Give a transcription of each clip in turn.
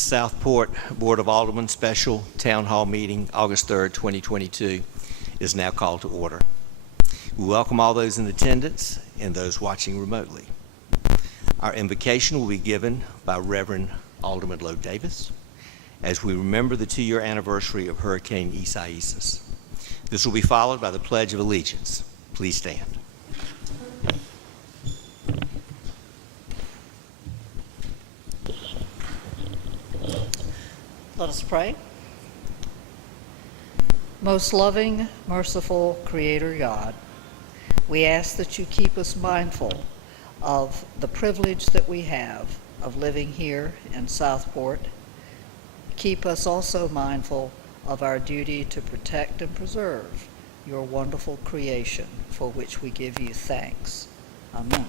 Southport Board of Aldermen Special Town Hall Meeting, August 3rd, 2022, is now called to order. We welcome all those in attendance and those watching remotely. Our invocation will be given by Reverend Alderman Lowe Davis as we remember the 2-year anniversary of Hurricane Isaias. This will be followed by the Pledge of Allegiance. Please stand. Let us pray. Most loving, merciful Creator God, we ask that you keep us mindful of the privilege that we have of living here in Southport. Keep us also mindful of our duty to protect and preserve your wonderful creation, for which we give you thanks. Amen.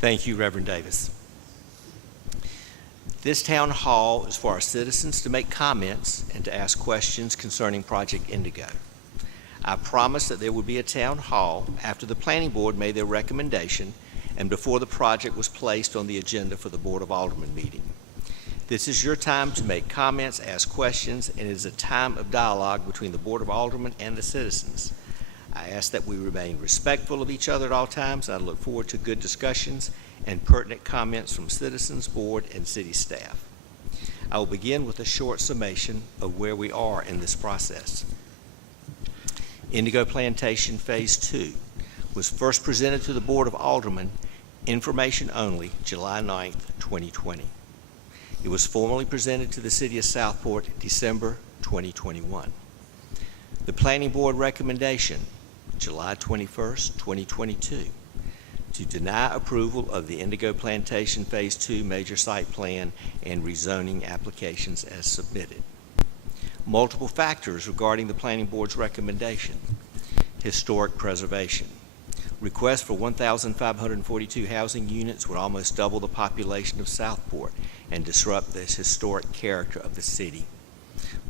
Thank you, Reverend Davis. This town hall is for our citizens to make comments and to ask questions concerning Project Indigo. I promised that there would be a town hall after the Planning Board made their recommendation and before the project was placed on the agenda for the Board of Aldermen meeting. This is your time to make comments, ask questions, and it is a time of dialogue between the Board of Aldermen and the citizens. I ask that we remain respectful of each other at all times. I look forward to good discussions and pertinent comments from citizens, board, and city staff. I will begin with a short summation of where we are in this process. Indigo Plantation Phase 2 was first presented to the Board of Aldermen, information only, July 9th, 2020. It was formally presented to the City of Southport December 2021. The Planning Board recommendation, July 21st, 2022, to deny approval of the Indigo Plantation Phase 2 major site plan and rezoning applications as submitted. Multiple factors regarding the Planning Board's recommendation. Historic preservation. Request for 1,542 housing units would almost double the population of Southport and disrupt this historic character of the city.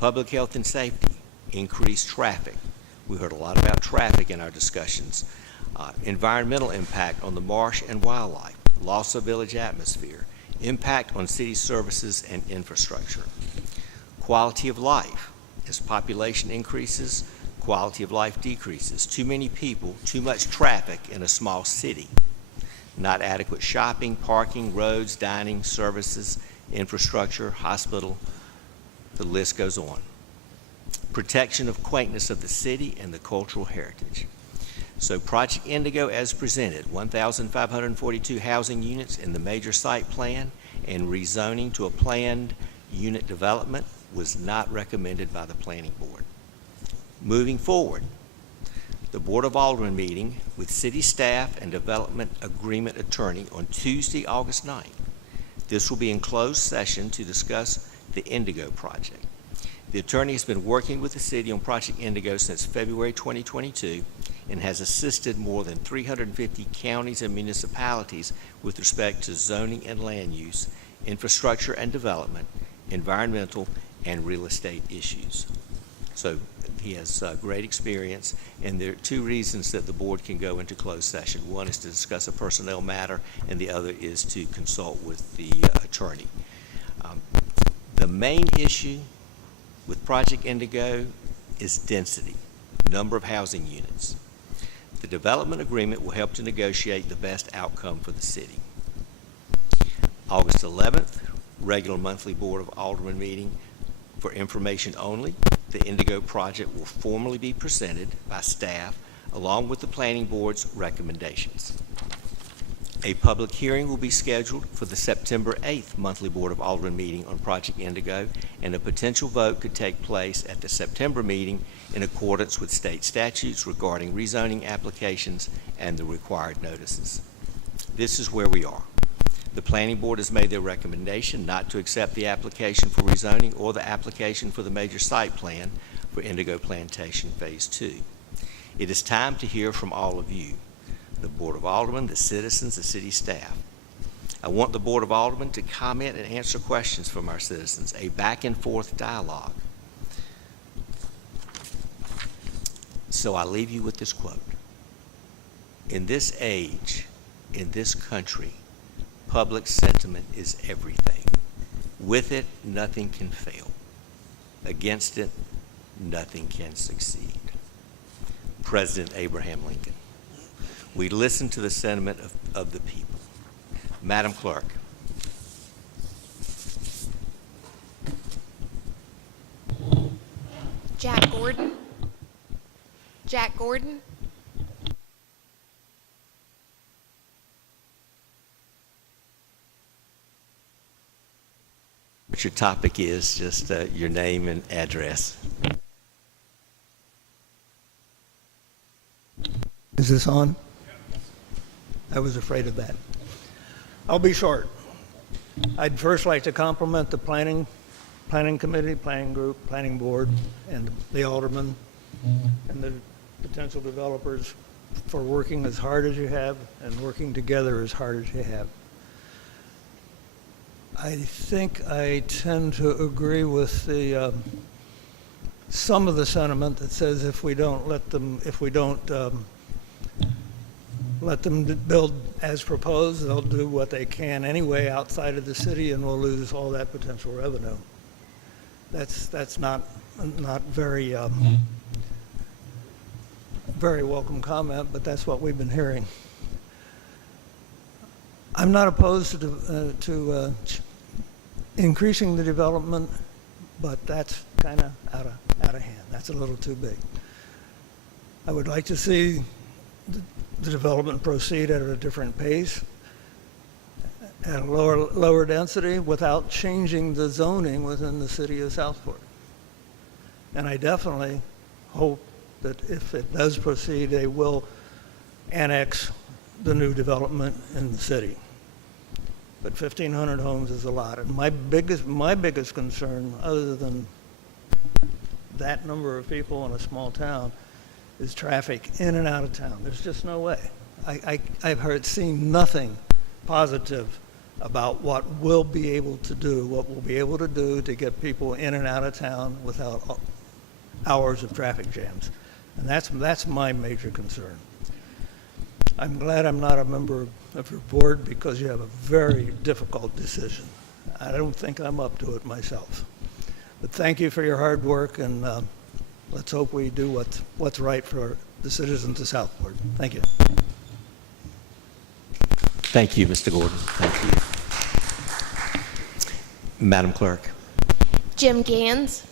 Public health and safety. Increased traffic. We heard a lot about traffic in our discussions. Environmental impact on the marsh and wildlife, loss of village atmosphere, impact on city services and infrastructure. Quality of life. As population increases, quality of life decreases. Too many people, too much traffic in a small city. Not adequate shopping, parking, roads, dining, services, infrastructure, hospital, the list goes on. Protection of quaintness of the city and the cultural heritage. So Project Indigo as presented, 1,542 housing units in the major site plan and rezoning to a planned unit development was not recommended by the Planning Board. Moving forward, the Board of Aldermen meeting with city staff and development agreement attorney on Tuesday, August 9th. This will be in closed session to discuss the Indigo project. The attorney has been working with the city on Project Indigo since February 2022 and has assisted more than 350 counties and municipalities with respect to zoning and land use, infrastructure and development, environmental, and real estate issues. So he has great experience, and there are two reasons that the board can go into closed session. One is to discuss a personnel matter, and the other is to consult with the attorney. The main issue with Project Indigo is density, number of housing units. The development agreement will help to negotiate the best outcome for the city. August 11th, regular monthly Board of Aldermen meeting. For information only, the Indigo project will formally be presented by staff along with the Planning Board's recommendations. A public hearing will be scheduled for the September 8th monthly Board of Aldermen meeting on Project Indigo, and a potential vote could take place at the September meeting in accordance with state statutes regarding rezoning applications and the required notices. This is where we are. The Planning Board has made their recommendation not to accept the application for rezoning or the application for the major site plan for Indigo Plantation Phase 2. It is time to hear from all of you, the Board of Aldermen, the citizens, the city staff. I want the Board of Aldermen to comment and answer questions from our citizens, a back and forth dialogue. So I leave you with this quote. In this age, in this country, public sentiment is everything. With it, nothing can fail. Against it, nothing can succeed. President Abraham Lincoln. We listen to the sentiment of the people. Madam Clerk. Jack Gordon. Jack Gordon. What your topic is, just your name and address. Is this on? I was afraid of that. I'll be short. I'd first like to compliment the planning committee, planning group, planning board, and the aldermen and the potential developers for working as hard as you have and working together as hard as you have. I think I tend to agree with the some of the sentiment that says if we don't let them build as proposed, they'll do what they can anyway outside of the city, and we'll lose all that potential revenue. That's not very very welcome comment, but that's what we've been hearing. I'm not opposed to increasing the development, but that's kind of out of hand. That's a little too big. I would like to see the development proceed at a different pace, at a lower density, without changing the zoning within the city of Southport. And I definitely hope that if it does proceed, they will annex the new development in the city. But 1,500 homes is a lot. And my biggest concern, other than that number of people in a small town, is traffic in and out of town. There's just no way. I've seen nothing positive about what we'll be able to do, to get people in and out of town without hours of traffic jams. And that's my major concern. I'm glad I'm not a member of your board, because you have a very difficult decision. I don't think I'm up to it myself. But thank you for your hard work, and let's hope we do what's right for the citizens of Southport. Thank you. Thank you, Mr. Gordon. Thank you. Madam Clerk. Jim Gans.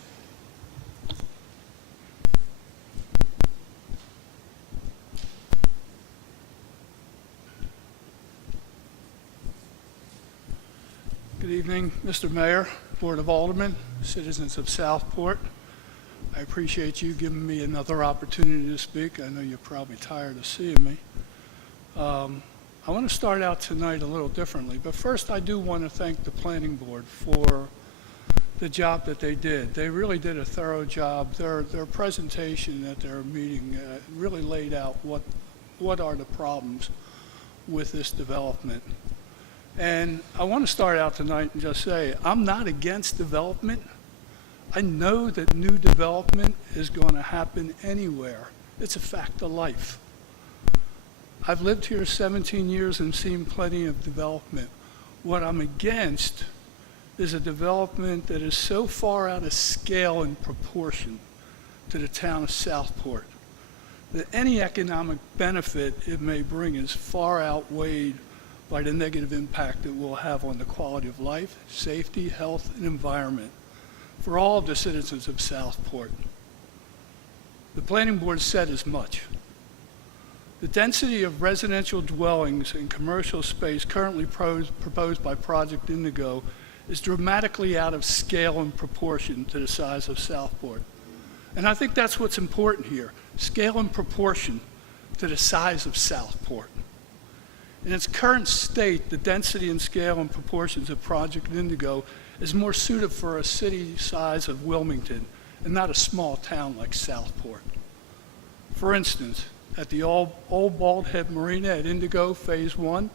Good evening, Mr. Mayor, Board of Aldermen, citizens of Southport. I appreciate you giving me another opportunity to speak. I know you're probably tired of seeing me. I want to start out tonight a little differently, but first I do want to thank the Planning Board for the job that they did. They really did a thorough job. Their presentation at their meeting really laid out what are the problems with this development. And I want to start out tonight and just say, I'm not against development. I know that new development is going to happen anywhere. It's a fact of life. I've lived here 17 years and seen plenty of development. What I'm against is a development that is so far out of scale and proportion to the town of Southport that any economic benefit it may bring is far outweighed by the negative impact it will have on the quality of life, safety, health, and environment for all of the citizens of Southport. The Planning Board said as much. The density of residential dwellings and commercial space currently proposed by Project Indigo is dramatically out of scale and proportion to the size of Southport. And I think that's what's important here, scale and proportion to the size of Southport. In its current state, the density and scale and proportions of Project Indigo is more suited for a city size of Wilmington and not a small town like Southport. For instance, at the old Bald Head Marina at Indigo Phase 1,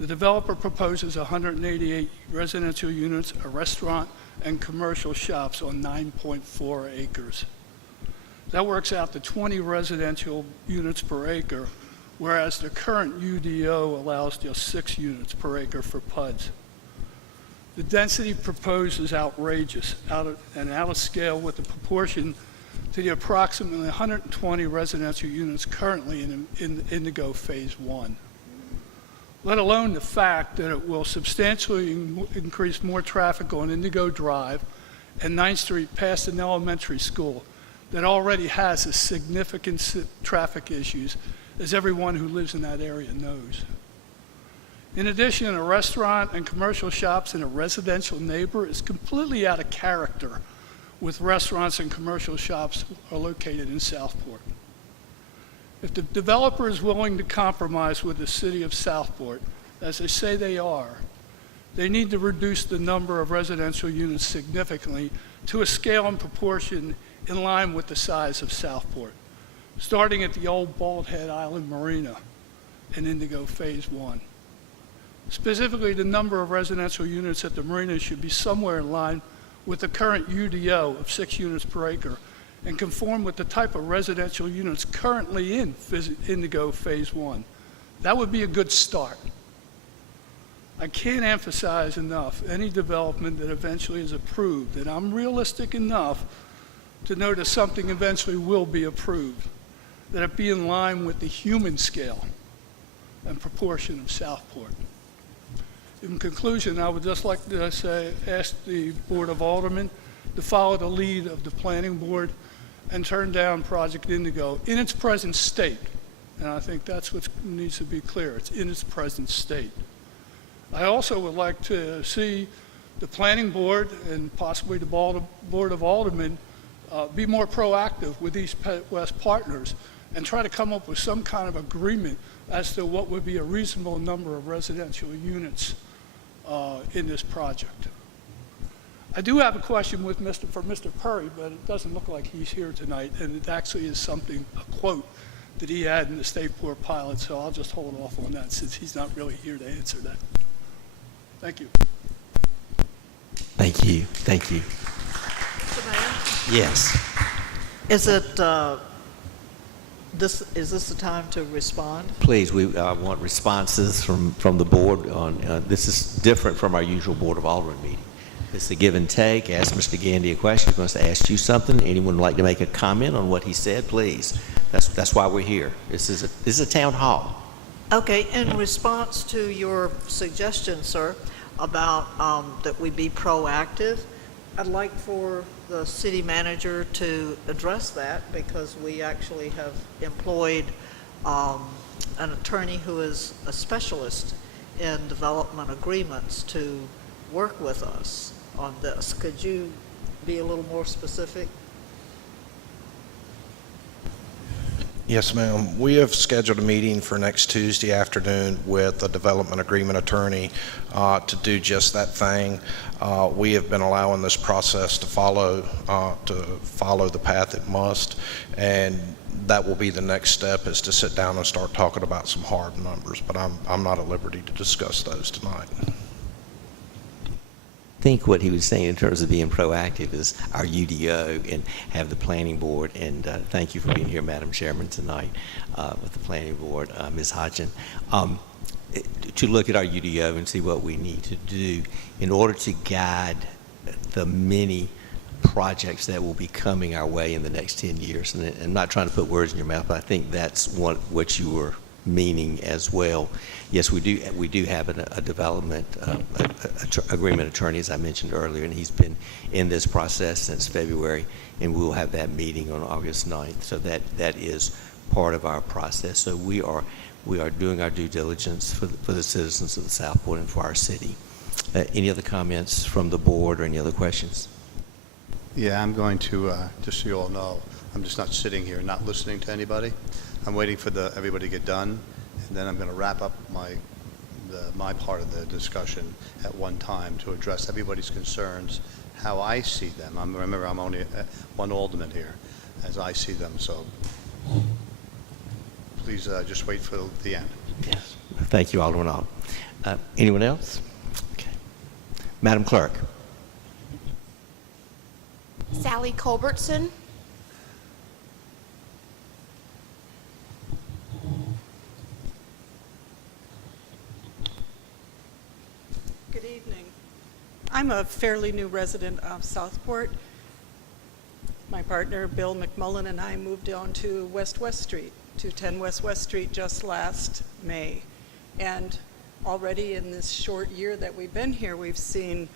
the developer proposes 188 residential units, a restaurant, and commercial shops on 9.4 acres. That works out to 20 residential units per acre, whereas the current UDO allows just 6 units per acre for PUDs. The density proposed is outrageous and out of scale with the proportion to the approximately 120 residential units currently in Indigo Phase 1. Let alone the fact that it will substantially increase more traffic on Indigo Drive and 9th Street past an elementary school that already has a significant traffic issues, as everyone who lives in that area knows. In addition, a restaurant and commercial shops in a residential neighbor is completely out of character with restaurants and commercial shops are located in Southport. If the developer is willing to compromise with the City of Southport, as they say they are, they need to reduce the number of residential units significantly to a scale and proportion in line with the size of Southport, starting at the old Bald Head Island Marina in Indigo Phase 1. Specifically, the number of residential units at the marina should be somewhere in line with the current UDO of 6 units per acre and conform with the type of residential units currently in Indigo Phase 1. That would be a good start. I can't emphasize enough any development that eventually is approved, and I'm realistic enough to know that something eventually will be approved, that it be in line with the human scale and proportion of Southport. In conclusion, I would just like to ask the Board of Aldermen to follow the lead of the Planning Board and turn down Project Indigo in its present state. And I think that's what needs to be clear. It's in its present state. I also would like to see the Planning Board and possibly the Board of Aldermen be more proactive with East West partners and try to come up with some kind of agreement as to what would be a reasonable number of residential units in this project. I do have a question for Mr. Purry, but it doesn't look like he's here tonight, and it actually is a quote that he had in the Stateport pilot, so I'll just hold off on that since he's not really here to answer that. Thank you. Thank you. Thank you. Mr. Mayor? Yes. Is this the time to respond? Please, we want responses from the board on, this is different from our usual Board of Aldermen meeting. It's a give and take. Ask Mr. Gandy a question. He wants to ask you something. Anyone would like to make a comment on what he said, please. That's why we're here. This is a town hall. Okay, in response to your suggestion, sir, about that we be proactive, I'd like for the city manager to address that because we actually have employed an attorney who is a specialist in development agreements to work with us on this. Could you be a little more specific? Yes, ma'am. We have scheduled a meeting for next Tuesday afternoon with a development agreement attorney to do just that thing. We have been allowing this process to follow the path it must, and that will be the next step, is to sit down and start talking about some hard numbers, but I'm not at liberty to discuss those tonight. I think what he was saying in terms of being proactive is our UDO and have the planning board, and thank you for being here, Madam Chairman, tonight with the planning board, Ms. Hodgson, to look at our UDO and see what we need to do in order to guide the many projects that will be coming our way in the next 10 years. And I'm not trying to put words in your mouth, but I think that's what you were meaning as well. Yes, we do have a development agreement attorney, as I mentioned earlier, and he's been in this process since February, and we'll have that meeting on August 9th. So that is part of our process. So we are doing our due diligence for the citizens of the Southport and for our city. Any other comments from the board or any other questions? Yeah, I'm going to, just so you all know, I'm just not sitting here not listening to anybody. I'm waiting for everybody to get done, and then I'm going to wrap up my part of the discussion at one time to address everybody's concerns, how I see them. Remember, I'm only one alderman here, as I see them, so please just wait for the end. Yes. Thank you, Alderman Alt. Anyone else? Okay. Madam Clerk. Sally Culbertson. Good evening. I'm a fairly new resident of Southport. My partner, Bill McMullen, and I moved on to West Street, 210 West Street, just last May. And already in this short year that we've been here, we've seen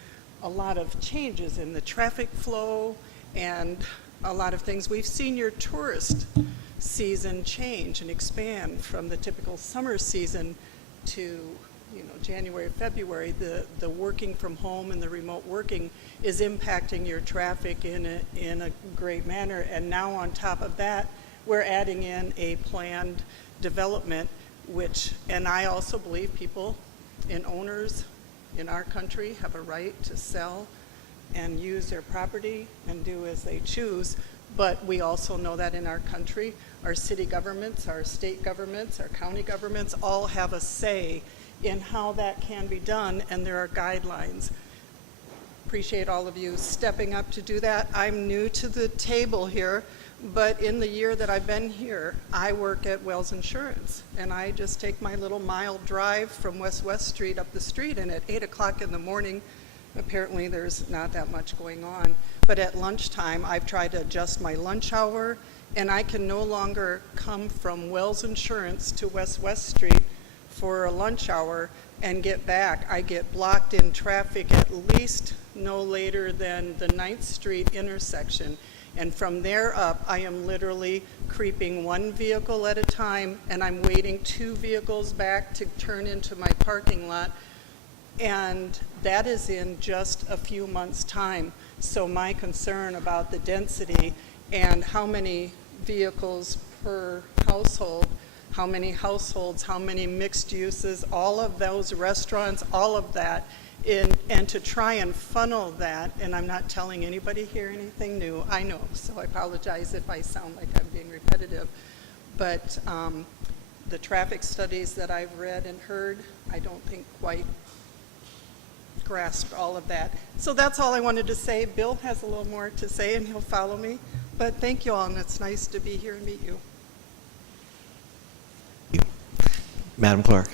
a lot of changes in the traffic flow and a lot of things. We've seen your tourist season change and expand from the typical summer season to January, February. The working from home and the remote working is impacting your traffic in a great manner. And now on top of that, we're adding in a planned development, and I also believe people and owners in our country have a right to sell and use their property and do as they choose. But we also know that in our country, our city governments, our state governments, our county governments all have a say in how that can be done, and there are guidelines. Appreciate all of you stepping up to do that. I'm new to the table here, but in the year that I've been here, I work at Wells Insurance, and I just take my little mile drive from West Street up the street, and at 8 o'clock in the morning, apparently there's not that much going on, but at lunchtime, I've tried to adjust my lunch hour, and I can no longer come from Wells Insurance to West Street for a lunch hour and get back. I get blocked in traffic at least no later than the 9th Street intersection. And from there up, I am literally creeping one vehicle at a time, and I'm waiting 2 vehicles back to turn into my parking lot. And that is in just a few months' time. So my concern about the density and how many vehicles per household, how many households, how many mixed uses, all of those restaurants, all of that, and to try and funnel that, and I'm not telling anybody here anything new, I know, so I apologize if I sound like I'm being repetitive, but the traffic studies that I've read and heard, I don't think quite grasped all of that. So that's all I wanted to say. Bill has a little more to say, and he'll follow me, but thank you all, and it's nice to be here and meet you. Madam Clerk.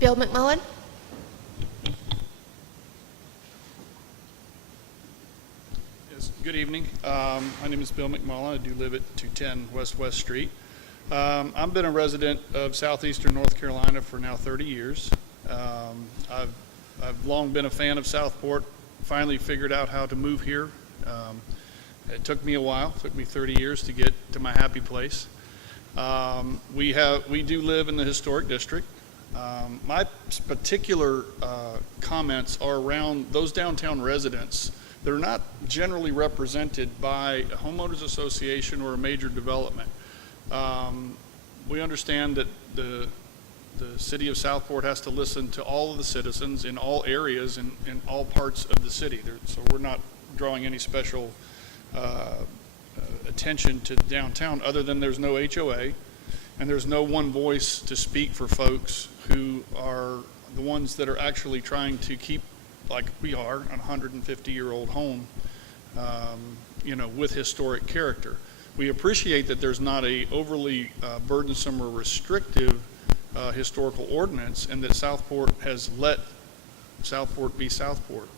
Bill McMullen. Yes, good evening. My name is Bill McMullen. I do live at 210 West Street. I've been a resident of southeastern North Carolina for now 30 years. I've long been a fan of Southport. Finally figured out how to move here. It took me a while. It took me 30 years to get to my happy place. We do live in the historic district. My particular comments are around those downtown residents that are not generally represented by a homeowners association or a major development. We understand that the City of Southport has to listen to all of the citizens in all areas and in all parts of the city. So we're not drawing any special attention to downtown other than there's no HOA and there's no one voice to speak for folks who are the ones that are actually trying to keep, like we are, a 150-year-old home, with historic character. We appreciate that there's not a overly burdensome or restrictive historical ordinance, and that Southport has let Southport be Southport.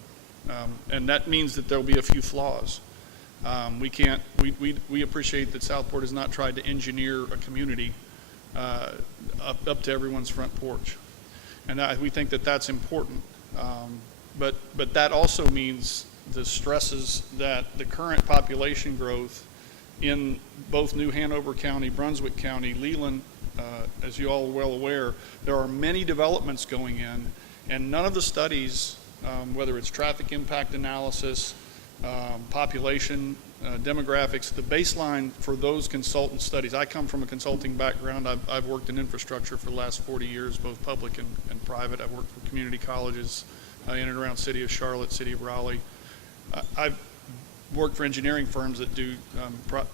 And that means that there'll be a few flaws. We appreciate that Southport has not tried to engineer a community up to everyone's front porch. And we think that that's important. But that also means the stresses that the current population growth in both New Hanover County, Brunswick County, Leland, as you all are well aware, there are many developments going in, and none of the studies, whether it's traffic impact analysis, population demographics, the baseline for those consultant studies, I come from a consulting background. I've worked in infrastructure for the last 40 years, both public and private. I've worked for community colleges in and around City of Charlotte, City of Raleigh. I've worked for engineering firms that do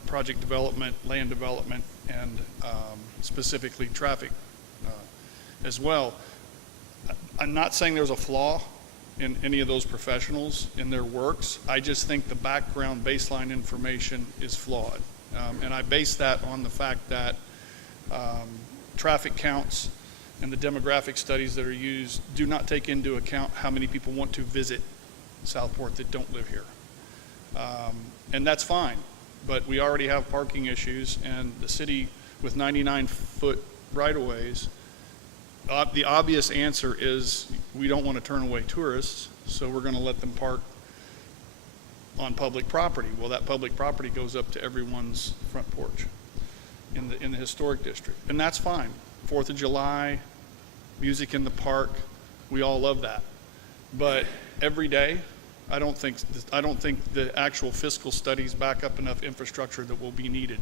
project development, land development, and specifically traffic as well. I'm not saying there's a flaw in any of those professionals in their works. I just think the background baseline information is flawed. And I base that on the fact that traffic counts and the demographic studies that are used do not take into account how many people want to visit Southport that don't live here. And that's fine, but we already have parking issues, and the city with 99-foot right-of-ways, the obvious answer is we don't want to turn away tourists, so we're going to let them park on public property. Well, that public property goes up to everyone's front porch in the historic district, and that's fine. 4th of July, music in the park, we all love that. But every day, I don't think the actual fiscal studies back up enough infrastructure that will be needed.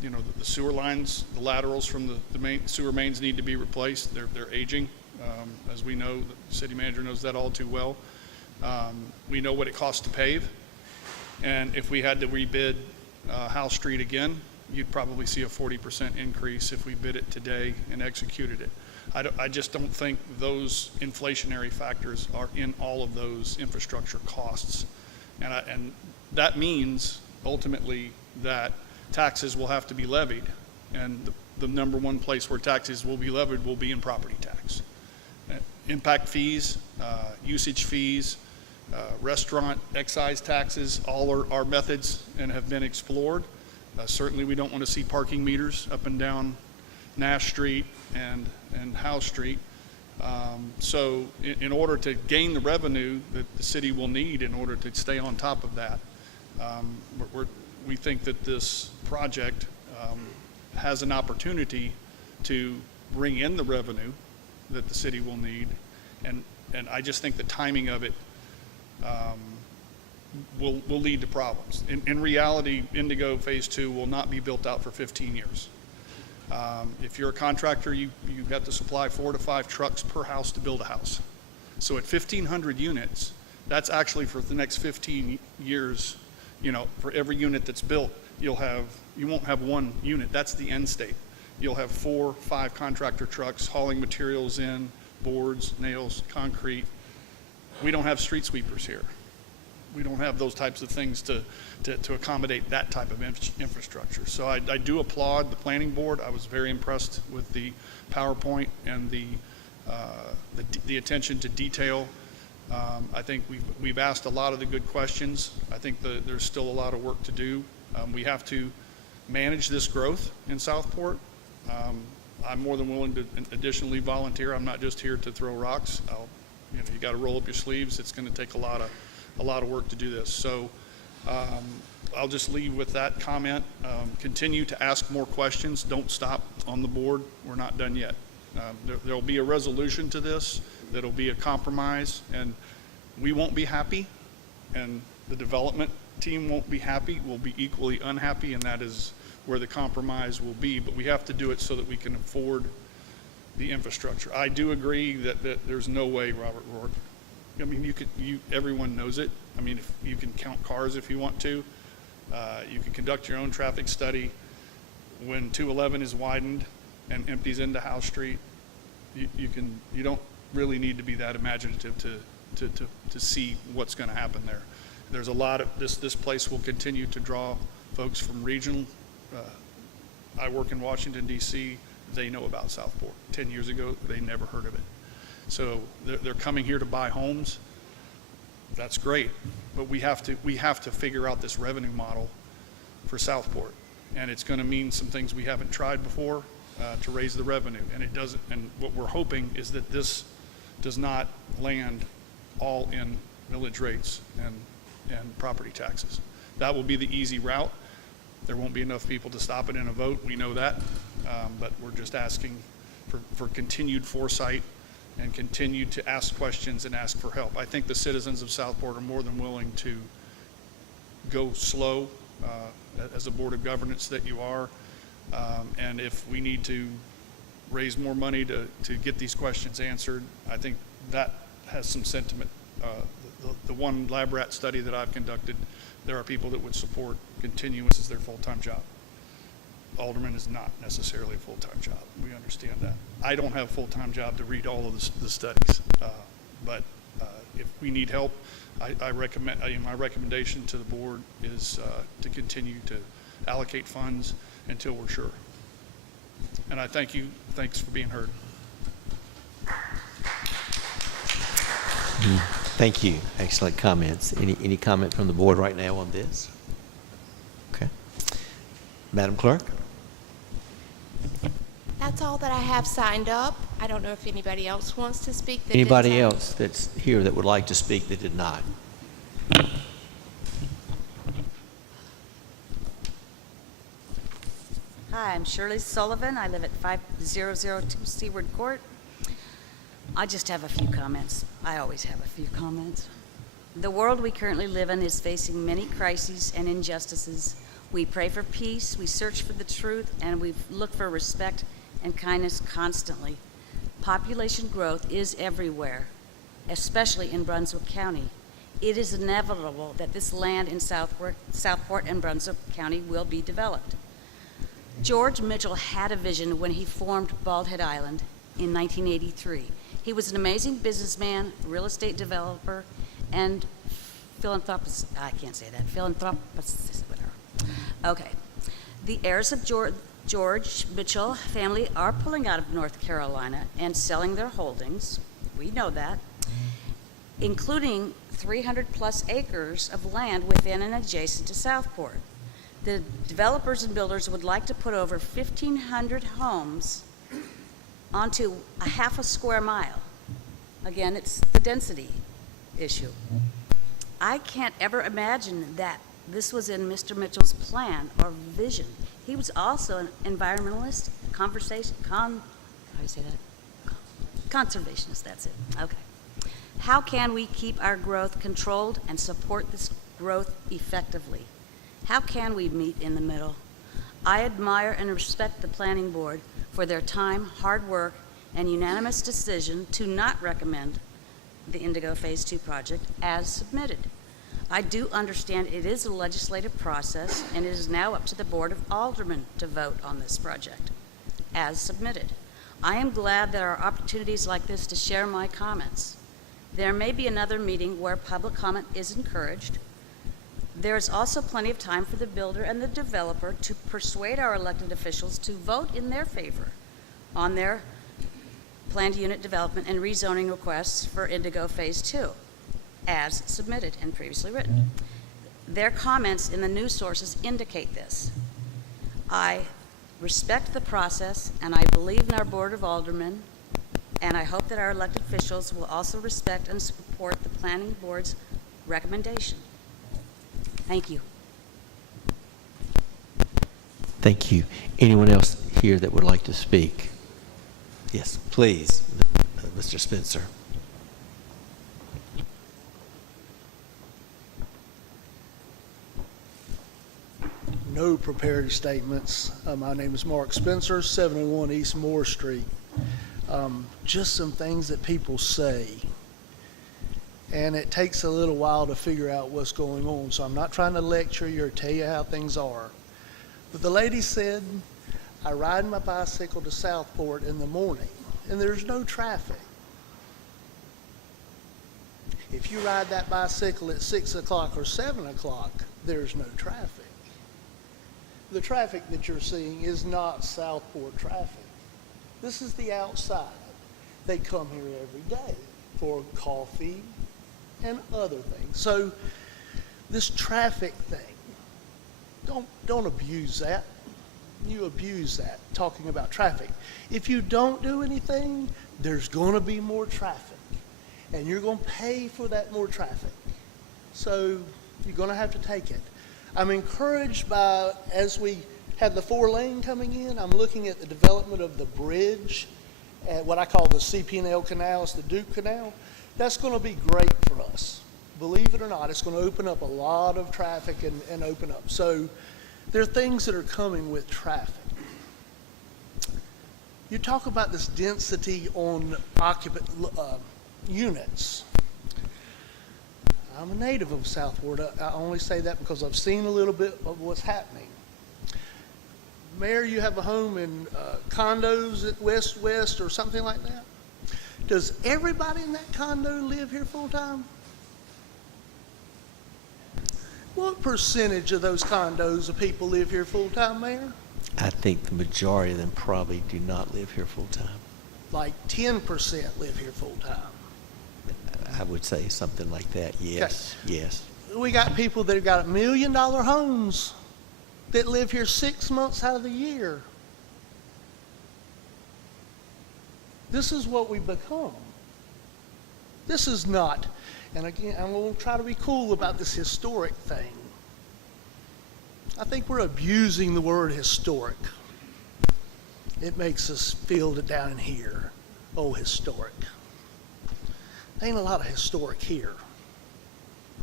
You know, the sewer lines, the laterals from the main sewer mains need to be replaced. They're aging. As we know, the city manager knows that all too well. We know what it costs to pave. And if we had to rebid House Street again, you'd probably see a 40% increase if we bid it today and executed it. I just don't think those inflationary factors are in all of those infrastructure costs. And that means ultimately that taxes will have to be levied, and the number one place where taxes will be levied will be in property tax. Impact fees, usage fees, restaurant excise taxes, all are methods and have been explored. Certainly we don't want to see parking meters up and down Nash Street and House Street. So in order to gain the revenue that the city will need in order to stay on top of that, we think that this project has an opportunity to bring in the revenue that the city will need, and I just think the timing of it will lead to problems. In reality, Indigo Phase 2 will not be built out for 15 years. If you're a contractor, you have to supply 4 to 5 trucks per house to build a house. So at 1,500 units, that's actually for the next 15 years. You know, for every unit that's built, you won't have one unit. That's the end state. You'll have 4, 5 contractor trucks hauling materials in, boards, nails, concrete. We don't have street sweepers here. We don't have those types of things to accommodate that type of infrastructure. So I do applaud the planning board. I was very impressed with the PowerPoint and the attention to detail. I think we've asked a lot of the good questions. I think there's still a lot of work to do. We have to manage this growth in Southport. I'm more than willing to additionally volunteer. I'm not just here to throw rocks. You got to roll up your sleeves. It's going to take a lot of work to do this. So I'll just leave with that comment. Continue to ask more questions. Don't stop on the board. We're not done yet. There'll be a resolution to this. That'll be a compromise, and we won't be happy, and the development team won't be happy. We'll be equally unhappy, and that is where the compromise will be. But we have to do it so that we can afford the infrastructure. I do agree that there's no way, Robert Rourke. I mean, everyone knows it. I mean, if you can count cars if you want to. You can conduct your own traffic study. When 211 is widened and empties into House Street, you don't really need to be that imaginative to see what's going to happen there. There's a lot of this place will continue to draw folks from regional. I work in Washington, D.C. They know about Southport. 10 years ago, they never heard of it. So they're coming here to buy homes. That's great, but we have to figure out this revenue model for Southport, and it's going to mean some things we haven't tried before to raise the revenue, and it doesn't. And what we're hoping is that this does not land all in millage rates and property taxes. That will be the easy route. There won't be enough people to stop it in a vote. We know that, but we're just asking for continued foresight and continue to ask questions and ask for help. I think the citizens of Southport are more than willing to go slow as a board of governance that you are. And if we need to raise more money to get these questions answered, I think that has some sentiment. The one lab rat study that I've conducted, there are people that would support continuance as their full-time job. Alderman is not necessarily a full-time job. We understand that. I don't have a full-time job to read all of the studies, but if we need help, I recommend, my recommendation to the board is to continue to allocate funds until we're sure. And I thank you. Thanks for being heard. Thank you. Excellent comments. Any comment from the board right now on this? Okay. Madam Clerk? That's all that I have signed up. I don't know if anybody else wants to speak. That Anybody didn't sign- else that's here that would like to speak that did not? Hi, I'm Shirley Sullivan. I live at 5002 Seaward Court. I just have a few comments. I always have a few comments. The world we currently live in is facing many crises and injustices. We pray for peace, we search for the truth, and we look for respect and kindness constantly. Population growth is everywhere, especially in Brunswick County. It is inevitable that this land in Southport and Brunswick County will be developed. George Mitchell had a vision when he formed Bald Head Island in 1983. He was an amazing businessman, real estate developer, and philanthropist. I can't say that. Philanthropist, whatever. Okay. The heirs of George Mitchell family are pulling out of North Carolina and selling their holdings. We know that, including 300 plus acres of land within and adjacent to Southport. The developers and builders would like to put over 1,500 homes onto a half a square mile. Again, it's the density issue. I can't ever imagine that this was in Mr. Mitchell's plan or vision. He was also an environmentalist, conservationist, that's it, okay. How can we keep our growth controlled and support this growth effectively? How can we meet in the middle? I admire and respect the Planning Board for their time, hard work, and unanimous decision to not recommend the Indigo Phase 2 project as submitted. I do understand it is a legislative process, and it is now up to the Board of Aldermen to vote on this project as submitted. I am glad there are opportunities like this to share my comments. There may be another meeting where public comment is encouraged. There is also plenty of time for the builder and the developer to persuade our elected officials to vote in their favor on their planned unit development and rezoning requests for Indigo Phase 2, as submitted and previously written. Their comments in the news sources indicate this. I respect the process, and I believe in our Board of Aldermen, and I hope that our elected officials will also respect and support the Planning Board's recommendation. Thank you. Thank you. Anyone else here that would like to speak? Yes, please, Mr. Spencer. No prepared statements. My name is Mark Spencer, 701 East Moore Street. Just some things that people say, and it takes a little while to figure out what's going on, so I'm not trying to lecture you or tell you how things are. But the lady said, I ride my bicycle to Southport in the morning, and there's no traffic. If you ride that bicycle at 6 o'clock or 7 o'clock, there's no traffic. The traffic that you're seeing is not Southport traffic. This is the outside. They come here every day for coffee and other things. So this traffic thing, don't abuse that. You abuse that, talking about traffic. If you don't do anything, there's going to be more traffic, and you're going to pay for that more traffic. So you're going to have to take it. I'm encouraged by, as we have the 4-lane coming in, I'm looking at the development of the bridge at what I call the CP&L Canal. It's the Duke Canal. That's going to be great for us believe it or not, it's going to open up a lot of traffic and open up. So there are things that are coming with traffic. You talk about this density on occupant units. I'm a native of Southport. I only say that because I've seen a little bit of what's happening. Mayor, you have a home in condos at West or something like that. Does everybody in that condo live here full time? What percentage of those condos of people live here full time, Mayor? I think the majority of them probably do not live here full-time. Like 10% live here full time. I would say something like that, yes, yes. We got people that have got $1 million homes that live here 6 months out of the year. This is what we become. This is not, and again, I'm going to try to be cool about this historic thing. I think we're abusing the word historic. It makes us feel it down in here. Oh, historic. Ain't a lot of historic here.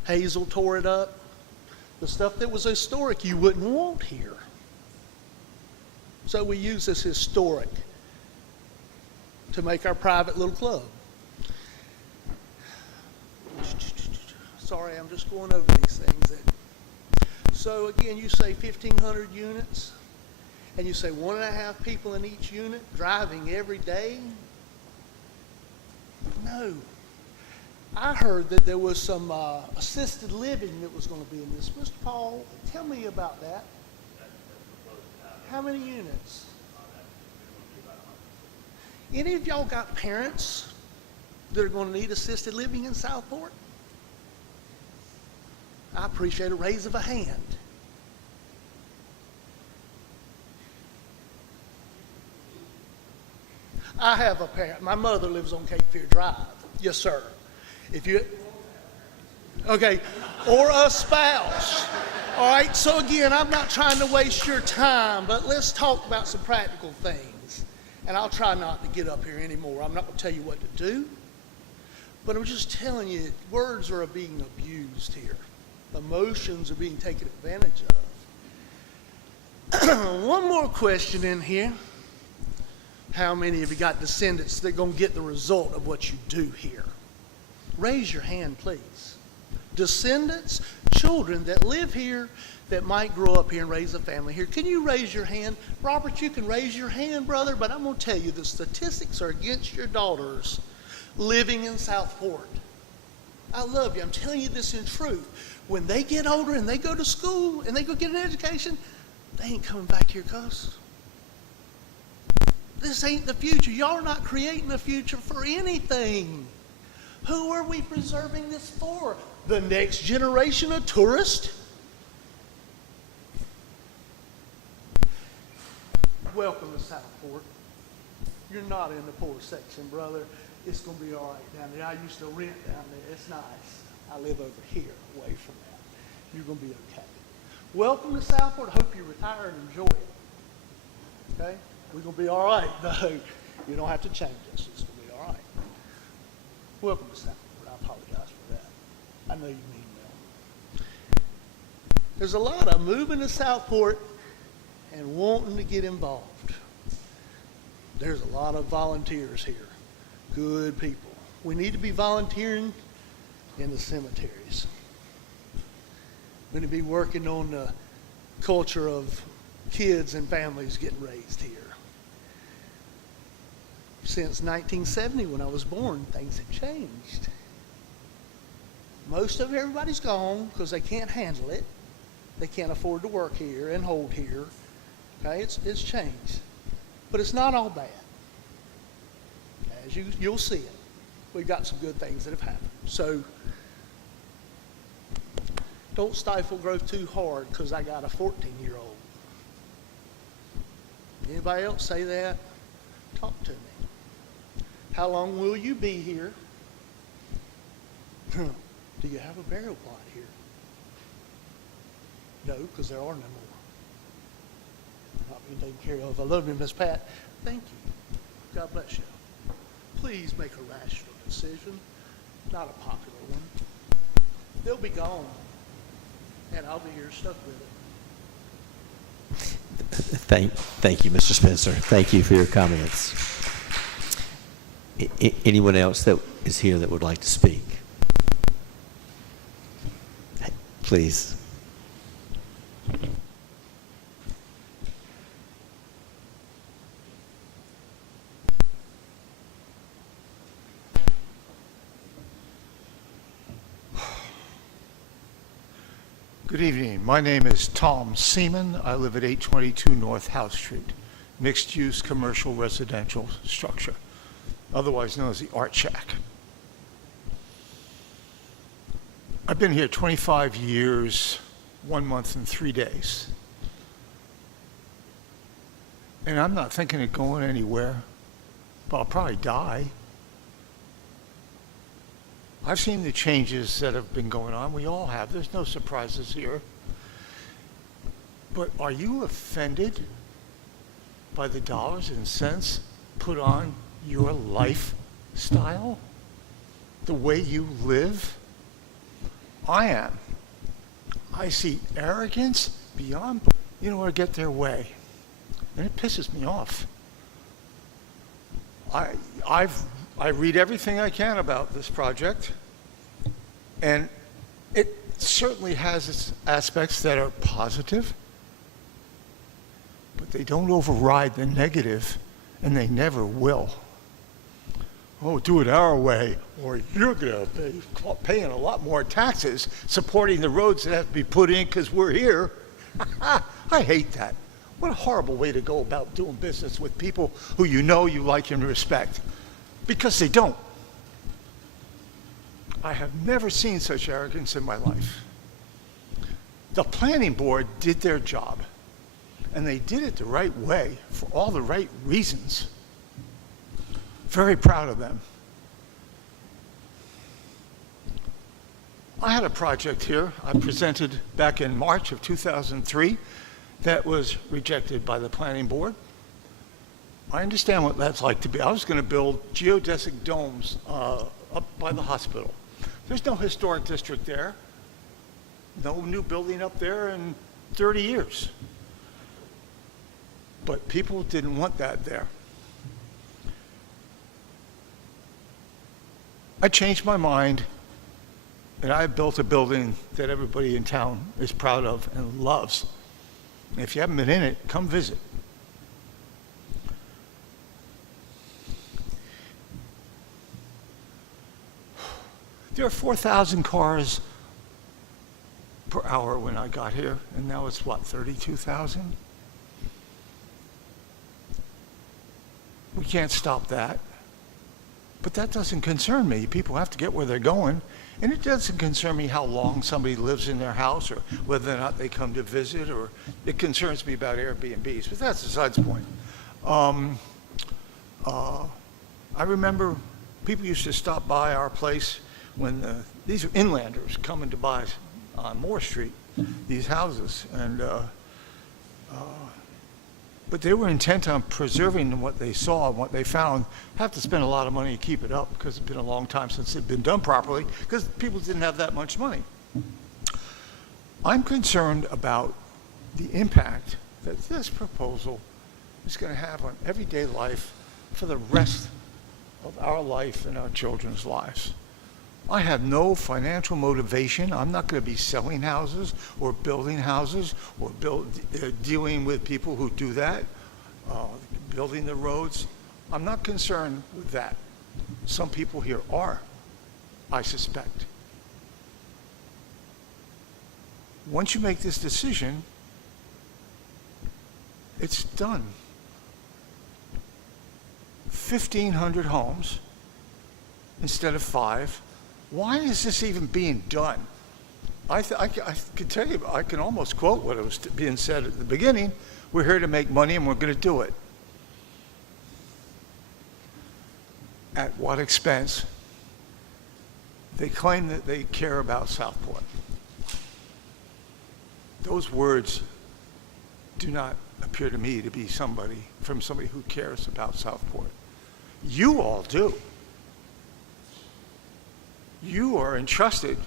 Hazel tore it up. The stuff that was historic you wouldn't want here. So we use this historic to make our private little club. Sorry, I'm just going over these things. So again, you say 1,500 units, and you say 1.5 people in each unit driving every day? No. I heard that there was some assisted living that was going to be in this. Mr. Paul, tell me about that. How many units? Any of y'all got parents that are going to need assisted living in Southport? I appreciate a raise of a hand. I have a parent. My mother lives on Cape Fear Drive. Yes, sir. If you, okay, or a spouse. All right, so again, I'm not trying to waste your time, but let's talk about some practical things. And I'll try not to get up here anymore. I'm not going to tell you what to do, but I'm just telling you, words are being abused here. Emotions are being taken advantage of. One more question in here. How many of you got descendants that are going to get the result of what you do here? Raise your hand, please. Descendants, children that live here that might grow up here and raise a family here. Can you raise your hand? Robert, you can raise your hand, brother, but I'm going to tell you the statistics are against your daughters living in Southport. I love you. I'm telling you this in truth. When they get older and they go to school and they go get an education, they ain't coming back here, cuz. This ain't the future. Y'all are not creating a future for anything. Who are we preserving this for? The next generation of tourists? Welcome to Southport. You're not in the poor section, brother. It's going to be all right down there. I used to rent down there. It's nice. I live over here, away from that. You're going to be okay. Welcome to Southport. I hope you retire and enjoy it. Okay? We're going to be all right, though. You don't have to change us. It's going to be all right. Welcome to Southport. I apologize for that. I know you mean well. There's a lot of moving to Southport and wanting to get involved. There's a lot of volunteers here. Good people. We need to be volunteering in the cemeteries. We're going to be working on the culture of kids and families getting raised here. Since 1970, when I was born, things have changed. Most of everybody's gone because they can't handle it. They can't afford to work here and hold here. Okay, it's changed. But it's not all bad. As you'll see it. We've got some good things that have happened. So don't stifle growth too hard because I got a 14-year-old. Anybody else say that? Talk to me. How long will you be here? Do you have a burial plot here? No, because there are no more. Not being taken care of. I love you, Miss Pat. Thank you. God bless you. Please make a rational decision, not a popular one. they'll be gone, and I'll be here stuck with it. Thank you, Mr. Spencer. Thank you for your comments. Anyone else that is here that would like to speak? Please. Good evening. My name is Tom Seaman. I live at 822 North House Street, mixed-use commercial residential structure, otherwise known as the Art Shack. I've been here 25 years, 1 month and 3 days. And I'm not thinking of going anywhere, but I'll probably die. I've seen the changes that have been going on. We all have. There's no surprises here. But are you offended by the dollars and cents put on your lifestyle? The way you live? I am. I see arrogance beyond, or get their way. And it pisses me off. I read everything I can about this project, and it certainly has its aspects that are positive, but they don't override the negative, and they never will. Oh, do it our way, or you're going to be paying a lot more taxes supporting the roads that have to be put in because we're here. I hate that. What a horrible way to go about doing business with people who you like, and respect. Because they don't. I have never seen such arrogance in my life. The planning board did their job, and they did it the right way for all the right reasons. Very proud of them. I had a project here I presented back in March of 2003 that was rejected by the planning board. I understand what that's like to be. I was going to build geodesic domes up by the hospital. There's no historic district there. No new building up there in 30 years. But people didn't want that there. I changed my mind, and I built a building that everybody in town is proud of and loves. And if you haven't been in it, come visit. There are 4,000 cars per hour when I got here, and now it's what, 32,000? We can't stop that. But that doesn't concern me. People have to get where they're going. And it doesn't concern me how long somebody lives in their house or whether or not they come to visit, or it concerns me about Airbnbs, but that's besides the point. I remember people used to stop by our place when these are inlanders coming to buy on Moore Street, these houses, and but they were intent on preserving what they saw and what they found. Have to spend a lot of money to keep it up because it's been a long time since it's been done properly because people didn't have that much money. I'm concerned about the impact that this proposal is going to have on everyday life for the rest of our life and our children's lives. I have no financial motivation. I'm not going to be selling houses or building houses or dealing with people who do that, building the roads. I'm not concerned with that. Some people here are, I suspect. Once you make this decision, it's done. 1,500 homes instead of 5. Why is this even being done? I can tell you, I can almost quote what was being said at the beginning. We're here to make money and we're going to do it. At what expense? They claim that they care about Southport. Those words do not appear to me to be from somebody who cares about Southport. You all do. You are entrusted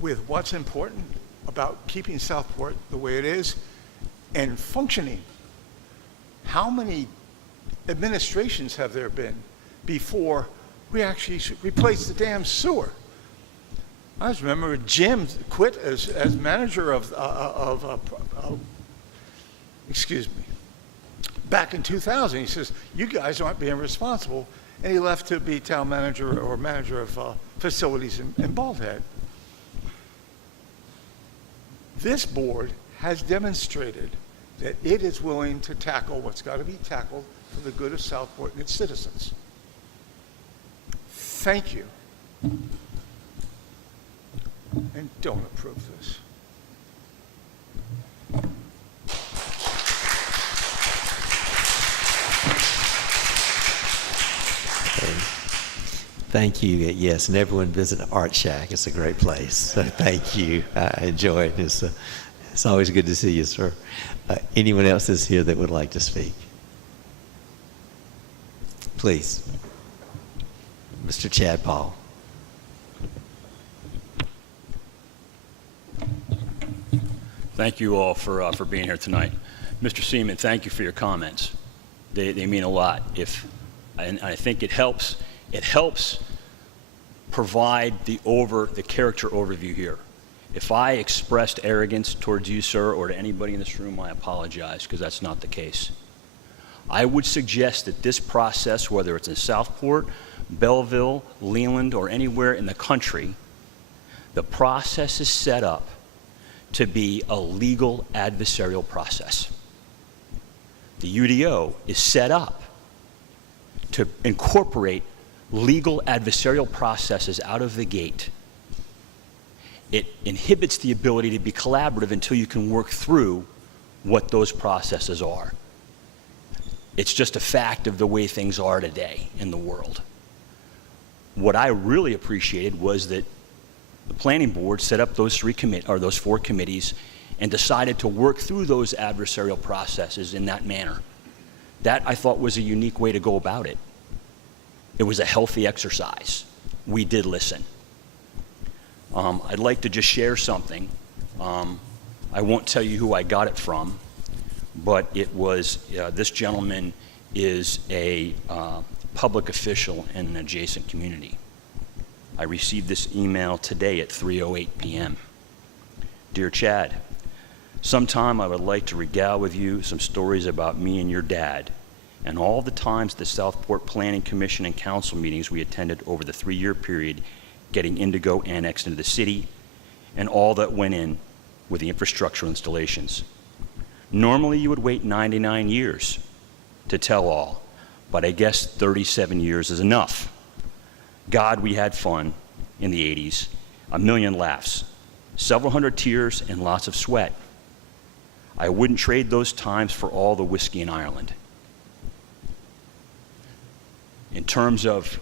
with what's important about keeping Southport the way it is and functioning. How many administrations have there been before we actually replaced the damn sewer? I just remember Jim quit as manager excuse me, back in 2000. He says, you guys aren't being responsible. And he left to be town manager or manager of facilities in Bald Head. This board has demonstrated that it is willing to tackle what's got to be tackled for the good of Southport and its citizens. Thank you. And don't approve this. Thank you. Yes, and everyone visit Art Shack. It's a great place. So thank you. I enjoy it. It's always good to see you, sir. Anyone else is here that would like to speak? Please. Mr. Chad Paul. Thank you all for being here tonight. Mr. Seaman, thank you for your comments. They mean a lot. And I think it helps provide the character overview here. If I expressed arrogance towards you, sir, or to anybody in this room, I apologize, because that's not the case. I would suggest that this process, whether it's in Southport, Belleville, Leland, or anywhere in the country, the process is set up to be a legal adversarial process. The UDO is set up to incorporate legal adversarial processes out of the gate. It inhibits the ability to be collaborative until you can work through what those processes are. It's just a fact of the way things are today in the world. What I really appreciated was that the planning board set up those four committees and decided to work through those adversarial processes in that manner. That, I thought, was a unique way to go about it. It was a healthy exercise. We did listen. I'd like to just share something. I won't tell you who I got it from, but it was, this gentleman is a public official in an adjacent community. I received this email today at 3:08 p.m. Dear Chad, sometime I would like to regale with you some stories about me and your dad and all the times the Southport Planning Commission and Council meetings we attended over the 3-year period getting Indigo annexed into the city and all that went in with the infrastructure installations. Normally you would wait 99 years to tell all, but I guess 37 years is enough. God, we had fun in the 80s, a million laughs, several hundred tears, and lots of sweat. I wouldn't trade those times for all the whiskey in Ireland. In terms of,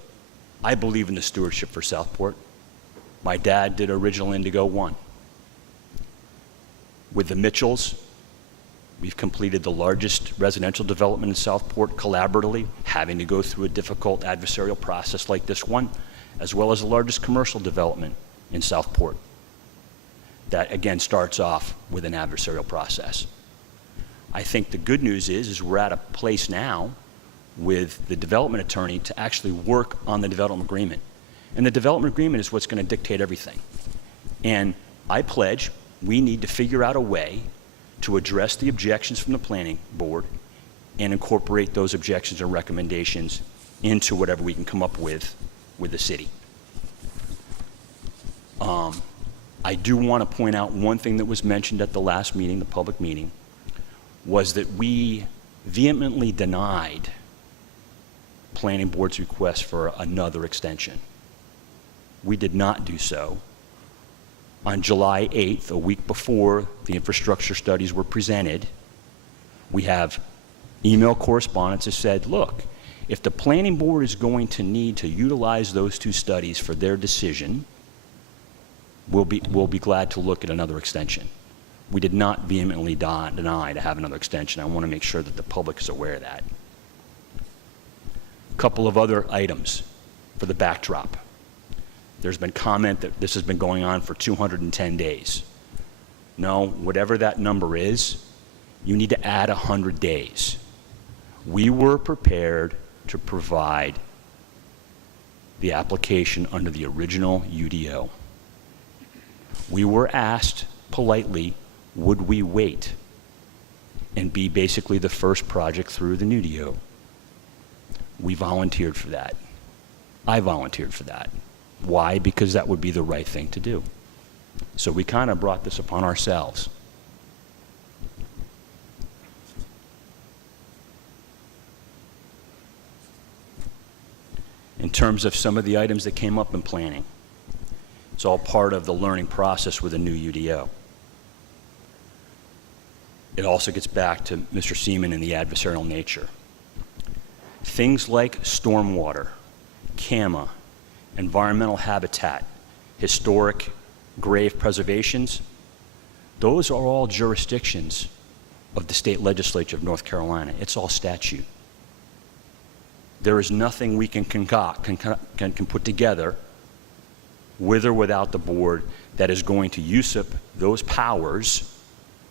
I believe in the stewardship for Southport. My dad did original Indigo 1. With the Mitchells, we've completed the largest residential development in Southport collaboratively, having to go through a difficult adversarial process like this one, as well as the largest commercial development in Southport. That, again, starts off with an adversarial process. I think the good news is we're at a place now with the development attorney to actually work on the development agreement. And the development agreement is what's going to dictate everything. And I pledge we need to figure out a way to address the objections from the planning board and incorporate those objections and recommendations into whatever we can come up with the city. I do want to point out one thing that was mentioned at the last meeting, the public meeting, was that we vehemently denied planning board's request for another extension. We did not do so. On July 8th, a week before the infrastructure studies were presented, we have email correspondence that said, look, if the planning board is going to need to utilize those two studies for their decision, we'll be glad to look at another extension. We did not vehemently deny to have another extension. I want to make sure that the public is aware of that. A couple of other items for the backdrop. There's been comment that this has been going on for 210 days. No, whatever that number is, you need to add 100 days. We were prepared to provide the application under the original UDO. We were asked politely, would we wait and be basically the first project through the new UDO? We volunteered for that. I volunteered for that. Why? Because that would be the right thing to do. So we kind of brought this upon ourselves. In terms of some of the items that came up in planning, it's all part of the learning process with a new UDO. It also gets back to Mr. Seaman and the adversarial nature. Things like stormwater, CAMA, environmental habitat, historic grave preservations, those are all jurisdictions of the state legislature of North Carolina. It's all statute. There is nothing we can concoct, can put together with or without the board that is going to usurp those powers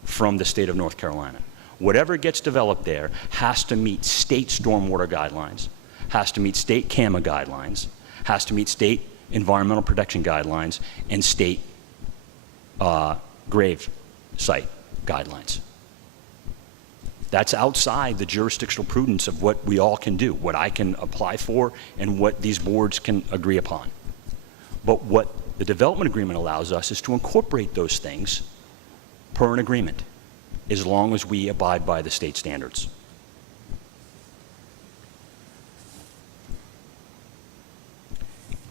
from the state of North Carolina. Whatever gets developed there has to meet state stormwater guidelines, has to meet state CAMA guidelines, has to meet state environmental protection guidelines, and state grave site guidelines. That's outside the jurisdictional prudence of what we all can do, what I can apply for, and what these boards can agree upon. But what the development agreement allows us is to incorporate those things per an agreement, as long as we abide by the state standards.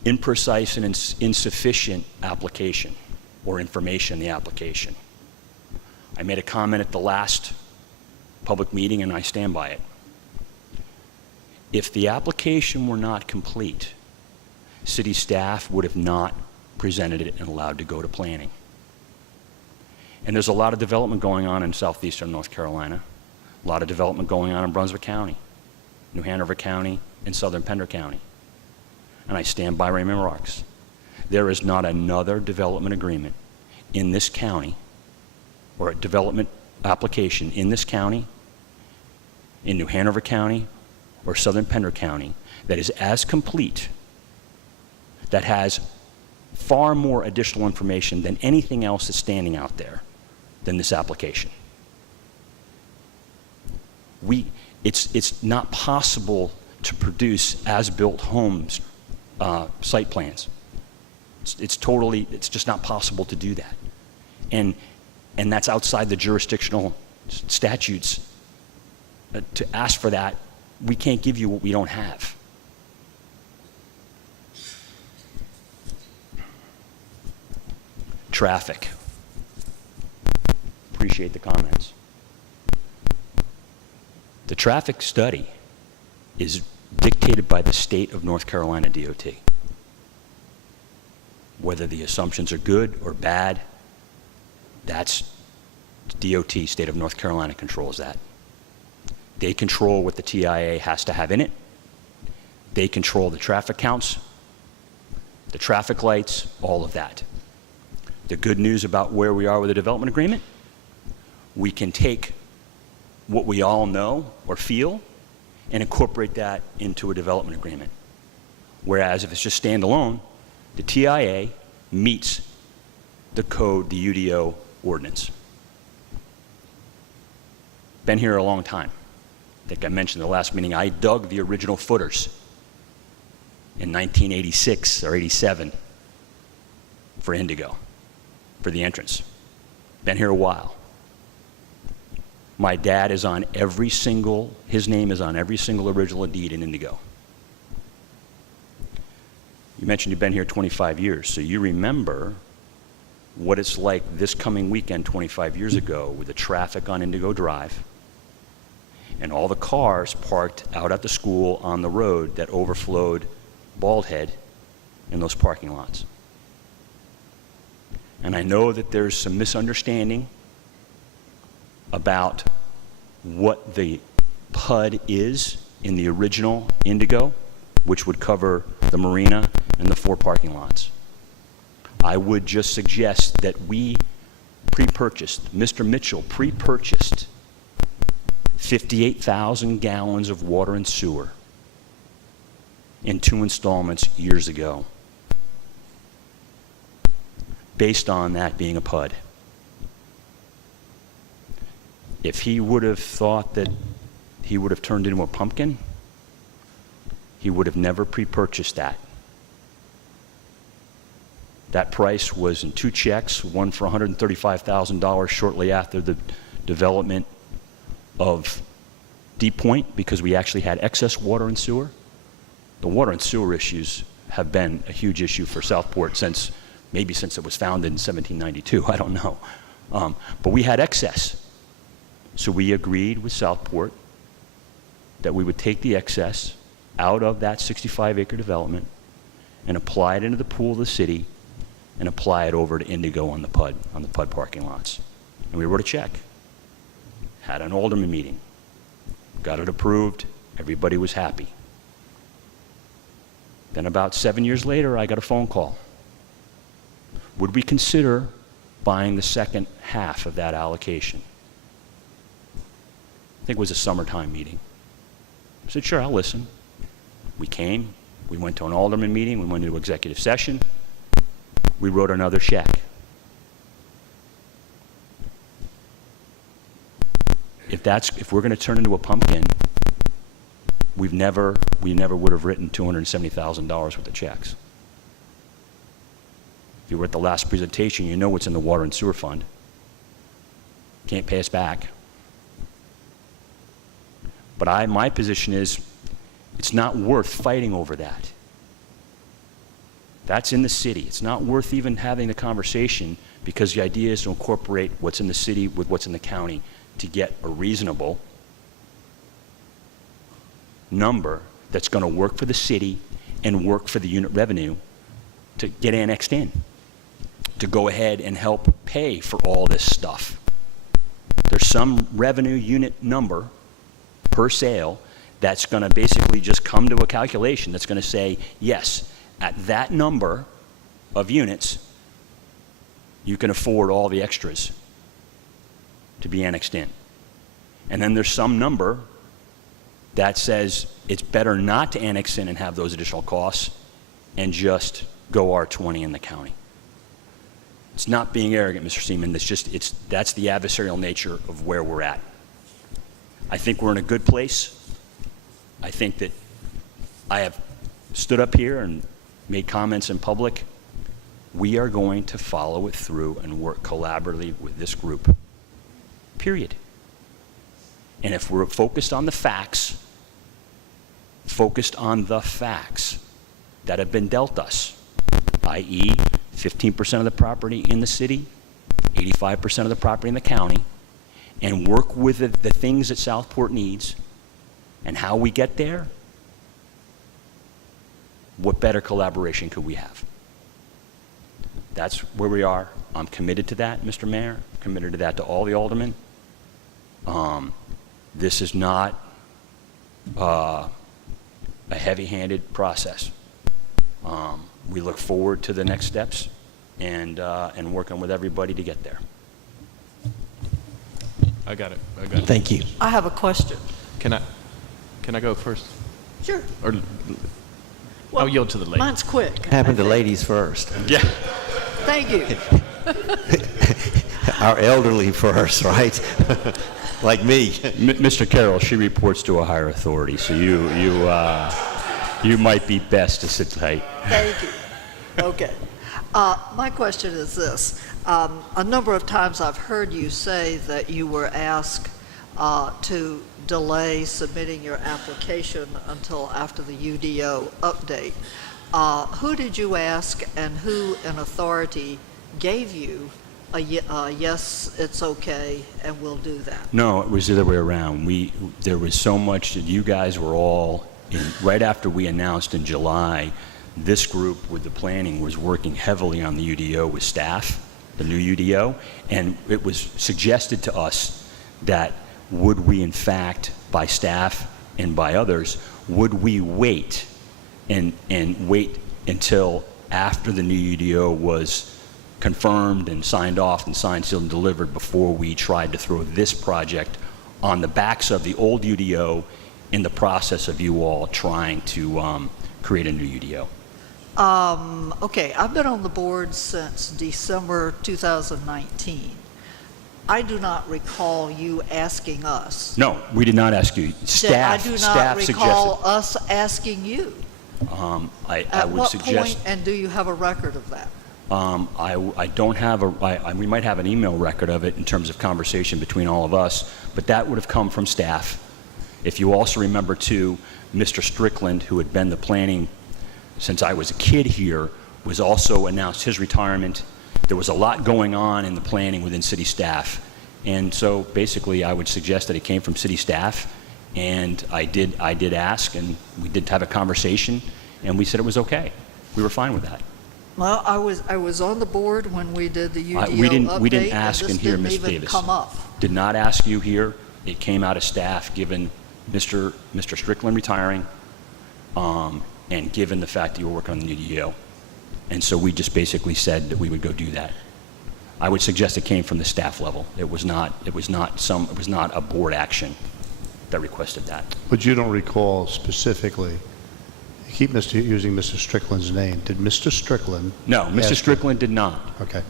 Imprecise and insufficient application or information in the application. I made a comment at the last public meeting and I stand by it. If the application were not complete, city staff would have not presented it and allowed to go to planning. And there's a lot of development going on in southeastern North Carolina, a lot of development going on in Brunswick County, New Hanover County, and southern Pender County. And I stand by my remarks. There is not another development agreement in this county or a development application in this county, in New Hanover County, or southern Pender County that is as complete, that has far more additional information than anything else that's standing out there than this application. It's not possible to produce as-built homes site plans. It's just not possible to do that. And that's outside the jurisdictional statutes. To ask for that, we can't give you what we don't have. Traffic. Appreciate the comments. The traffic study is dictated by the state of North Carolina DOT. Whether the assumptions are good or bad, that's DOT, state of North Carolina, controls that. They control what the TIA has to have in it. They control the traffic counts, the traffic lights, all of that. The good news about where we are with the development agreement, we can take what we all know or feel and incorporate that into a development agreement. Whereas if it's just standalone, the TIA meets the code, the UDO ordinance. Been here a long time. I think I mentioned in the last meeting, I dug the original footers in 1986 or 87 for Indigo, for the entrance. Been here a while. My dad is on every single, his name is on every single original deed in Indigo. You mentioned you've been here 25 years, so you remember what it's like this coming weekend 25 years ago with the traffic on Indigo Drive and all the cars parked out at the school on the road that overflowed Bald Head in those parking lots. And I know that there's some misunderstanding about what the PUD is in the original Indigo, which would cover the marina and the 4 parking lots. I would just suggest that we Mr. Mitchell pre-purchased 58,000 gallons of water and sewer in 2 installments years ago, based on that being a PUD. If he would have thought that he would have turned into a pumpkin, he would have never pre-purchased that. That price was in 2 checks, one for $135,000 shortly after the development of Deep Point, because we actually had excess water and sewer. The water and sewer issues have been a huge issue for Southport maybe since it was founded in 1792, I don't know. But we had excess. So we agreed with Southport that we would take the excess out of that 65-acre development and apply it into the pool of the city and apply it over to Indigo on the PUD parking lots. And we wrote a check, had an alderman meeting, got it approved, everybody was happy. Then about 7 years later, I got a phone call. Would we consider buying the second half of that allocation? I think it was a summertime meeting. I said, sure, I'll listen. We came, we went to an alderman meeting, we went into executive session, we wrote another check. If we're going to turn into a pumpkin, we never would have written $270,000 worth of checks. If you were at the last presentation, you know what's in the water and sewer fund. Can't pay us back. But my position is, it's not worth fighting over that. That's in the city. It's not worth even having the conversation, because the idea is to incorporate what's in the city with what's in the county to get a reasonable number that's going to work for the city and work for the unit revenue to get annexed in, to go ahead and help pay for all this stuff. There's some revenue unit number per sale that's going to basically just come to a calculation that's going to say, yes, at that number of units, you can afford all the extras to be annexed in. And then there's some number that says it's better not to annex in and have those additional costs and just go R20 in the county. It's not being arrogant, Mr. Seaman. That's the adversarial nature of where we're at. I think we're in a good place. I think that I have stood up here and made comments in public. We are going to follow it through and work collaboratively with this group, period. And if we're focused on the facts that have been dealt us, i.e. 15% of the property in the city, 85% of the property in the county, and work with the things that Southport needs and how we get there, what better collaboration could we have? That's where we are. I'm committed to that, Mr. Mayor. I'm committed to that to all the aldermen. This is not a heavy-handed process. We look forward to the next steps and working with everybody to get there. I got it. Thank you. I have a question. Can I go first? Sure. Or I'll yield to the lady. Mine's quick. Happened to ladies first. Yeah. Thank you. Our elderly first, right? Like me. Mr. Carroll, she reports to a higher authority, so you might be best to sit tight. Thank you. Okay. My question is this. A number of times I've heard you say that you were asked to delay submitting your application until after the UDO update. Who did you ask, and who in authority gave you a yes, it's okay, and we'll do that? No, it was the other way around. There was so much that you guys were all right after we announced in July. This group with the planning was working heavily on the UDO with staff, the new UDO, and it was suggested to us that would we in fact, by staff and by others, would we wait and wait until after the new UDO was confirmed and signed off and signed, sealed, and delivered before we tried to throw this project on the backs of the old UDO in the process of you all trying to create a new UDO. Okay, I've been on the board since December 2019. I do not recall you asking us. No, we did not ask you. Staff, I do not staff recall suggested. us asking you. I At would what suggest. point, and do you have a record of that? I don't have we might have an email record of it in terms of conversation between all of us, but that would have come from staff. If you also remember too, Mr. Strickland, who had been the planning since I was a kid here, was also announced his retirement. There was a lot going on in the planning within city staff. And so basically I would suggest that it came from city staff, and I did ask, and we did have a conversation, and we said it was okay. We were fine with that. Well, I was on the board when we did the UDO We update, didn't ask and in this here, didn't Ms. even Davis. come up. Did not ask you here. It came out of staff, given Mr. Strickland retiring, and given the fact that you were working on the new UDO. And so we just basically said that we would go do that. I would suggest it came from the staff level. It was not a board action that requested that. But you don't recall specifically, you keep using Mr. Strickland's name. Did Mr. Strickland? No, Mr. Strickland did not. Okay.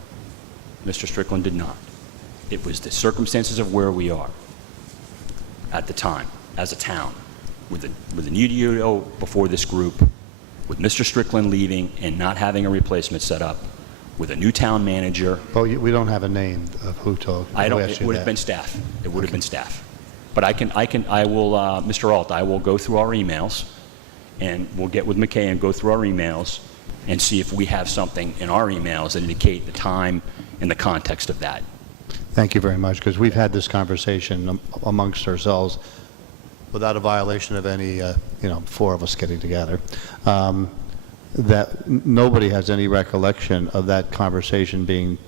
Mr. Strickland did not. It was the circumstances of where we are at the time as a town, with a new UDO before this group, with Mr. Strickland leaving and not having a replacement set up, with a new town manager. Oh, we don't have a name of who told. It would have been staff. It would have been staff. But I will, Mr. Alt, I will go through our emails, and we'll get with McKay and go through our emails and see if we have something in our emails that indicate the time and the context of that. Thank you very much, because we've had this conversation amongst ourselves without a violation of any, four of us getting together, that nobody has any recollection of that conversation being,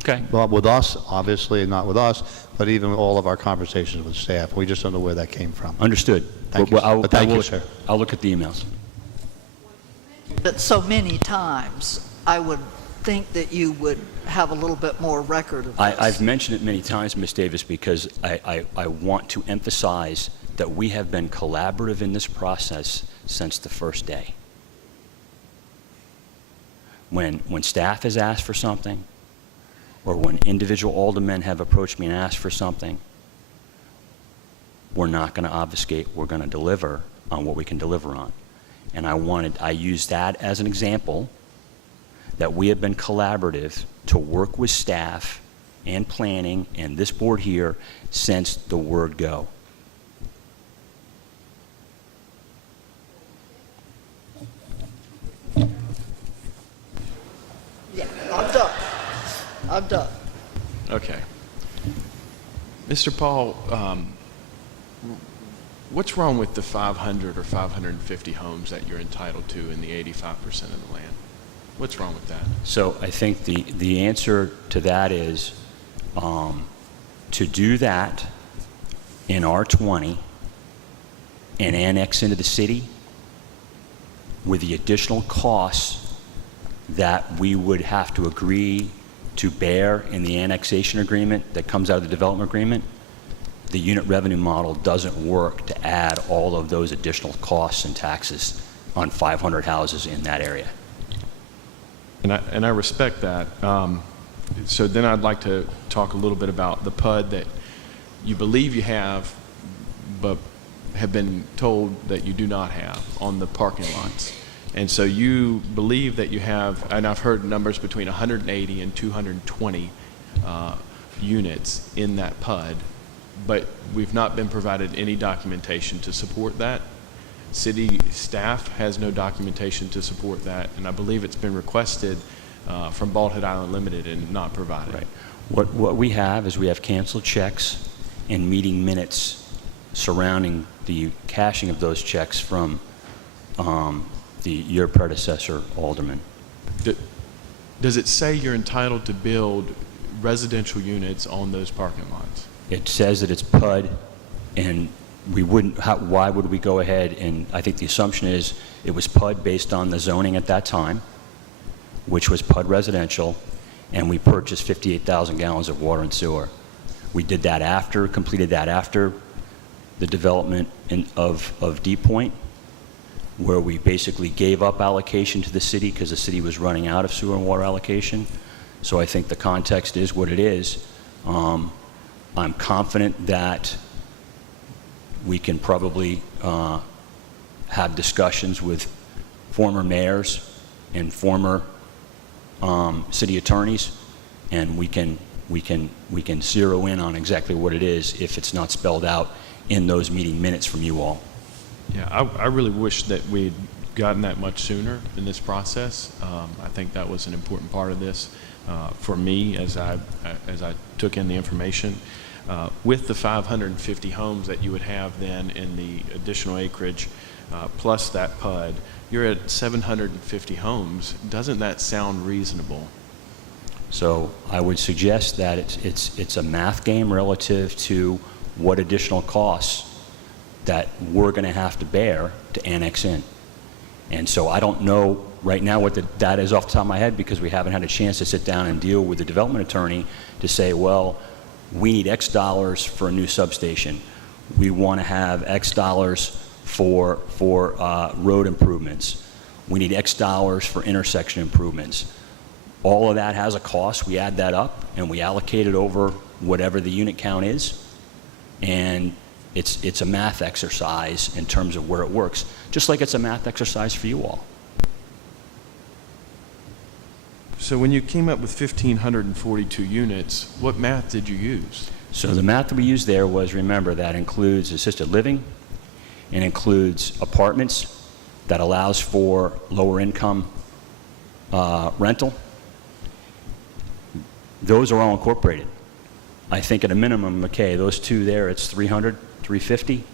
okay, well, with us, obviously, not with us, but even all of our conversations with staff. We just don't know where that came from. Understood. Thank you, but thank you, sir. I'll look at the emails. But so many times, I would think that you would have a little bit more record of this. I've mentioned it many times, Ms. Davis, because I want to emphasize that we have been collaborative in this process since the first day. When staff has asked for something, or when individual aldermen have approached me and asked for something, we're not going to obfuscate. We're going to deliver on what we can deliver on. And I used that as an example that we have been collaborative to work with staff and planning and this board here since the word go. Yeah, I'm done. I'm done. Okay. Mr. Paul, what's wrong with the 500 or 550 homes that you're entitled to in the 85% of the land? What's wrong with that? So I think the answer to that is to do that in R20 and annex into the city with the additional costs that we would have to agree to bear in the annexation agreement that comes out of the development agreement, the unit revenue model doesn't work to add all of those additional costs and taxes on 500 houses in that area. And I respect that. So then I'd like to talk a little bit about the PUD that you believe you have, but have been told that you do not have on the parking lots. And so you believe that you have, and I've heard numbers between 180 and 220 units in that PUD, but we've not been provided any documentation to support that. City staff has no documentation to support that, and I believe it's been requested from Bald Head Island Limited and not provided. Right. What we have is we have canceled checks and meeting minutes surrounding the cashing of those checks from your predecessor, Alderman. Does it say you're entitled to build residential units on those parking lots? It says that it's PUD, and we wouldn't, why would we go ahead and, I think the assumption is it was PUD based on the zoning at that time, which was PUD residential, and we purchased 58,000 gallons of water and sewer. We did that after, completed that after the development of Deep Point, where we basically gave up allocation to the city because the city was running out of sewer and water allocation. So I think the context is what it is. I'm confident that we can probably have discussions with former mayors and former city attorneys, and we can zero in on exactly what it is if it's not spelled out in those meeting minutes from you all. Yeah, I really wish that we'd gotten that much sooner in this process. I think that was an important part of this for me as I took in the information. With the 550 homes that you would have then in the additional acreage, plus that PUD, you're at 750 homes. Doesn't that sound reasonable? So I would suggest that it's a math game relative to what additional costs that we're going to have to bear to annex in. And so I don't know right now what that is off the top of my head, because we haven't had a chance to sit down and deal with the development attorney to say, well, we need X dollars for a new substation. We want to have X dollars for road improvements. We need X dollars for intersection improvements. All of that has a cost. We add that up and we allocate it over whatever the unit count is. And it's a math exercise in terms of where it works, just like it's a math exercise for you all. So when you came up with 1,542 units, what math did you use? So the math that we used there was, remember, that includes assisted living, and includes apartments, that allows for lower income rental. Those are all incorporated. I think at a minimum, McKay, those two there, it's 300, 350.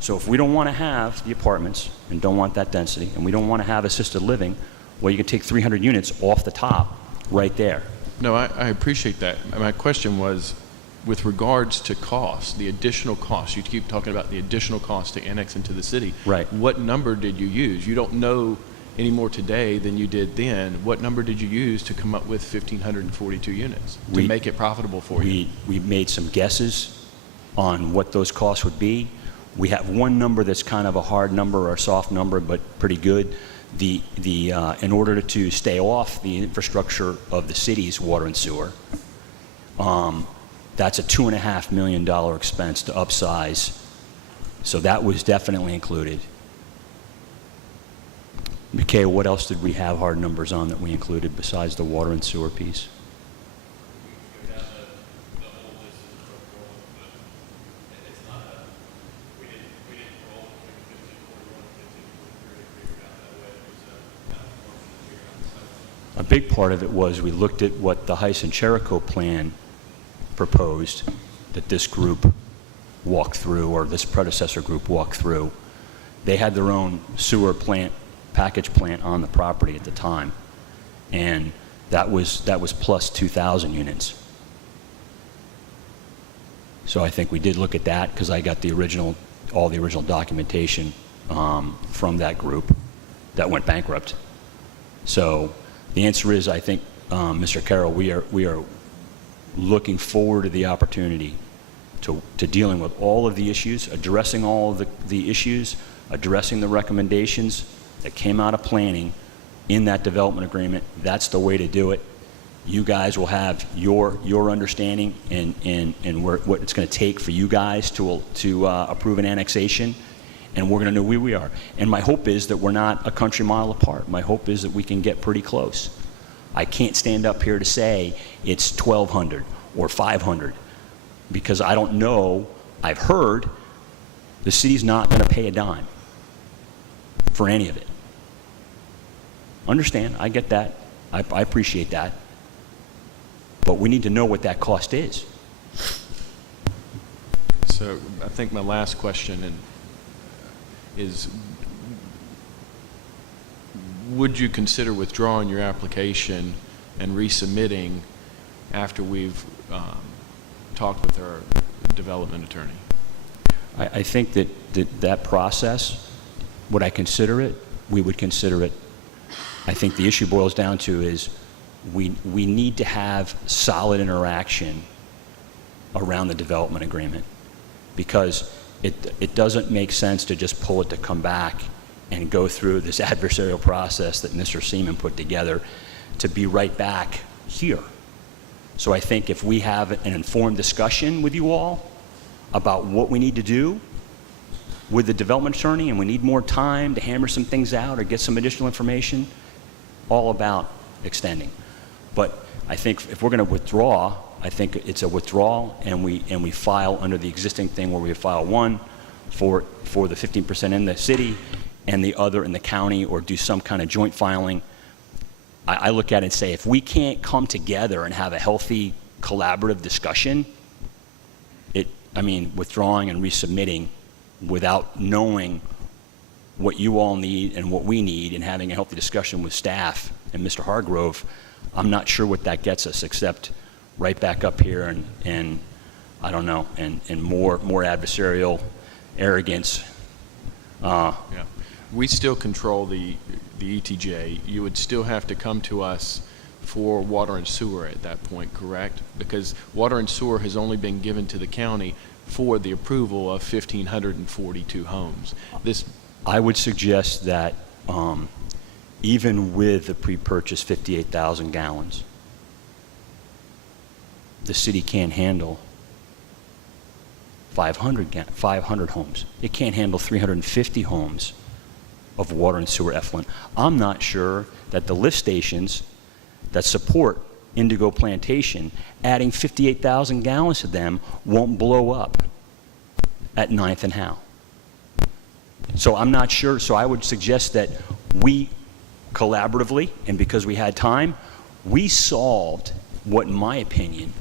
So if we don't want to have the apartments and don't want that density, and we don't want to have assisted living, well, you can take 300 units off the top right there. No, I appreciate that. My question was, with regards to cost, the additional cost, you keep talking about the additional cost to annex into the city. Right. What number did you use? You don't know any more today than you did then. What number did you use to come up with 1,542 units to make it profitable for you? We made some guesses on what those costs would be. We have one number that's kind of a hard number or a soft number, but pretty good. In order to stay off the infrastructure of the city's water and sewer, that's a $2.5 million expense to upsize. So that was definitely included. McKay, what else did we have hard numbers on that we included besides the water and sewer piece? A big part of it was we looked at what the Heiss and Cherico plan proposed that this group walked through, or this predecessor group walked through. They had their own sewer plant, package plant on the property at the time, and that was plus 2,000 units. So I think we did look at that, because I got all the original documentation from that group that went bankrupt. So the answer is, I think, Mr. Carroll, we are looking forward to the opportunity to dealing with all of the issues, addressing all of the issues, addressing the recommendations that came out of planning in that development agreement. That's the way to do it. You guys will have your understanding and what it's going to take for you guys to approve an annexation, and we're going to know where we are. And my hope is that we're not a country mile apart. My hope is that we can get pretty close. I can't stand up here to say it's 1,200 or 500, because I don't know. I've heard the city's not going to pay a dime for any of it. Understand, I get that. I appreciate that. But we need to know what that cost is. So I think my last question is, would you consider withdrawing your application and resubmitting after we've talked with our development attorney? I think that process, would I consider it? We would consider it I think the issue boils down to is we need to have solid interaction around the development agreement, because it doesn't make sense to just pull it to come back and go through this adversarial process that Mr. Seaman put together to be right back here. So I think if we have an informed discussion with you all about what we need to do with the development attorney, and we need more time to hammer some things out or get some additional information, all about extending. But I think if we're going to withdraw, I think it's a withdrawal, and we file under the existing thing where we file one for the 15% in the city and the other in the county, or do some kind of joint filing. I look at it and say, if we can't come together and have a healthy collaborative discussion, withdrawing and resubmitting without knowing what you all need and what we need, and having a healthy discussion with staff and Mr. Hargrove, I'm not sure what that gets us, except right back up here and I don't know, and more adversarial arrogance. Yeah. We still control the ETJ. You would still have to come to us for water and sewer at that point, correct? Because water and sewer has only been given to the county for the approval of 1,542 homes. I would suggest that even with the pre-purchase 58,000 gallons, the city can't handle 500 homes. It can't handle 350 homes of water and sewer effluent. I'm not sure that the lift stations that support Indigo Plantation, adding 58,000 gallons to them won't blow up at 9th and Howe. So I'm not sure. So I would suggest that we collaboratively, and because we had time, we solved what, in my opinion,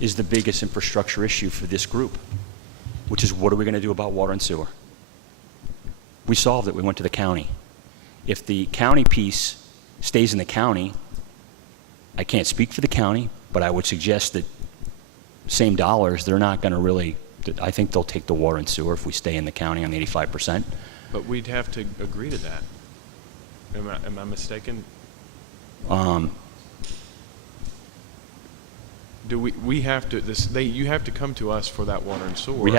is the biggest infrastructure issue for this group, which is, what are we going to do about water and sewer? We solved it. We went to the county. If the county piece stays in the county, I can't speak for the county, but I would suggest that same dollars, they're not going to really, I think they'll take the water and sewer if we stay in the county on the 85%. But we'd have to agree to that. Am I mistaken? Do we have to? You have to come to us for that water and sewer. We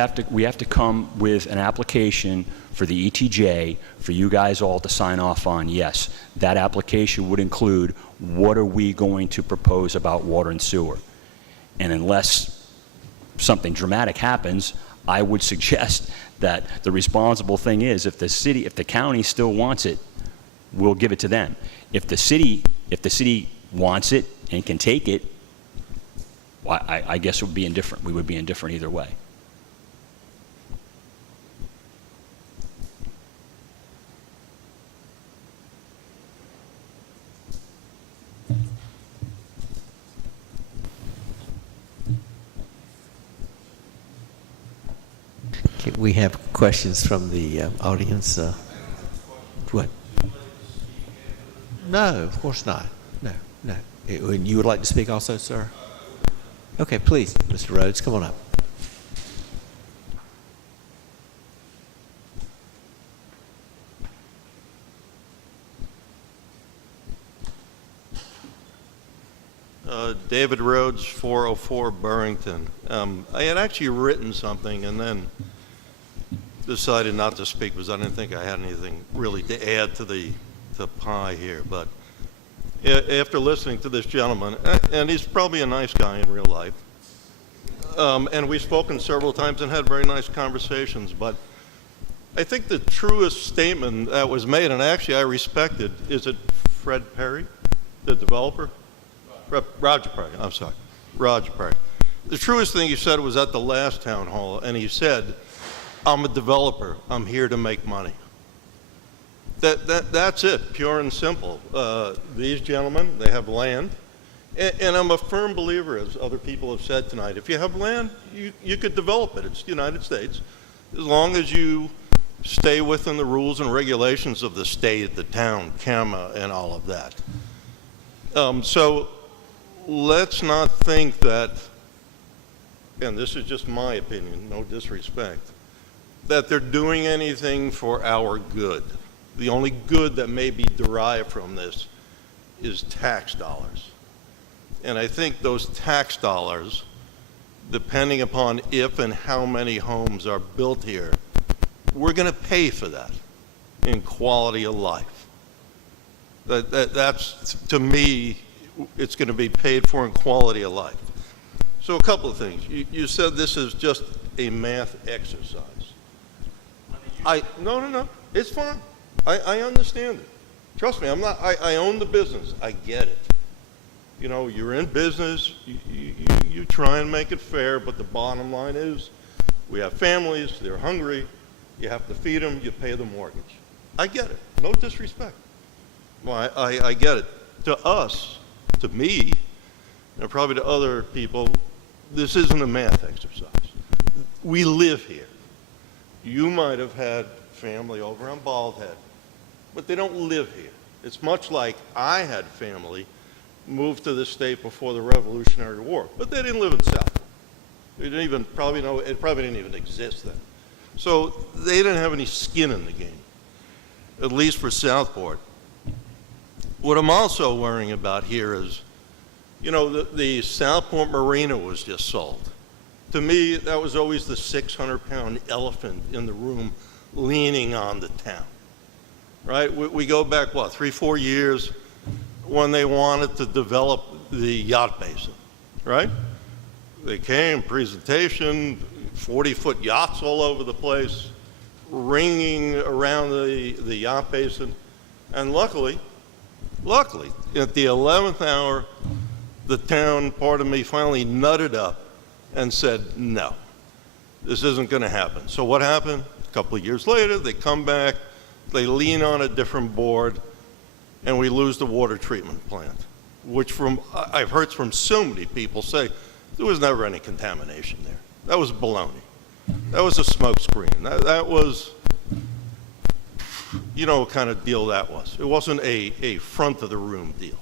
have to come with an application for the ETJ for you guys all to sign off on. Yes, that application would include, what are we going to propose about water and sewer? And unless something dramatic happens, I would suggest that the responsible thing is, if the county still wants it, we'll give it to them. If the city wants it and can take it, well, I guess it would be indifferent. We would be indifferent either way. Okay, we have questions from the audience. What? No, of course not. No. You would like to speak also, sir? Okay, please, Mr. Rhodes, come on up. David Rhodes, 404 Burrington. I had actually written something and then decided not to speak because I didn't think I had anything really to add to the pie here. But after listening to this gentleman, and he's probably a nice guy in real life, and we've spoken several times and had very nice conversations, but I think the truest statement that was made, and actually I respected, is it Fred Perry, the developer? Roger Perry, I'm sorry, Roger Perry. The truest thing he said was at the last town hall, and he said, I'm a developer, I'm here to make money. That's it, pure and simple. These gentlemen, they have land, and I'm a firm believer, as other people have said tonight, if you have land, you could develop it. It's the United States, as long as you stay within the rules and regulations of the state, the town, CAMA, and all of that. So let's not think that, and this is just my opinion, no disrespect, that they're doing anything for our good. The only good that may be derived from this is tax dollars. And I think those tax dollars, depending upon if and how many homes are built here, we're going to pay for that in quality of life. That's, to me, it's going to be paid for in quality of life. So a couple of things. You said this is just a math exercise. No, it's fine. I understand it. Trust me, I own the business. I get it. You know, you're in business, you try and make it fair, but the bottom line is, we have families, they're hungry, you have to feed them, you pay the mortgage. I get it, no disrespect. Well, I get it. To us, to me, and probably to other people, this isn't a math exercise. We live here. You might have had family over on Bald Head, but they don't live here. It's much like I had family moved to this state before the Revolutionary War, but they didn't live in Southport. They didn't even probably know, it probably didn't even exist then. So they didn't have any skin in the game, at least for Southport. What I'm also worrying about here is, you know, the Southport Marina was just sold. To me, that was always the 600-pound elephant in the room leaning on the town, right? We go back, what, 3-4 years when they wanted to develop the yacht basin, right? They came, presentation, 40-foot yachts all over the place, ringing around the yacht basin, and luckily, at the 11th hour, the town, part of me, finally nutted up and said, no, this isn't going to happen. So what happened? A couple of years later, they come back, they lean on a different board, and we lose the water treatment plant, which I've heard from so many people say, there was never any contamination there. That was baloney. That was a smoke screen. That was, you know, what kind of deal that was. It wasn't a front of the room deal.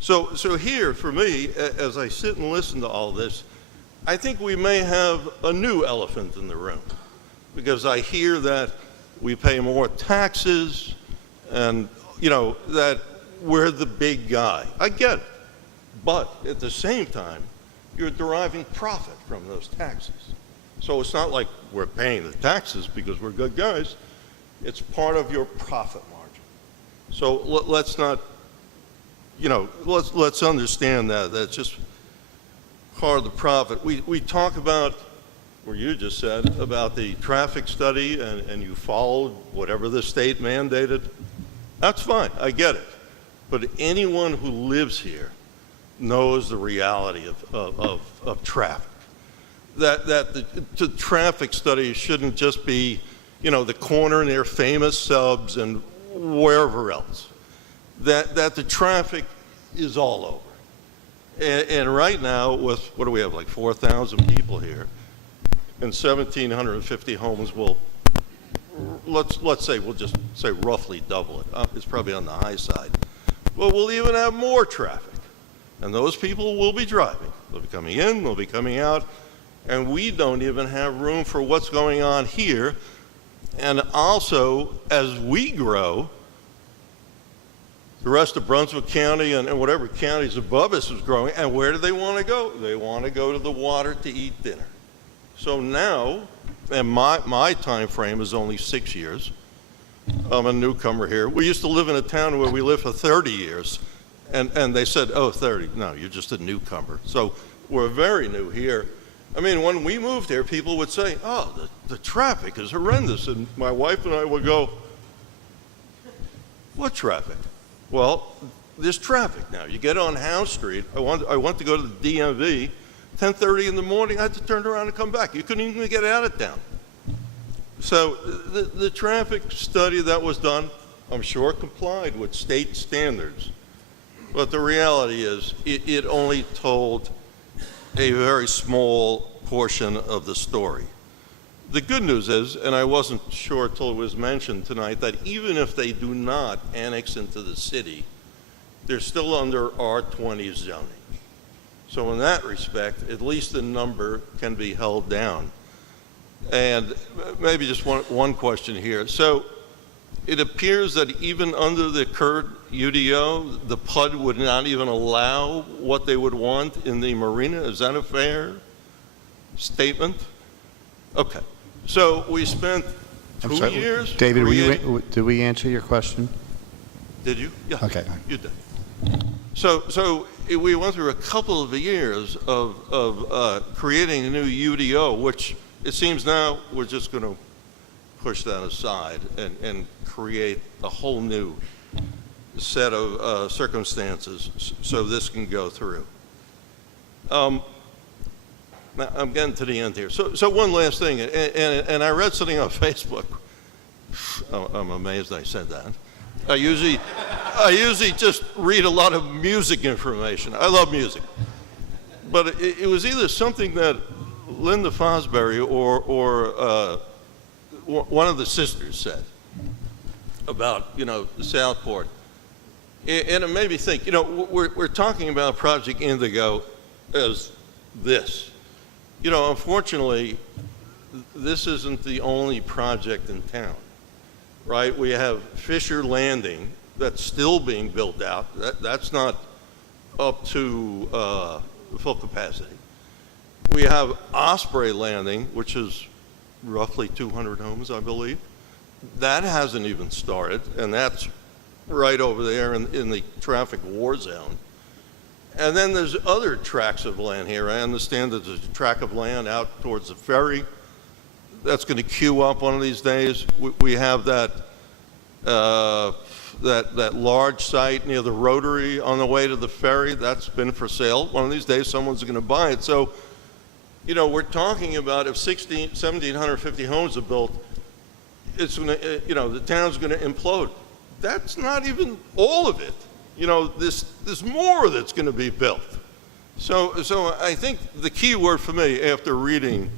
So here, for me, as I sit and listen to all this, I think we may have a new elephant in the room, because I hear that we pay more taxes and, you know, that we're the big guy. I get it. But at the same time, you're deriving profit from those taxes. So it's not like we're paying the taxes because we're good guys. It's part of your profit margin. So let's not, you know, let's understand that. That's just part of the profit. We talk about, or you just said, about the traffic study, and you followed whatever the state mandated. That's fine, I get it. But anyone who lives here knows the reality of traffic. That the traffic study shouldn't just be, you know, the corner near Famous Subs and wherever else. That the traffic is all over. And right now, with, what do we have, like 4,000 people here, and 1,750 homes will, let's say, we'll just say roughly double it. It's probably on the high side. But we'll even have more traffic. And those people will be driving. They'll be coming in, they'll be coming out, and we don't even have room for what's going on here. And also, as we grow, the rest of Brunswick County and whatever counties above us is growing, and where do they want to go? They want to go to the water to eat dinner. So now, and my time frame is only 6 years. I'm a newcomer here. We used to live in a town where we lived for 30 years, and they said, oh, 30. No, you're just a newcomer. So we're very new here. I mean, when we moved here, people would say, oh, the traffic is horrendous. And my wife and I would go, what traffic? Well, there's traffic now. You get on House Street. I want to go to the DMV. 10:30 in the morning, I had to turn around and come back. You couldn't even get out of town. So the traffic study that was done, I'm sure complied with state standards. But the reality is it only told a very small portion of the story. The good news is, and I wasn't sure till it was mentioned tonight, that even if they do not annex into the city, they're still under R20 zoning. So in that respect, at least the number can be held down. And maybe just one question here. So it appears that even under the current UDO, the PUD would not even allow what they would want in the marina. Is that a fair statement? Okay. So we spent 2 years. David, did we answer your question? Did you? Yeah. Okay. You did. So we went through a couple of years of creating a new UDO, which it seems now we're just going to push that aside and create a whole new set of circumstances so this can go through. Now I'm getting to the end here. So one last thing, and I read something on Facebook. I'm amazed I said that. I usually just read a lot of music information. I love music. But it was either something that Linda Fosbury or one of the sisters said about, Southport. And it made me think, we're talking about Project Indigo as this. Unfortunately, this isn't the only project in town, right? We have Fisher Landing that's still being built out. That's not up to full capacity. We have Osprey Landing, which is roughly 200 homes, I believe. That hasn't even started, and that's right over there in the traffic war zone. And then there's other tracts of land here. I understand that there's a tract of land out towards the ferry that's going to queue up one of these days. We have that large site near the Rotary on the way to the ferry. That's been for sale. One of these days, someone's going to buy it. So, we're talking about if 1,750 homes are built, it's going to, the town's going to implode. That's not even all of it. There's more that's going to be built. So I think the key word for me after reading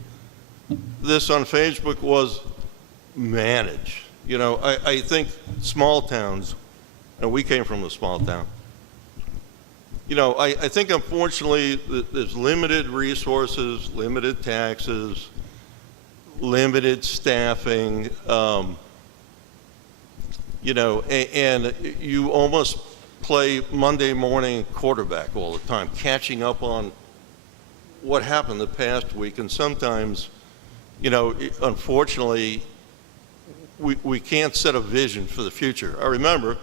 this on Facebook was manage. I think small towns, and we came from a small town, I think unfortunately there's limited resources, limited taxes, limited staffing, and you almost play Monday morning quarterback all the time, catching up on what happened the past week. And sometimes, unfortunately, we can't set a vision for the future. I remember,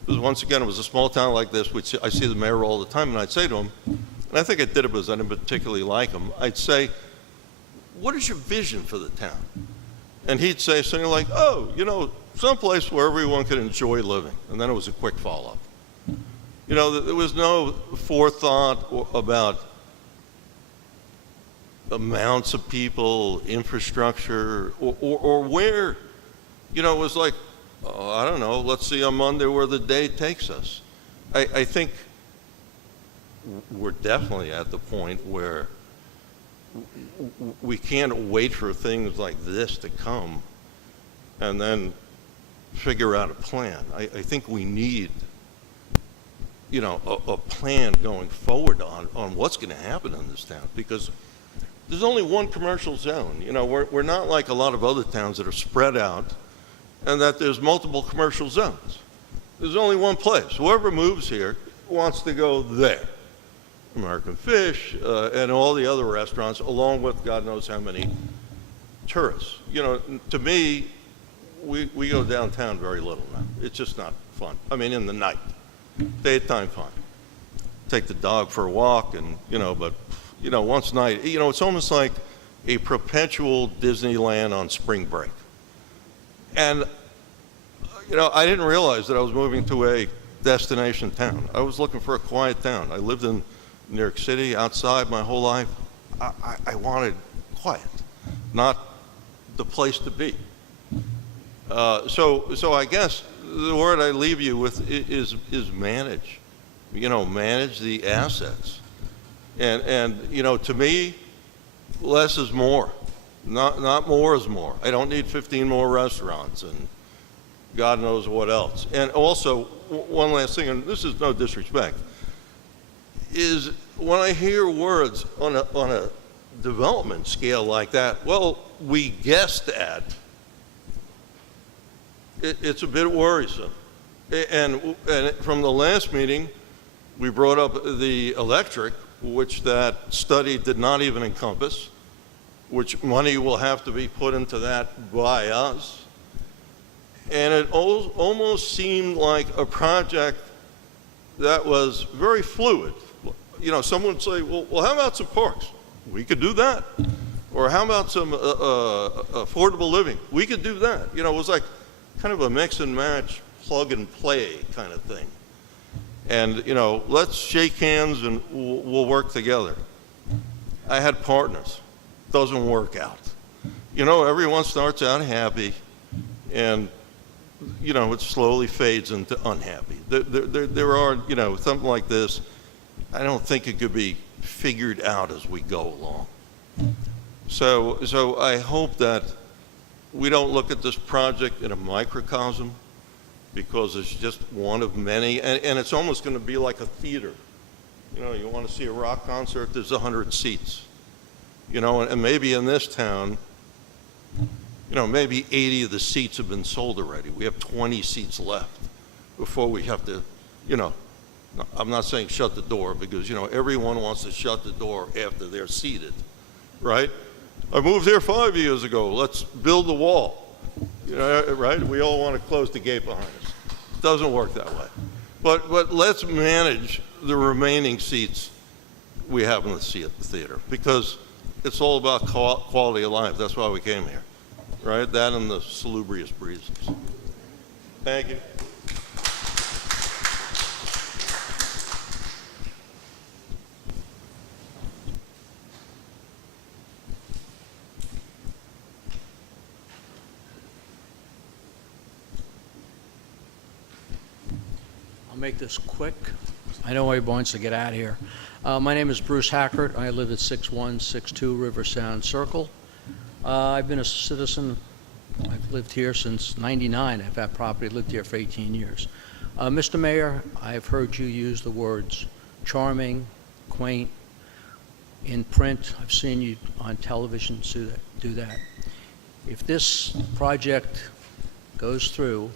because once again, it was a small town like this, which I see the mayor all the time, and I'd say to him, and I think I did it because I didn't particularly like him, I'd say, what is your vision for the town? And he'd say something like, someplace where everyone could enjoy living. And then it was a quick follow-up. There was no forethought about amounts of people, infrastructure, or where, it was like, I don't know, let's see on Monday where the day takes us. I think we're definitely at the point where we can't wait for things like this to come and then figure out a plan. I think we need, a plan going forward on what's going to happen in this town, because there's only one commercial zone. We're not like a lot of other towns that are spread out and that there's multiple commercial zones. There's only one place. Whoever moves here wants to go there. American Fish and all the other restaurants, along with God knows how many tourists. To me, we go downtown very little now. It's just not fun. I mean, in the night. Daytime, fine. Take the dog for a walk and, but, once a night, it's almost like a perpetual Disneyland on spring break. And, I didn't realize that I was moving to a destination town. I was looking for a quiet town. I lived in New York City, outside my whole life. I wanted quiet, not the place to be. So I guess the word I leave you with is manage. Manage the assets. And to me, less is more. Not more is more. I don't need 15 more restaurants and God knows what else. And also, one last thing, and this is no disrespect, is when I hear words on a development scale like that, well, we guessed at. it's a bit worrisome. And from the last meeting, we brought up the electric, which that study did not even encompass, which money will have to be put into that by us. And it almost seemed like a project that was very fluid. You know, someone would say, well, how about some parks? We could do that. Or how about some affordable living? We could do that. You know, it was like kind of a mix and match, plug and play kind of thing. And, you know, let's shake hands and we'll work together. I had partners. Doesn't work out. You know, everyone starts out happy and, you know, it slowly fades into unhappy. There are, you know, something like this, I don't think it could be figured out as we go along. So I hope that we don't look at this project in a microcosm, because it's just one of many, and it's almost going to be like a theater. You know, you want to see a rock concert, there's 100 seats. You know, and maybe in this town, you know, maybe 80 of the seats have been sold already. We have 20 seats left before we have to, you know, I'm not saying shut the door, because, you know, everyone wants to shut the door after they're seated, right? I moved here 5 years ago. Let's build the wall, you know, right? We all want to close the gate behind us. It doesn't work that way. But let's manage the remaining seats we have in the theater, because it's all about quality of life. That's why we came here, right? That and the salubrious breezes. Thank you. I'll make this quick. I know everybody wants to get out of here. My name is Bruce Hackert. I live at 6162 River Sound Circle. I've been a citizen. I've lived here since '99. I've had property, lived here for 18 years. Mr. Mayor, I've heard you use the words charming, quaint. In print, I've seen you on television do that. If this project goes through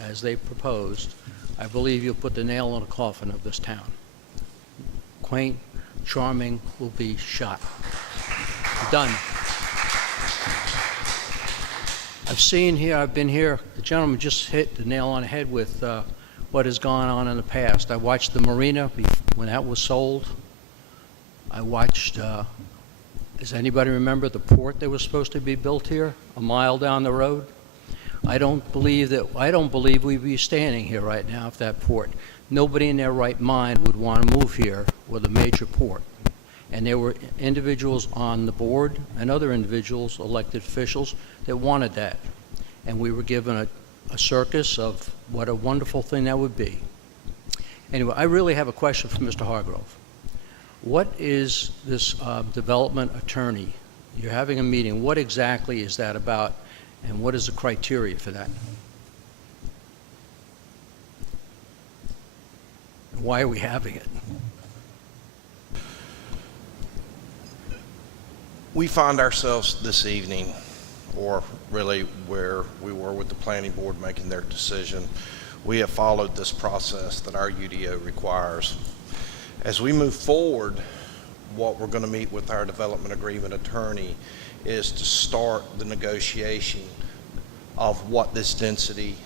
as they proposed, I believe you'll put the nail in the coffin of this town. Quaint, charming will be shot. Done. I've been here, the gentleman just hit the nail on the head with what has gone on in the past. I watched the marina when that was sold. I watched, does anybody remember the port that was supposed to be built here, a mile down the road? I don't believe we'd be standing here right now if that port. Nobody in their right mind would want to move here with a major port. And there were individuals on the board and other individuals, elected officials, that wanted that. And we were given a circus of what a wonderful thing that would be. Anyway, I really have a question for Mr. Hargrove. What is this development attorney? You're having a meeting. What exactly is that about? And what is the criteria for that? Why are we having it? We find ourselves this evening, or really where we were with the planning board making their decision, we have followed this process that our UDO requires. As we move forward, what we're going to meet with our development agreement attorney is to start the negotiation of what this density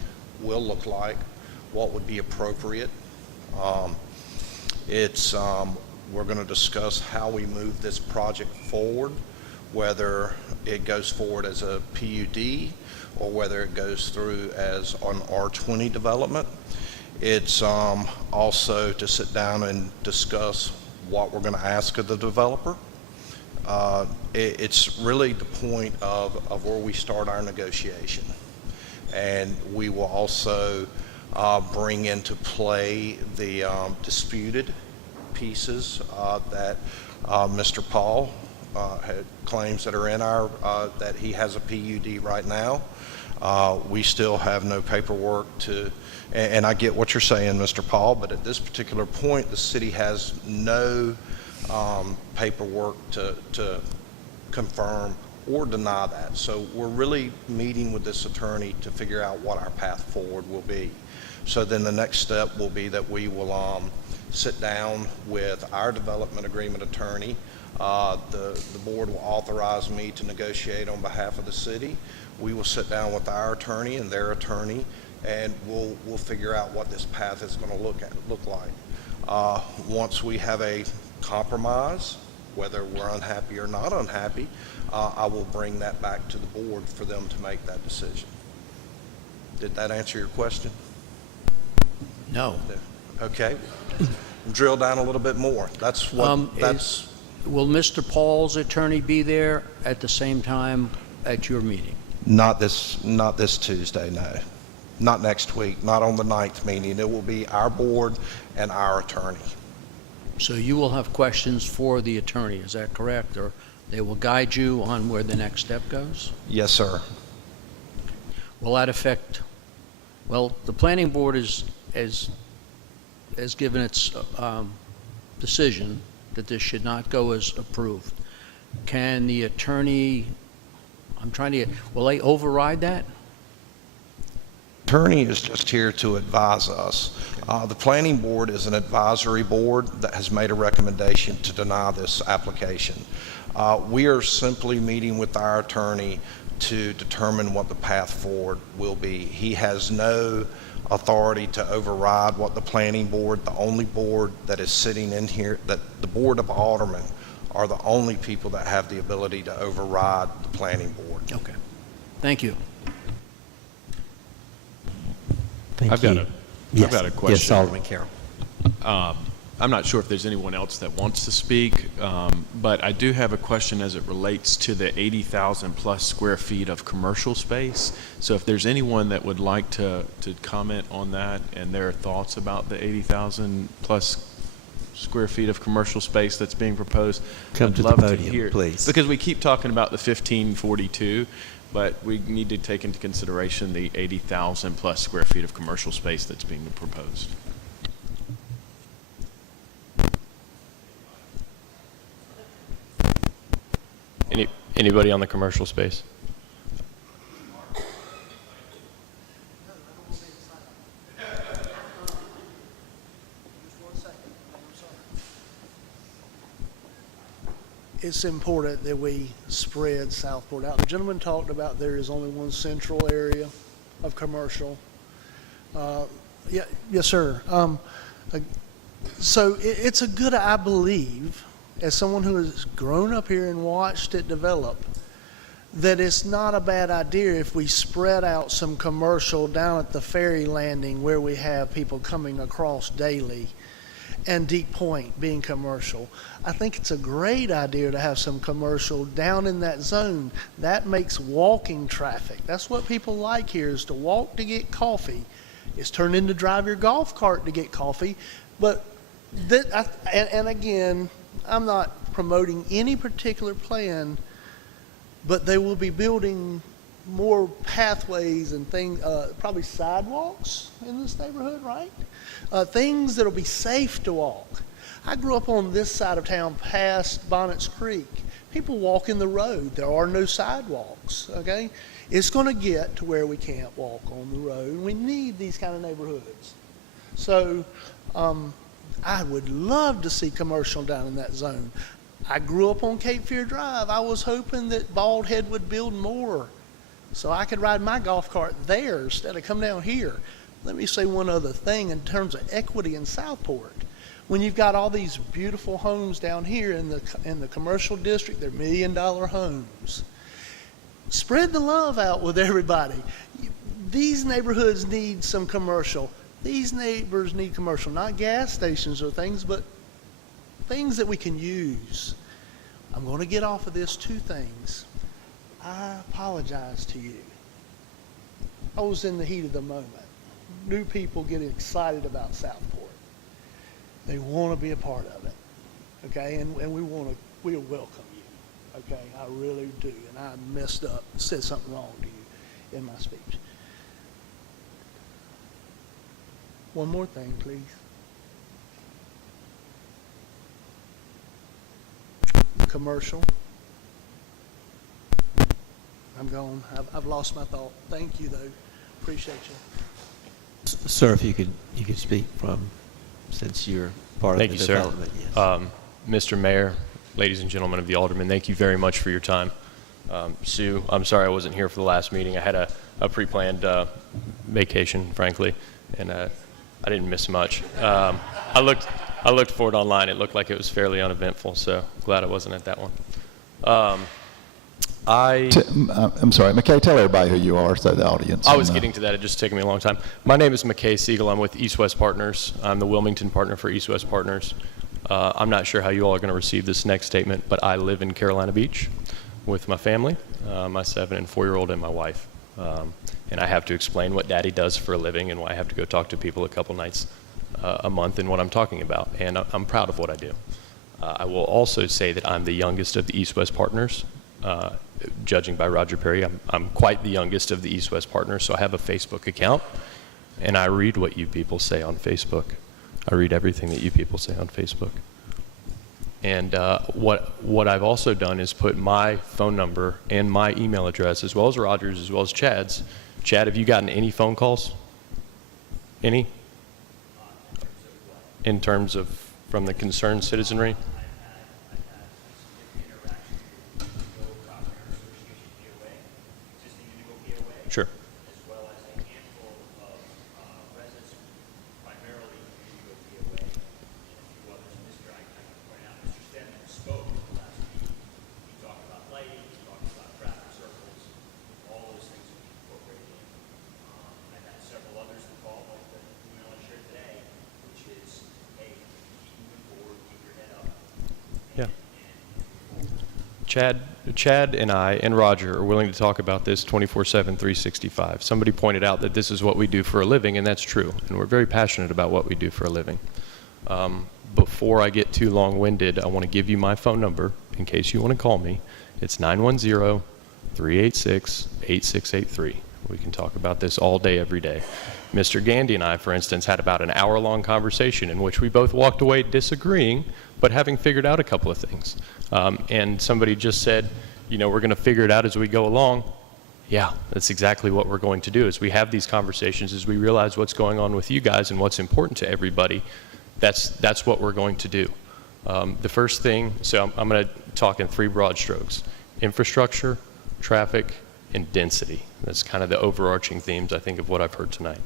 will look like, what would be appropriate. We're going to discuss how we move this project forward, whether it goes forward as a PUD or whether it goes through as an R20 development. It's also to sit down and discuss what we're going to ask of the developer. It's really the point of where we start our negotiation. And we will also bring into play the disputed pieces that Mr. Paul had claims that are in our, that he has a PUD right now. We still have no paperwork to, and I get what you're saying, Mr. Paul, but at this particular point, the city has no paperwork to confirm or deny that. So we're really meeting with this attorney to figure out what our path forward will be. So then the next step will be that we will sit down with our development agreement attorney. The board will authorize me to negotiate on behalf of the city. We will sit down with our attorney and their attorney, and we'll figure out what this path is going to look like. Once we have a compromise, whether we're unhappy or not unhappy, I will bring that back to the board for them to make that decision. Did that answer your question? No. Okay. Drill down a little bit more. That's what, Will Mr. Paul's attorney be there at the same time at your meeting? Not this Tuesday, no. Not next week, not on the 9th meeting. It will be our board and our attorney. So you will have questions for the attorney, is that correct? Or they will guide you on where the next step goes? Yes, sir. Will that affect, well, the planning board has given its decision that this should not go as approved. Can the attorney, will they override that? Attorney is just here to advise us. The planning board is an advisory board that has made a recommendation to deny this application. We are simply meeting with our attorney to determine what the path forward will be. He has no authority to override what the planning board, the only board that is sitting in here, that the Board of Aldermen are the only people that have the ability to override the planning board. Okay. Thank you. I've got a question. Yes, Alderman Carroll. I'm not sure if there's anyone else that wants to speak, but I do have a question as it relates to the 80,000 plus square feet of commercial space. So if there's anyone that would like to comment on that and their thoughts about the 80,000 plus square feet of commercial space that's being proposed, Come I'd to the love podium, hear, please. because we keep talking about the 1542, but we need to take into consideration the 80,000 plus square feet of commercial space that's being proposed. Anybody on the commercial space? It's important that we spread Southport out. The gentleman talked about there is only one central area of commercial. Yes, sir. So it's a good, I believe, as someone who has grown up here and watched it develop, that it's not a bad idea if we spread out some commercial down at the ferry landing where we have people coming across daily, and Deep Point being commercial. I think it's a great idea to have some commercial down in that zone. That makes walking traffic. That's what people like here, is to walk to get coffee. It's turned into drive your golf cart to get coffee. But and again, I'm not promoting any particular plan, but they will be building more pathways and things, probably sidewalks in this neighborhood, right? Things that'll be safe to walk. I grew up on this side of town past Bonnets Creek. People walk in the road. There are no sidewalks, okay? It's going to get to where we can't walk on the road. We need these kind of neighborhoods. So I would love to see commercial down in that zone. I grew up on Cape Fear Drive. I was hoping that Bald Head would build more so I could ride my golf cart there instead of come down here. Let me say one other thing in terms of equity in Southport. When you've got all these beautiful homes down here in the commercial district, they're $1 million homes. Spread the love out with everybody. These neighborhoods need some commercial. These neighbors need commercial, not gas stations or things, but things that we can use. I'm going to get off of this, two things. I apologize to you. I was in the heat of the moment. New people get excited about Southport. They want to be a part of it, okay? And we'll welcome you, okay? I really do. And I messed up, said something wrong to you in my speech. One more thing, please. Commercial. I'm gone. I've lost my thought. Thank you, though. Appreciate you. Sir, if you could speak since you're part of the development. Thank you, Yes. sir. Mr. Mayor, ladies and gentlemen of the Aldermen, thank you very much for your time. Sue, I'm sorry I wasn't here for the last meeting. I had a pre-planned vacation, frankly, and I didn't miss much. I looked for it online. It looked like it was fairly uneventful, so glad I wasn't at that one. I'm sorry, McKay, tell everybody who you are so the audience. I was getting to that. It just taken me a long time. My name is McKay Siegel. I'm with East West Partners. I'm the Wilmington partner for East West Partners. I'm not sure how you all are going to receive this next statement, but I live in Carolina Beach with my family, my 7- and 4-year-old and my wife. And I have to explain what Daddy does for a living and why I have to go talk to people a couple nights a month and what I'm talking about. And I'm proud of what I do. I will also say that I'm the youngest of the East West Partners. Judging by Roger Perry, I'm quite the youngest of the East West Partners, so I have a Facebook account, and I read what you people say on Facebook. I read everything that you people say on Facebook. And what I've also done is put my phone number and my email address, as well as Roger's, as well as Chad's. Chad, have you gotten any phone calls? Any? In terms of from the concerned citizenry? Sure. As well as a handful of residents, primarily Indigo POA, and a few others. Mr. I can point out, Mr. Stenman spoke at the last meeting. He talked about lighting, he talked about traffic circles, all those things will be incorporated in. I've had several others that call, like the email I shared today, which is, hey, keep moving forward, keep your head up. Yeah. Chad and I and Roger are willing to talk about this 24/7, 365. Somebody pointed out that this is what we do for a living, and that's true. And we're very passionate about what we do for a living. Before I get too long-winded, I want to give you my phone number in case you want to call me. It's 910-386-8683. We can talk about this all day, every day. Mr. Gandy and I, for instance, had about an hour-long conversation in which we both walked away disagreeing, but having figured out a couple of things. And somebody just said, you know, we're going to figure it out as we go along. Yeah, that's exactly what we're going to do. As we have these conversations, as we realize what's going on with you guys and what's important to everybody, that's what we're going to do. The first thing, so I'm going to talk in 3 broad strokes: infrastructure, traffic, and density. That's kind of the overarching themes, I think, of what I've heard tonight.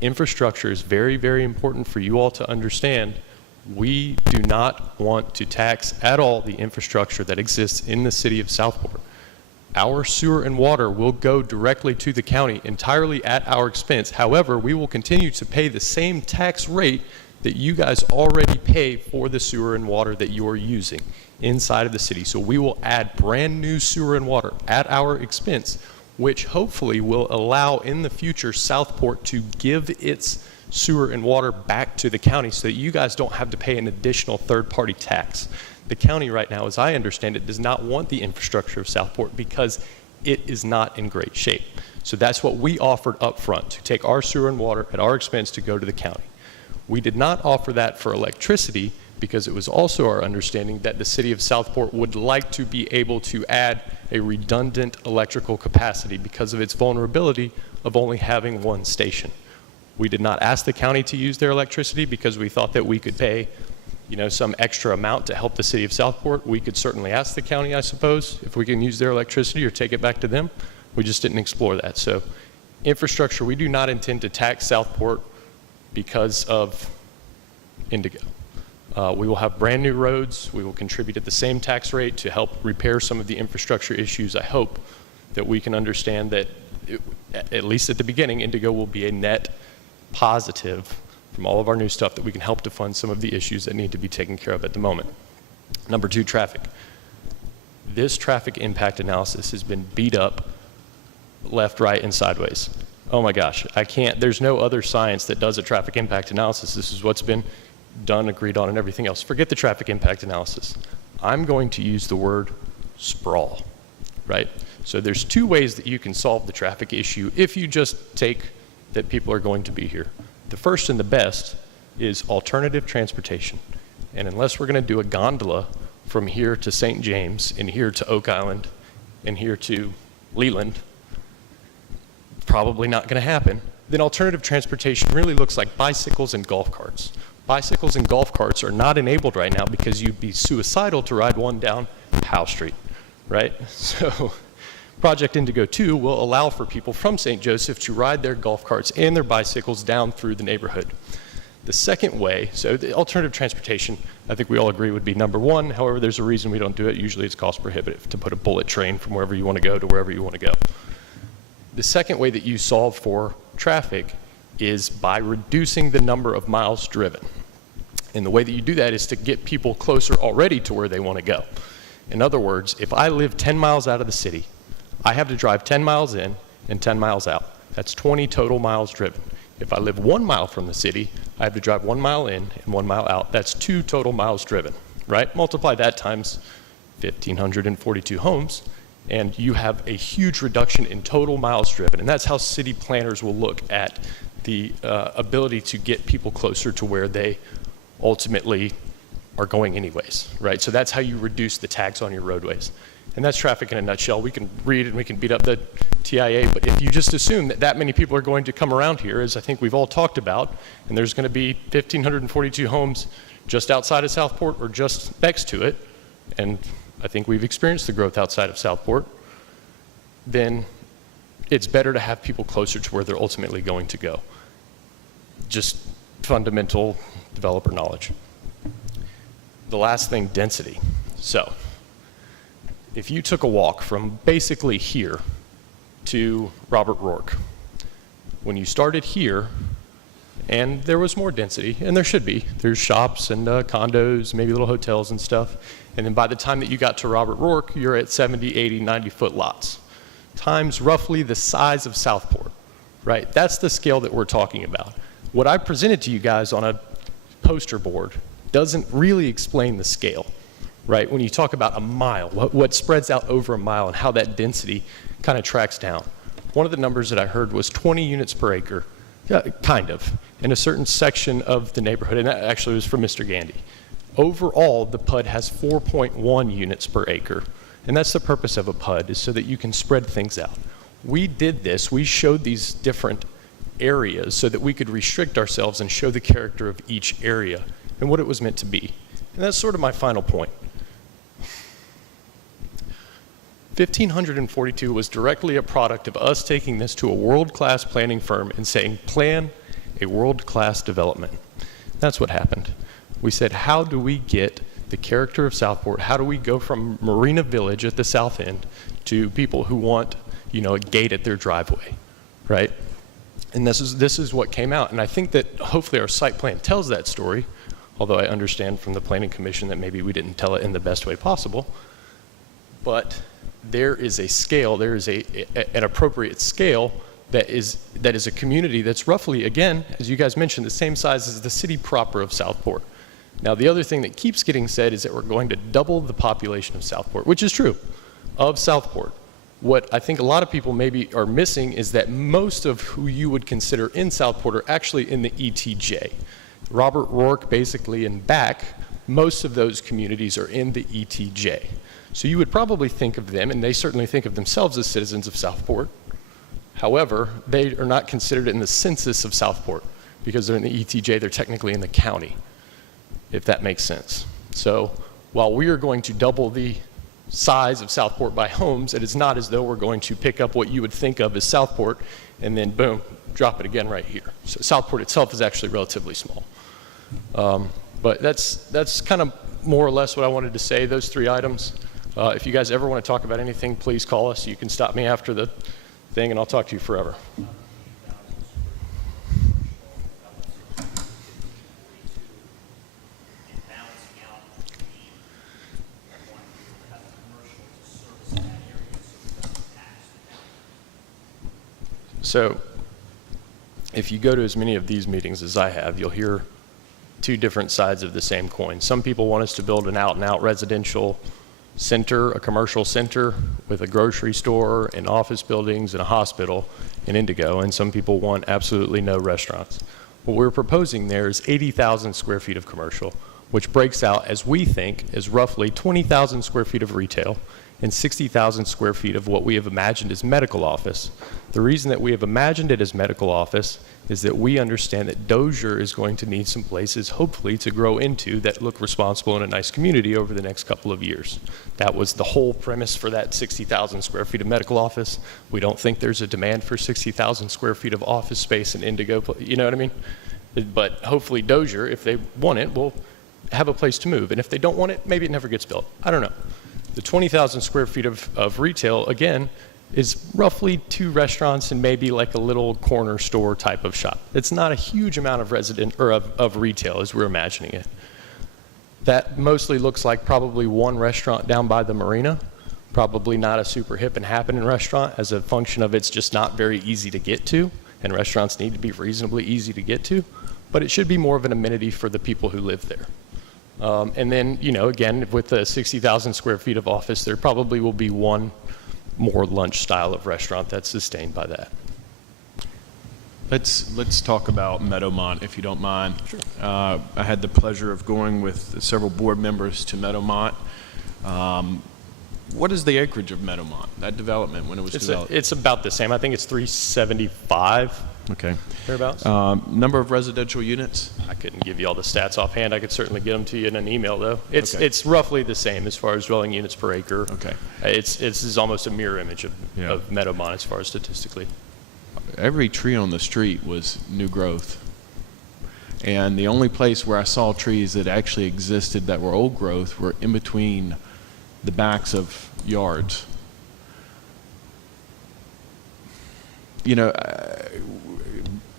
Infrastructure is very, very important for you all to understand. We do not want to tax at all the infrastructure that exists in the city of Southport. Our sewer and water will go directly to the county entirely at our expense. However, we will continue to pay the same tax rate that you guys already pay for the sewer and water that you are using inside of the city. So we will add brand new sewer and water at our expense, which hopefully will allow in the future Southport to give its sewer and water back to the county so that you guys don't have to pay an additional third-party tax. The county right now, as I understand it, does not want the infrastructure of Southport because it is not in great shape. So that's what we offered up front, to take our sewer and water at our expense to go to the county. We did not offer that for electricity because it was also our understanding that the city of Southport would like to be able to add a redundant electrical capacity because of its vulnerability of only having one station. We did not ask the county to use their electricity because we thought that we could pay, you know, some extra amount to help the city of Southport. We could certainly ask the county, I suppose, if we can use their electricity or take it back to them. We just didn't explore that. So infrastructure, we do not intend to tax Southport because of Indigo. We will have brand new roads. We will contribute at the same tax rate to help repair some of the infrastructure issues. I hope that we can understand that, at least at the beginning, Indigo will be a net positive from all of our new stuff that we can help to fund some of the issues that need to be taken care of at the moment. Number 2, traffic. This traffic impact analysis has been beat up left, right, and sideways. Oh my gosh, there's no other science that does a traffic impact analysis. This is what's been done, agreed on, and everything else. Forget the traffic impact analysis. I'm going to use the word sprawl, right? So there's 2 ways that you can solve the traffic issue if you just take that people are going to be here. The first and the best is alternative transportation. And unless we're going to do a gondola from here to St. James and here to Oak Island and here to Leland, probably not going to happen, then alternative transportation really looks like bicycles and golf carts. Bicycles and golf carts are not enabled right now because you'd be suicidal to ride one down Howe Street, right? So Project Indigo 2 will allow for people from St. Joseph to ride their golf carts and their bicycles down through the neighborhood. The second way, so the alternative transportation, I think we all agree would be number one. However, there's a reason we don't do it. Usually it's cost prohibitive to put a bullet train from wherever you want to go to wherever you want to go. The second way that you solve for traffic is by reducing the number of miles driven. And the way that you do that is to get people closer already to where they want to go. In other words, if I live 10 miles out of the city, I have to drive 10 miles in and 10 miles out. That's 20 total miles driven. If I live 1 mile from the city, I have to drive 1 mile in and 1 mile out. That's 2 total miles driven, right? Multiply that times 1,542 homes, and you have a huge reduction in total miles driven. And that's how city planners will look at the ability to get people closer to where they ultimately are going anyways, right? So that's how you reduce the tags on your roadways. And that's traffic in a nutshell. We can read and we can beat up the TIA, but if you just assume that that many people are going to come around here, as I think we've all talked about, and there's going to be 1,542 homes just outside of Southport or just next to it, and I think we've experienced the growth outside of Southport, then it's better to have people closer to where they're ultimately going to go. Just fundamental developer knowledge. The last thing, density. So, if you took a walk from basically here to Robert Rourke, when you started here, and there was more density, and there should be, there's shops and condos, maybe little hotels and stuff, and then by the time that you got to Robert Rourke, you're at 70, 80, 90-foot lots, times roughly the size of Southport, right? That's the scale that we're talking about. What I presented to you guys on a poster board doesn't really explain the scale, right? When you talk about a mile, what spreads out over a mile and how that density kind of tracks down. One of the numbers that I heard was 20 units per acre, kind of, in a certain section of the neighborhood, and that actually was from Mr. Gandy. Overall, the PUD has 4.1 units per acre, and that's the purpose of a PUD, is so that you can spread things out. We did this, we showed these different areas so that we could restrict ourselves and show the character of each area and what it was meant to be. And that's sort of my final point. 1,542 was directly a product of us taking this to a world-class planning firm and saying, plan a world-class development. That's what happened. We said, how do we get the character of Southport? How do we go from Marina Village at the south end to people who want, you know, a gate at their driveway, right? And this is what came out. And I think that hopefully our site plan tells that story, although I understand from the Planning Commission that maybe we didn't tell it in the best way possible. But there is a scale, there is an appropriate scale that is a community that's roughly, again, as you guys mentioned, the same size as the city proper of Southport. Now, the other thing that keeps getting said is that we're going to double the population of Southport, which is true, of Southport. What I think a lot of people maybe are missing is that most of who you would consider in Southport are actually in the ETJ. Robert Rourke, basically, and back, most of those communities are in the ETJ. So you would probably think of them, and they certainly think of themselves as citizens of Southport. However, they are not considered in the census of Southport because they're in the ETJ, they're technically in the county, if that makes sense. So while we are going to double the size of Southport by homes, it is not as though we're going to pick up what you would think of as Southport and then boom, drop it again right here. So Southport itself is actually relatively small. But that's kind of more or less what I wanted to say, those 3 items. If you guys ever want to talk about anything, please call us. You can stop me after the thing and I'll talk to you forever. So if you go to as many of these meetings as I have, you'll hear 2 different sides of the same coin. Some people want us to build an out-and-out residential center, a commercial center with a grocery store and office buildings and a hospital in Indigo, and some people want absolutely no restaurants. What we're proposing there is 80,000 square feet of commercial, which breaks out, as we think, as roughly 20,000 square feet of retail and 60,000 square feet of what we have imagined as medical office. The reason that we have imagined it as medical office is that we understand that Dozier is going to need some places, hopefully, to grow into that look responsible in a nice community over the next couple of years. That was the whole premise for that 60,000 square feet of medical office. We don't think there's a demand for 60,000 square feet of office space in Indigo, you know what I mean? But hopefully Dozier, if they want it, will have a place to move. And if they don't want it, maybe it never gets built. I don't know. The 20,000 square feet of retail, again, is roughly 2 restaurants and maybe like a little corner store type of shop. It's not a huge amount of of retail as we're imagining it. That mostly looks like probably 1 restaurant down by the marina, probably not a super hip and happening restaurant as a function of it's just not very easy to get to, and restaurants need to be reasonably easy to get to, but it should be more of an amenity for the people who live there. And then, you know, again, with the 60,000 square feet of office, there probably will be 1 more lunch style of restaurant that's sustained by that. Let's talk about Meadowmont, if you don't mind. Sure. I had the pleasure of going with several board members to Meadowmont. What is the acreage of Meadowmont, that development, when it was developed? It's about the same. I think it's 375. Okay. Thereabouts. Number of residential units? I couldn't give you all the stats offhand. I could certainly get them to you in an email, though. It's roughly the same as far as dwelling units per acre. Okay. It's almost a mirror image of Meadowmont as far as statistically. Every tree on the street was new growth. And the only place where I saw trees that actually existed that were old growth were in between the backs of yards. You know,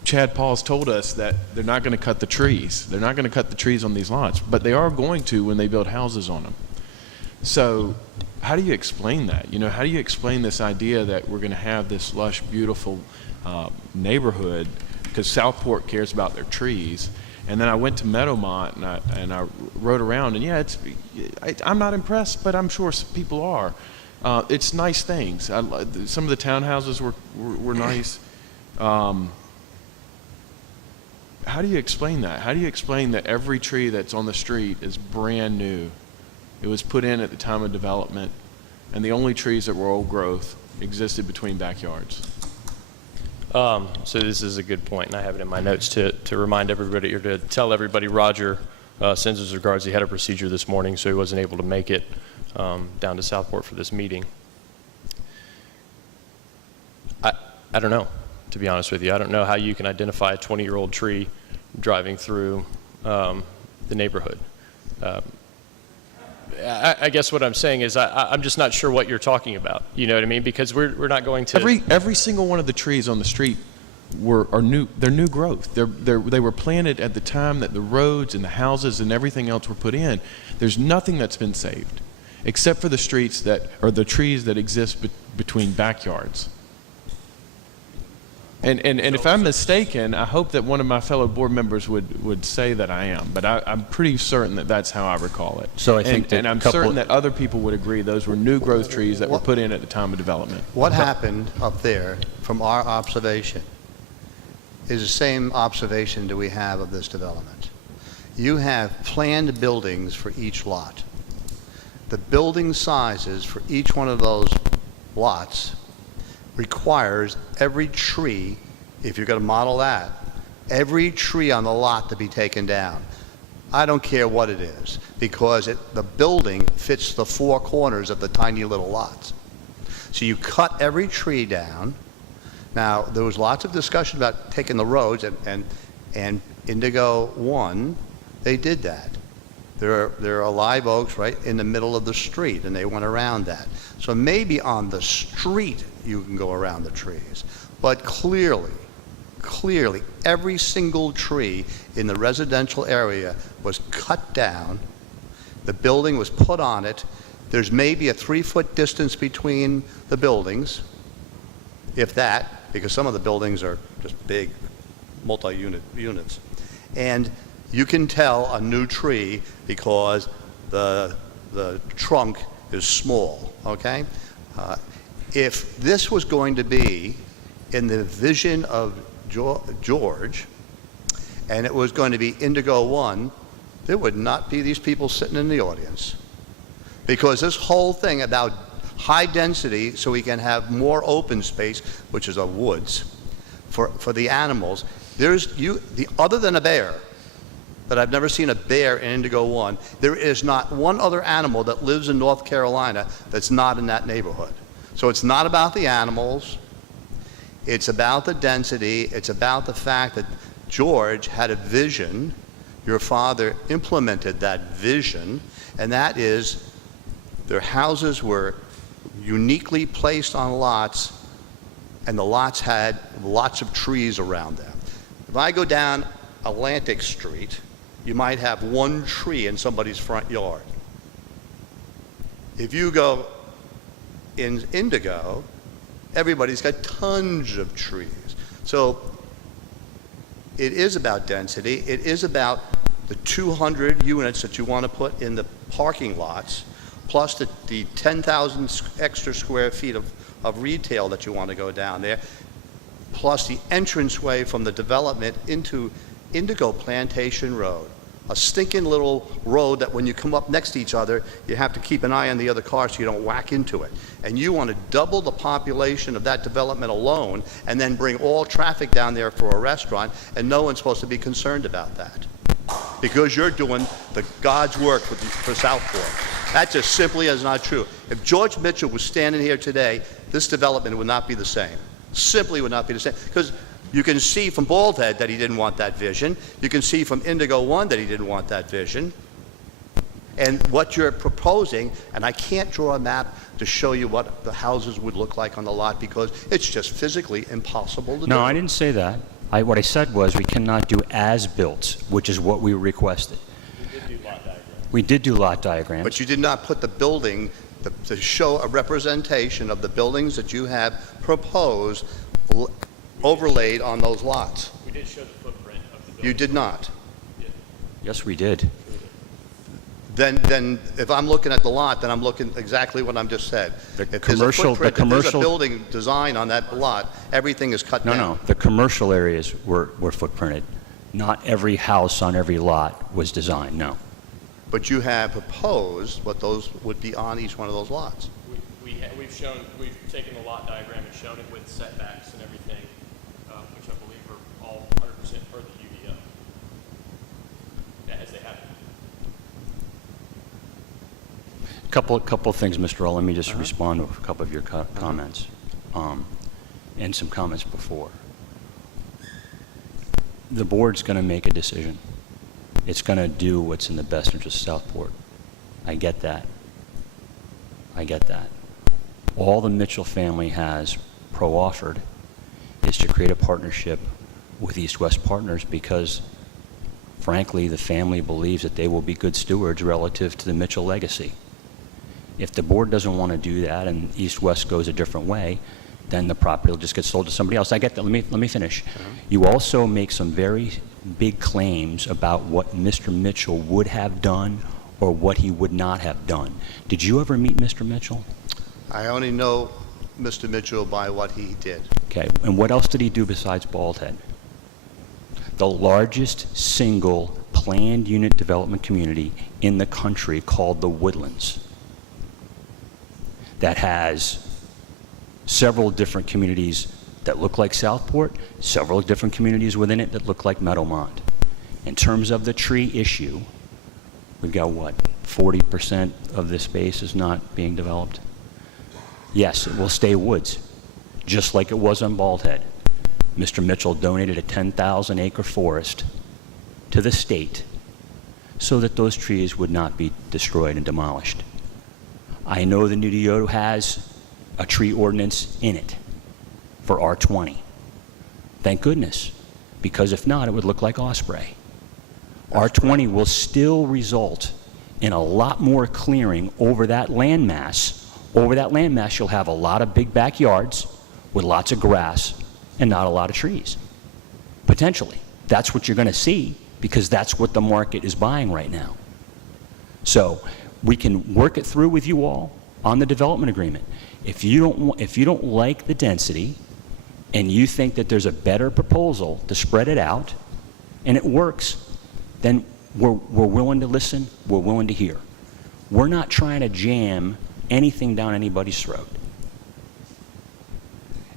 Chad Pauls told us that they're not going to cut the trees. They're not going to cut the trees on these lots, but they are going to when they build houses on them. So how do you explain that? You know, how do you explain this idea that we're going to have this lush, beautiful neighborhood because Southport cares about their trees? And then I went to Meadowmont and I rode around, and I'm not impressed, but I'm sure people are. It's nice things. Some of the townhouses were nice. How do you explain that? How do you explain that every tree that's on the street is brand new? It was put in at the time of development, and the only trees that were old growth existed between backyards. So this is a good point, and I have it in my notes to remind everybody, or to tell everybody, Roger sends his regards. He had a procedure this morning, so he wasn't able to make it down to Southport for this meeting. I don't know, to be honest with you. I don't know how you can identify a 20-year-old tree driving through the neighborhood. I guess what I'm saying is I'm just not sure what you're talking about. You know what I mean? Because we're not going to... Every single one of the trees on the street are new. They're new growth. They were planted at the time that the roads and the houses and everything else were put in. There's nothing that's been saved, except for the streets or the trees that exist between backyards. And if I'm mistaken, I hope that one of my fellow board members would say that I am, but I'm pretty certain that that's how I recall it. So I think and I'm certain that other people would agree those were new growth trees that were put in at the time of development. What happened up there, from our observation, is the same observation that we have of this development. You have planned buildings for each lot. The building sizes for each one of those lots requires every tree, if you're going to model that, every tree on the lot to be taken down. I don't care what it is, because the building fits the 4 corners of the tiny little lots. So you cut every tree down. Now, there was lots of discussion about taking the roads, and Indigo 1, they did that. There are live oaks right in the middle of the street, and they went around that. So maybe on the street you can go around the trees. But clearly, every single tree in the residential area was cut down. The building was put on it. There's maybe a 3-foot distance between the buildings, if that, because some of the buildings are just big multi-unit units. And you can tell a new tree because the trunk is small, okay? If this was going to be in the vision of George, and it was going to be Indigo 1, there would not be these people sitting in the audience. Because this whole thing about high density so we can have more open space, which is our woods, for the animals. Other than a bear, but I've never seen a bear in Indigo 1, there is not one other animal that lives in North Carolina that's not in that neighborhood. So it's not about the animals, it's about the density, it's about the fact that George had a vision, your father implemented that vision, and that is their houses were uniquely placed on lots, and the lots had lots of trees around them. If I go down Atlantic Street, you might have one tree in somebody's front yard. If you go in Indigo, everybody's got tons of trees. So it is about density. It is about the 200 units that you want to put in the parking lots, plus the 10,000 extra square feet of retail that you want to go down there, plus the entranceway from the development into Indigo Plantation Road. A stinking little road that when you come up next to each other, you have to keep an eye on the other car so you don't whack into it. And you want to double the population of that development alone and then bring all traffic down there for a restaurant, and no one's supposed to be concerned about that. Because you're doing the God's work for Southport. That just simply is not true. If George Mitchell was standing here today, this development would not be the same. Simply would not be the same. Because you can see from Bald Head that he didn't want that vision. You can see from Indigo 1 that he didn't want that vision. And what you're proposing, and I can't draw a map to show you what the houses would look like on the lot because it's just physically impossible to do. No, I didn't say that. What I said was we cannot do as-built, which is what we requested. We did do lot diagrams. But you did not put the building to show a representation of the buildings that you have proposed overlaid on those lots. We did show the footprint of the building. You did not. Yes, we did. Then if I'm looking at the lot, then I'm looking exactly what I'm just said. If there's a building design on that lot, everything is cut down. No, the commercial areas were footprinted. Not every house on every lot was designed, no. But you have proposed what those would be on each one of those lots. We've taken the lot diagram and shown it with setbacks and everything, which I believe are all 100% per the UDO, as they have been. Couple of things, Mr. Earl. Let me just respond to a couple of your comments, and some comments before. The board's going to make a decision. It's going to do what's in the best interest of Southport. I get that. I get that. All the Mitchell family has pro-offered is to create a partnership with East-West Partners because, frankly, the family believes that they will be good stewards relative to the Mitchell legacy. If the board doesn't want to do that and East-West goes a different way, then the property will just get sold to somebody else. I get that. Let me finish. You also make some very big claims about what Mr. Mitchell would have done or what he would not have done. Did you ever meet Mr. Mitchell? I only know Mr. Mitchell by what he did. Okay, and what else did he do besides Bald Head? The largest single planned unit development community in the country called the Woodlands that has several different communities that look like Southport, several different communities within it that look like Meadowmont. In terms of the tree issue, we've got what, 40% of this space is not being developed? Yes, it will stay woods, just like it was on Bald Head. Mr. Mitchell donated a 10,000 acre forest to the state so that those trees would not be destroyed and demolished. I know the new DO has a tree ordinance in it for R20. Thank goodness, because if not, it would look like Osprey. R20 will still result in a lot more clearing over that landmass. Over that landmass, you'll have a lot of big backyards with lots of grass and not a lot of trees. Potentially. That's what you're going to see because that's what the market is buying right now. So we can work it through with you all on the development agreement. If you don't like the density and you think that there's a better proposal to spread it out and it works, then we're willing to listen, we're willing to hear. We're not trying to jam anything down anybody's throat.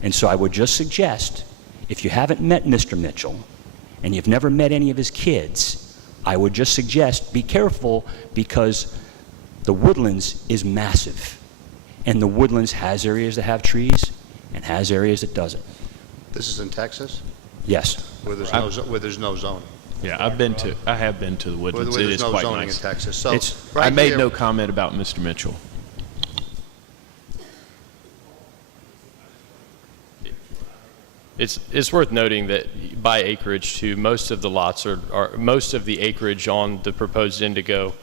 And so I would just suggest, if you haven't met Mr. Mitchell and you've never met any of his kids, I would just suggest be careful, because the Woodlands is massive. And the Woodlands has areas that have trees and has areas that doesn't. This is in Texas, Yes. where there's no zoning. Yeah, I have been to the Woodlands. Where It there's is no quite zoning nice. in Texas. So I right made here- no comment about Mr. Mitchell. It's worth noting that by acreage too, most of the lots most of the acreage on the proposed Indigo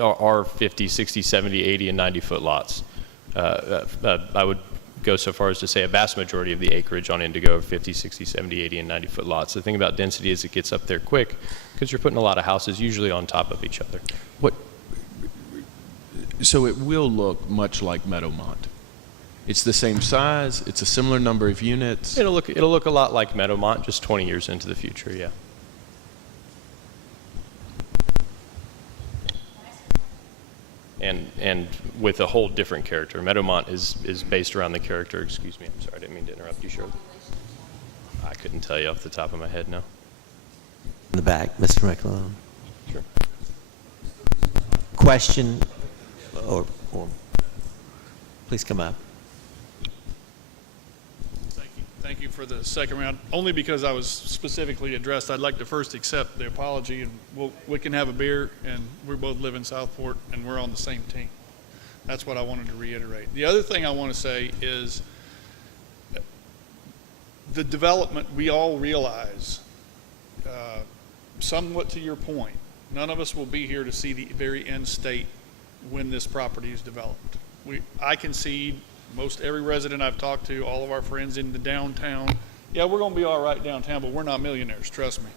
are 50, 60, 70, 80, and 90-foot lots. I would go so far as to say a vast majority of the acreage on Indigo are 50, 60, 70, 80, and 90-foot lots. The thing about density is it gets up there quick because you're putting a lot of houses usually on top of each other. So it will look much like Meadowmont. It's the same size. It's a similar number of units. It'll look a lot like Meadowmont, just 20 years into the future, yeah. And with a whole different character. Meadowmont is based around the character, excuse me, I'm sorry, I didn't mean to interrupt you, Shirley. I couldn't tell you off the top of my head, no. In the back, Mr. McClellan. Sure. Question, or please come up. Thank you for the second round. Only because I was specifically addressed, I'd like to first accept the apology, and we can have a beer, and we both live in Southport, and we're on the same team. That's what I wanted to reiterate. The other thing I want to say is the development, we all realize, somewhat to your point, none of us will be here to see the very end state when this property is developed. I concede, most every resident I've talked to, all of our friends in the downtown, yeah, we're going to be all right downtown, but we're not millionaires, trust me.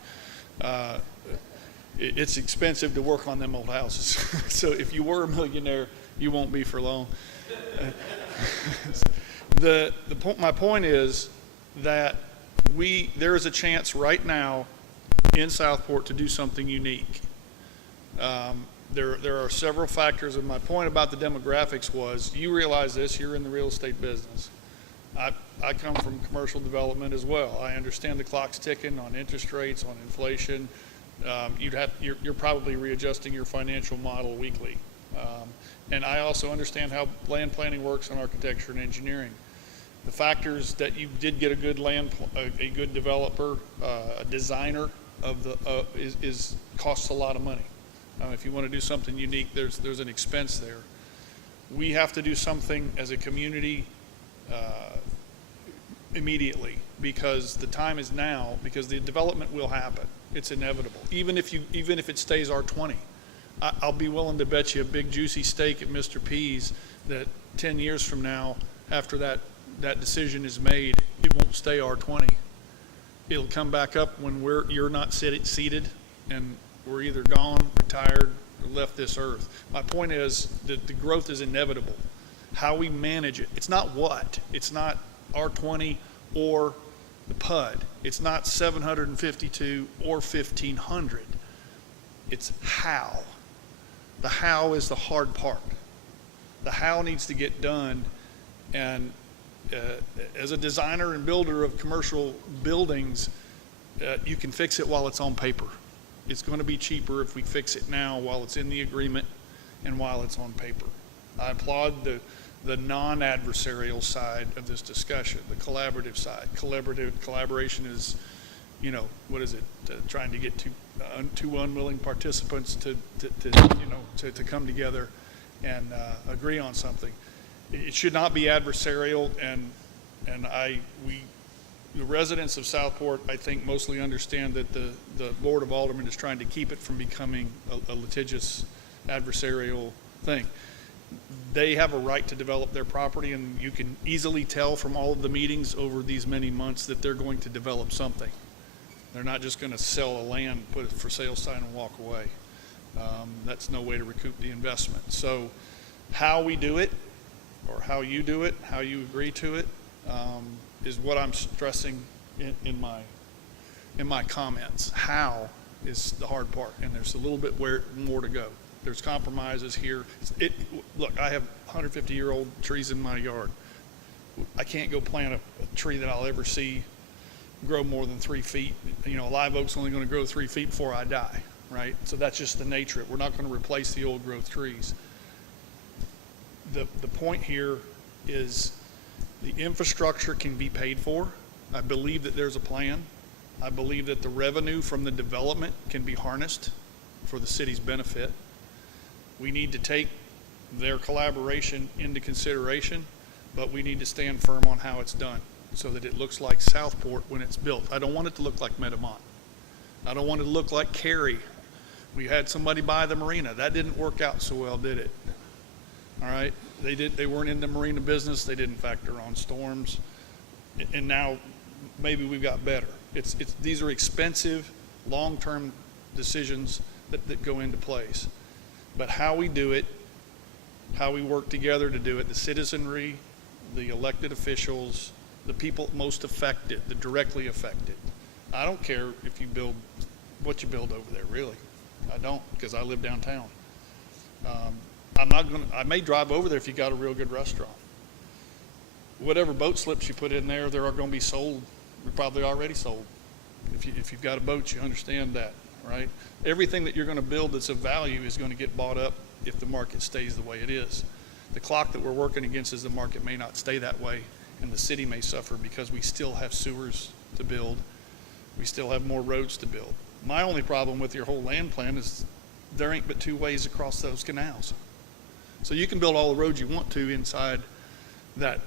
It's expensive to work on them old houses. So if you were a millionaire, you won't be for long. My point is that there is a chance right now in Southport to do something unique. There are several factors, and my point about the demographics was, you realize this, you're in the real estate business. I come from commercial development as well. I understand the clock's ticking on interest rates, on inflation. You're probably readjusting your financial model weekly. And I also understand how land planning works in architecture and engineering. The factors that you did get a good a good developer, a designer costs a lot of money. If you want to do something unique, there's an expense there. We have to do something as a community immediately, because the time is now, because the development will happen. It's inevitable. Even if it stays R20, I'll be willing to bet you a big juicy steak at Mr. P's that 10 years from now, after that decision is made, it won't stay R20. It'll come back up when you're not seated and we're either gone, retired, or left this earth. My point is that the growth is inevitable. How we manage it, it's not what. It's not R20 or the PUD. It's not 752 or 1,500. It's how. The how is the hard part. The how needs to get done, and as a designer and builder of commercial buildings, you can fix it while it's on paper. It's going to be cheaper if we fix it now while it's in the agreement and while it's on paper. I applaud the non-adversarial side of this discussion, the collaborative side. Collaboration is, what is it? Trying to get two unwilling participants to come together and agree on something. It should not be adversarial, and the residents of Southport, I think, mostly understand that the Board of Aldermen is trying to keep it from becoming a litigious, adversarial thing. They have a right to develop their property, and you can easily tell from all of the meetings over these many months that they're going to develop something. They're not just going to sell a land, put it for sale sign, and walk away. That's no way to recoup the investment. So how we do it, or how you do it, how you agree to it, is what I'm stressing in my comments. How is the hard part, and there's a little bit more to go. There's compromises here. Look, I have 150-year-old trees in my yard. I can't go plant a tree that I'll ever see grow more than 3 feet. You know, a live oak's only going to grow 3 feet before I die, right? So that's just the nature of it. We're not going to replace the old growth trees. The point here is the infrastructure can be paid for. I believe that there's a plan. I believe that the revenue from the development can be harnessed for the city's benefit. We need to take their collaboration into consideration, but we need to stand firm on how it's done so that it looks like Southport when it's built. I don't want it to look like Meadowmont. I don't want it to look like Cary. We had somebody buy the marina. That didn't work out so well, did it? All right, they weren't in the marina business. They didn't factor on storms, and now maybe we've got better. These are expensive, long-term decisions that go into place. But how we do it, how we work together to do it, the citizenry, the elected officials, the people most affected, the directly affected. I don't care if you build what you build over there, really. I don't, because I live downtown. I may drive over there if you got a real good restaurant. Whatever boat slips you put in there, they're going to be sold. They're probably already sold. If you've got a boat, you understand that, right? Everything that you're going to build that's of value is going to get bought up if the market stays the way it is. The clock that we're working against is the market may not stay that way, and the city may suffer because we still have sewers to build. We still have more roads to build. My only problem with your whole land plan is there ain't but 2 ways across those canals. So you can build all the roads you want to inside that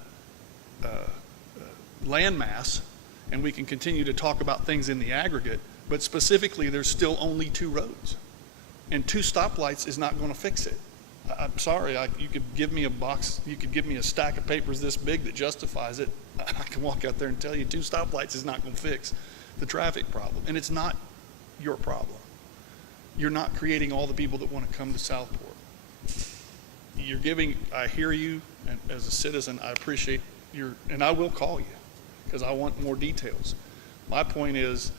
landmass, and we can continue to talk about things in the aggregate, but specifically there's still only 2 roads. And 2 stoplights is not going to fix it. I'm sorry, you could give me a box, you could give me a stack of papers this big that justifies it. I can walk out there and tell you 2 stoplights is not going to fix the traffic problem. And it's not your problem. You're not creating all the people that want to come to Southport. You're giving, I hear you, and as a citizen, I appreciate and I will call you because I want more details. My point is,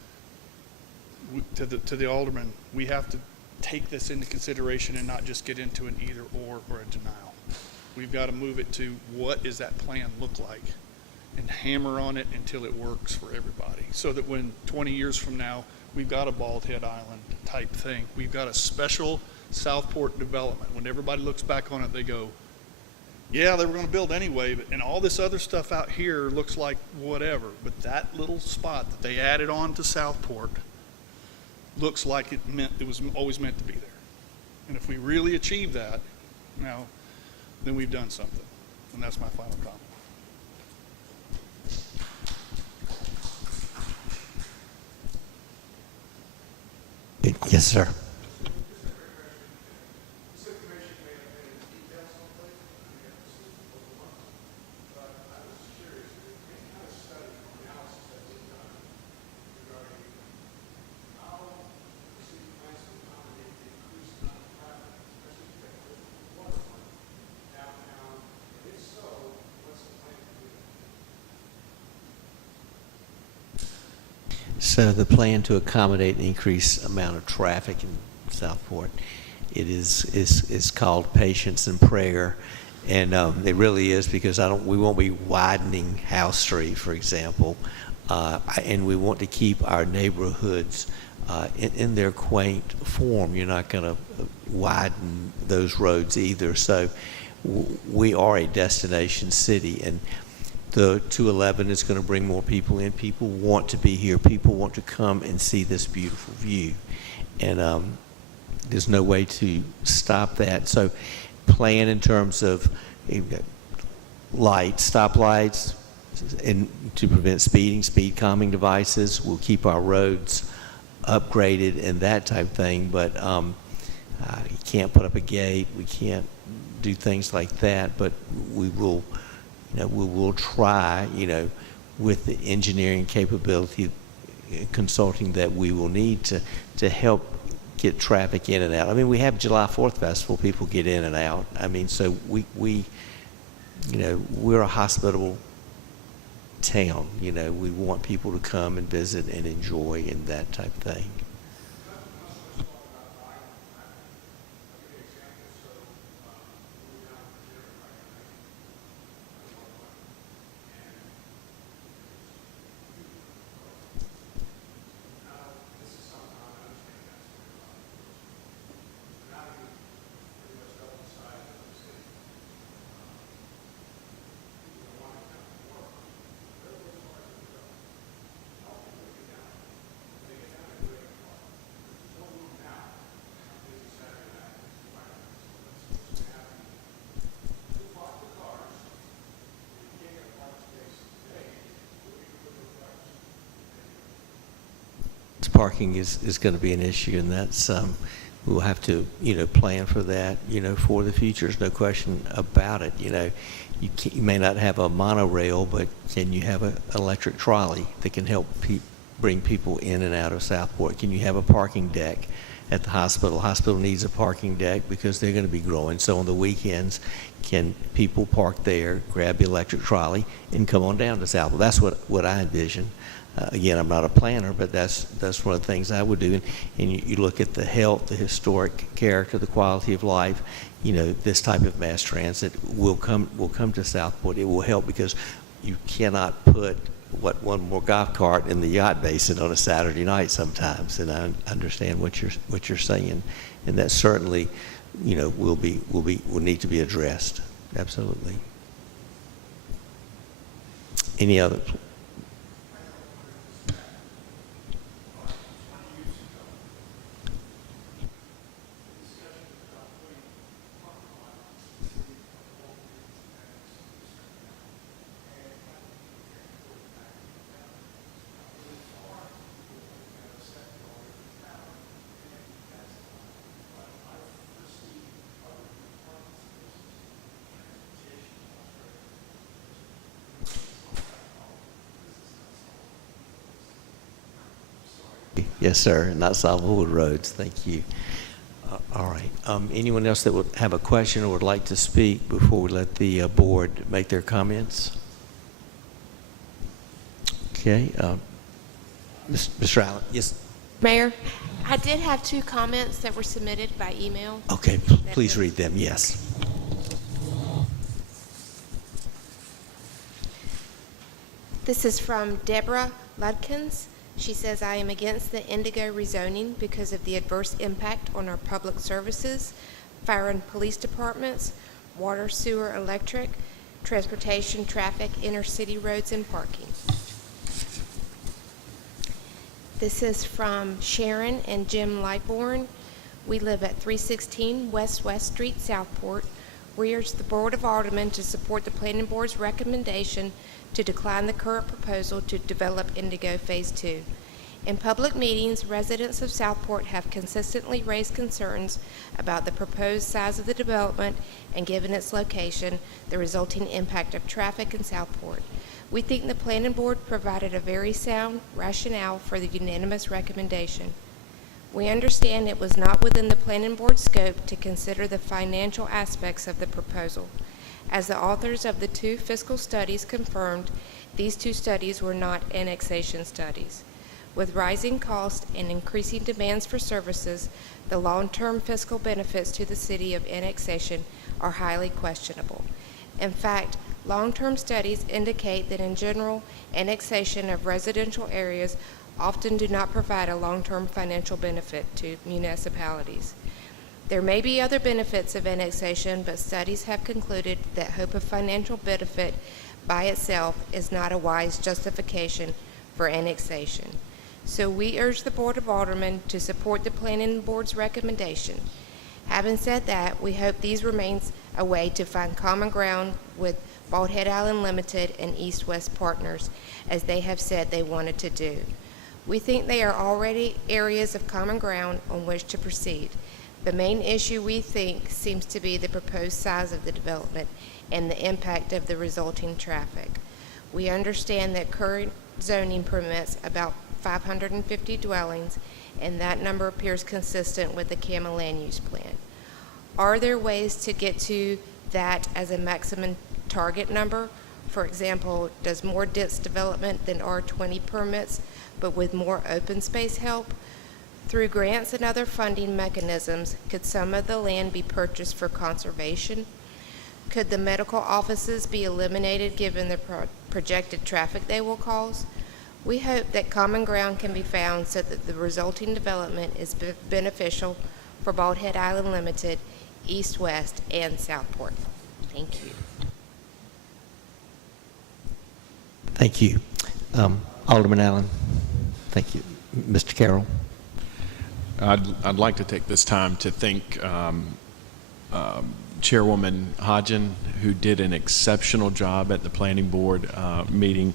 to the alderman, we have to take this into consideration and not just get into an either or a denial. We've got to move it to what does that plan look like and hammer on it until it works for everybody so that when 20 years from now, we've got a Bald Head Island type thing. We've got a special Southport development. When everybody looks back on it, they go, yeah, they were going to build anyway, and all this other stuff out here looks like whatever. But that little spot that they added on to Southport looks like it was always meant to be there. And if we really achieve that, now, then we've done something. And that's my final comment. Yes, sir. So the plan to accommodate an increased amount of traffic in Southport, it is called Patience and Prayer, and it really is because we won't be widening House Street, for example, and we want to keep our neighborhoods in their quaint form. You're not going to widen those roads either. So we are a destination city, and the 211 is going to bring more people in. People want to be here. People want to come and see this beautiful view. And there's no way to stop that. So plan in terms of lights, stoplights, and to prevent speeding, speed calming devices. We'll keep our roads upgraded and that type of thing. But you can't put up a gate. We can't do things like that. But we will... we will try, with the engineering capability consulting that we will need to help get traffic in and out. I mean, we have July 4th Festival, people get in and out. I mean, so we're a hospitable town. We want people to come and visit and enjoy and that type of thing. parking is going to be an issue, and that's we'll have to plan for that for the future. There's no question about it. You may not have a monorail, but can you have an electric trolley that can help bring people in and out of Southport? Can you have a parking deck at the hospital? The hospital needs a parking deck because they're going to be growing. So on the weekends, can people park there, grab the electric trolley, and come on down to Southport? That's what I envision. Again, I'm not a planner, but that's one of the things I would do. And you look at the health, the historic character, the quality of life. This type of mass transit will come to Southport. It will help because you cannot put one more golf cart in the yacht basin on a Saturday night sometimes. And I understand what you're saying, and that certainly will need to be addressed. Absolutely. Any other? Yes, sir. Not solvable roads. Thank you. All right. Anyone else that would have a question or would like to speak before we let the board make their comments? Okay. Mr. Allen. Yes. Mayor, I did have 2 comments that were submitted by email. Okay. Please read them. Yes. This is from Deborah Ludkins. She says, I am against the Indigo rezoning because of the adverse impact on our public services, fire and police departments, water, sewer, electric, transportation, traffic, intercity roads, and parking. This is from Sharon and Jim Lightbourne. We live at 316 West Street, Southport. We urge the Board of Aldermen to support the Planning Board's recommendation to decline the current proposal to develop Indigo Phase 2. In public meetings, residents of Southport have consistently raised concerns about the proposed size of the development and, given its location, the resulting impact of traffic in Southport. We think the Planning Board provided a very sound rationale for the unanimous recommendation. We understand it was not within the Planning Board's scope to consider the financial aspects of the proposal. As the authors of the 2 fiscal studies confirmed, these 2 studies were not annexation studies. With rising costs and increasing demands for services, the long-term fiscal benefits to the city of annexation are highly questionable. In fact, long-term studies indicate that in general, annexation of residential areas often do not provide a long-term financial benefit to municipalities. There may be other benefits of annexation, but studies have concluded that hope of financial benefit by itself is not a wise justification for annexation. So we urge the Board of Aldermen to support the Planning Board's recommendation. Having said that, we hope these remains a way to find common ground with Bald Head Island Limited and East-West partners, as they have said they wanted to do. We think they are already areas of common ground on which to proceed. The main issue, we think, seems to be the proposed size of the development and the impact of the resulting traffic. We understand that current zoning permits about 550 dwellings, and that number appears consistent with the CAMA land use plan. Are there ways to get to that as a maximum target number? For example, does more dense development than R20 permits, but with more open space help? Through grants and other funding mechanisms, could some of the land be purchased for conservation? Could the medical offices be eliminated given the projected traffic they will cause? We hope that common ground can be found so that the resulting development is beneficial for Bald Head Island Limited, East, West, and Southport. Thank you. Thank you. Alderman Allen. Thank you. Mr. Carroll. I'd like to take this time to thank Chairwoman Hodgen, who did an exceptional job at the planning board meeting.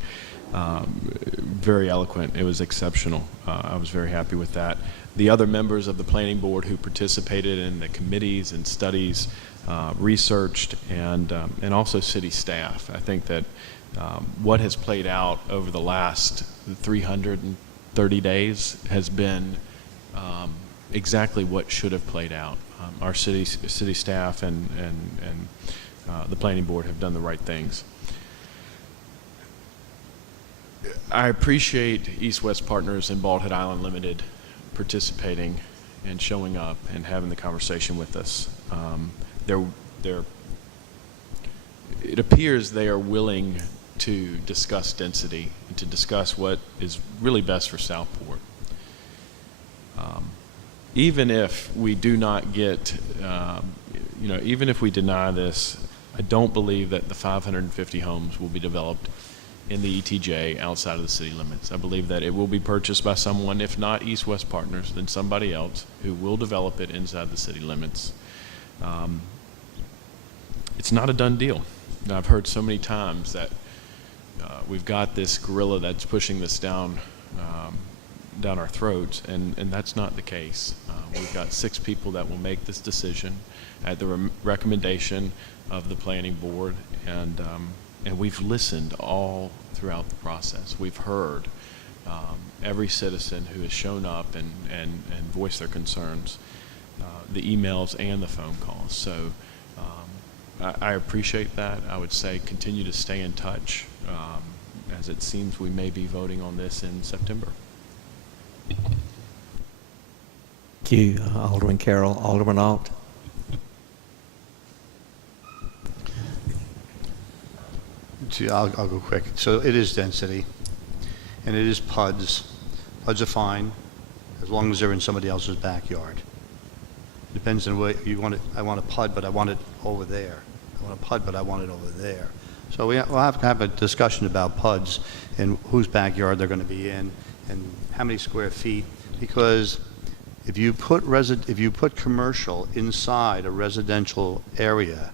Very eloquent. It was exceptional. I was very happy with that. The other members of the planning board who participated in the committees and studies, researched, and also city staff. I think that what has played out over the last 330 days has been exactly what should have played out. Our city staff and the planning board have done the right things. I appreciate East-West Partners and Bald Head Island Limited participating and showing up and having the conversation with us. It appears they are willing to discuss density and to discuss what is really best for Southport. Even if we do not get, even if we deny this, I don't believe that the 550 homes will be developed in the ETJ outside of the city limits. I believe that it will be purchased by someone, if not East-West Partners, then somebody else who will develop it inside the city limits. It's not a done deal. I've heard so many times that we've got this gorilla that's pushing this down our throats, and that's not the case. We've got 6 people that will make this decision at the recommendation of the planning board, and we've listened all throughout the process. We've heard every citizen who has shown up and voiced their concerns, the emails and the phone calls. So I appreciate that. I would say continue to stay in touch, as it seems we may be voting on this in September. Thank you, Alderman Carroll. Alderman Alt. I'll go quick. So it is density, and it is PUDs. PUDs are fine as long as they're in somebody else's backyard. Depends on what you want it. I want a PUD, but I want it over there. I want a PUD, but I want it over there. So we'll have to have a discussion about PUDs and whose backyard they're going to be in and how many square feet. Because if you put commercial inside a residential area,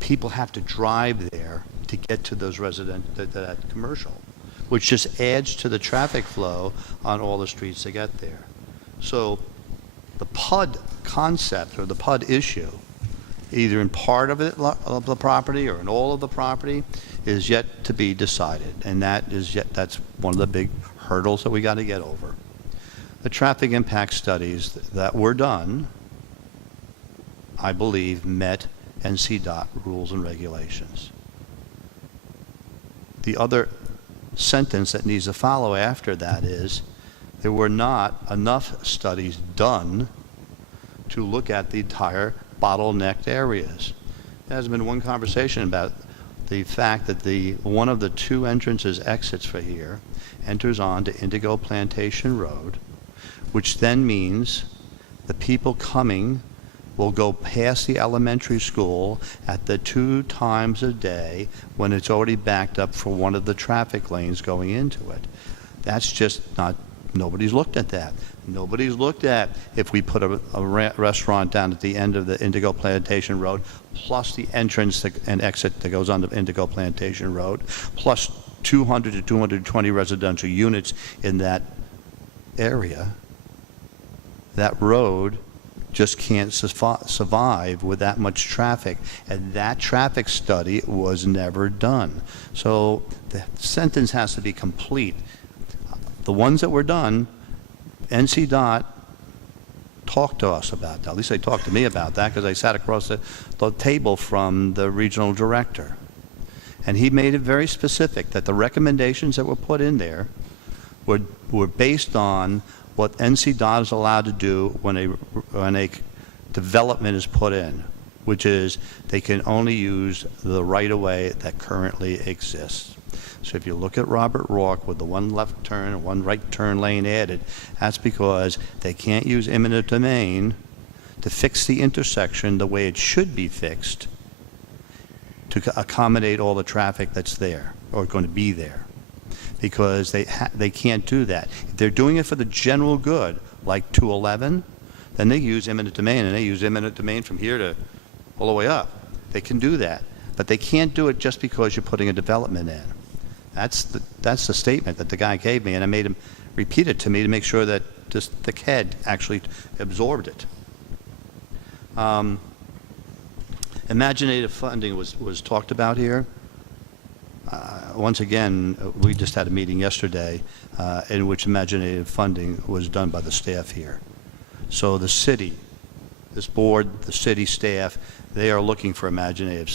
people have to drive there to get to those that commercial, which just adds to the traffic flow on all the streets to get there. So the PUD concept or the PUD issue, either in part of the property or in all of the property, is yet to be decided, and that's one of the big hurdles that we got to get over. The traffic impact studies that were done, I believe, met NCDOT rules and regulations. The other sentence that needs to follow after that is there were not enough studies done to look at the entire bottlenecked areas. There has been one conversation about the fact that one of the 2 exits for here enters onto Indigo Plantation Road, which then means the people coming will go past the elementary school at the 2 times a day when it's already backed up for one of the traffic lanes going into it. That's just not, nobody's looked at that. Nobody's looked at if we put a restaurant down at the end of the Indigo Plantation Road, plus the entrance and exit that goes onto Indigo Plantation Road, plus 200 to 220 residential units in that area. That road just can't survive with that much traffic, and that traffic study was never done. So the sentence has to be complete. The ones that were done, NCDOT talked to us about that. At least they talked to me about that because I sat across the table from the regional director. And he made it very specific that the recommendations that were put in there were based on what NCDOT is allowed to do when a development is put in, which is they can only use the right-of-way that currently exists. So if you look at Robert Rourke with the 1 left turn and 1 right turn lane added, that's because they can't use eminent domain to fix the intersection the way it should be fixed to accommodate all the traffic that's there or going to be there, because they can't do that. If they're doing it for the general good, like 211, then they use eminent domain, and they use eminent domain from here to all the way up. They can do that, but they can't do it just because you're putting a development in. That's the statement that the guy gave me, and I made him repeat it to me to make sure that this thick head actually absorbed it. Imaginative funding was talked about here. Once again, we just had a meeting yesterday in which imaginative funding was done by the staff here. So the city, this board, the city staff, they are looking for imaginative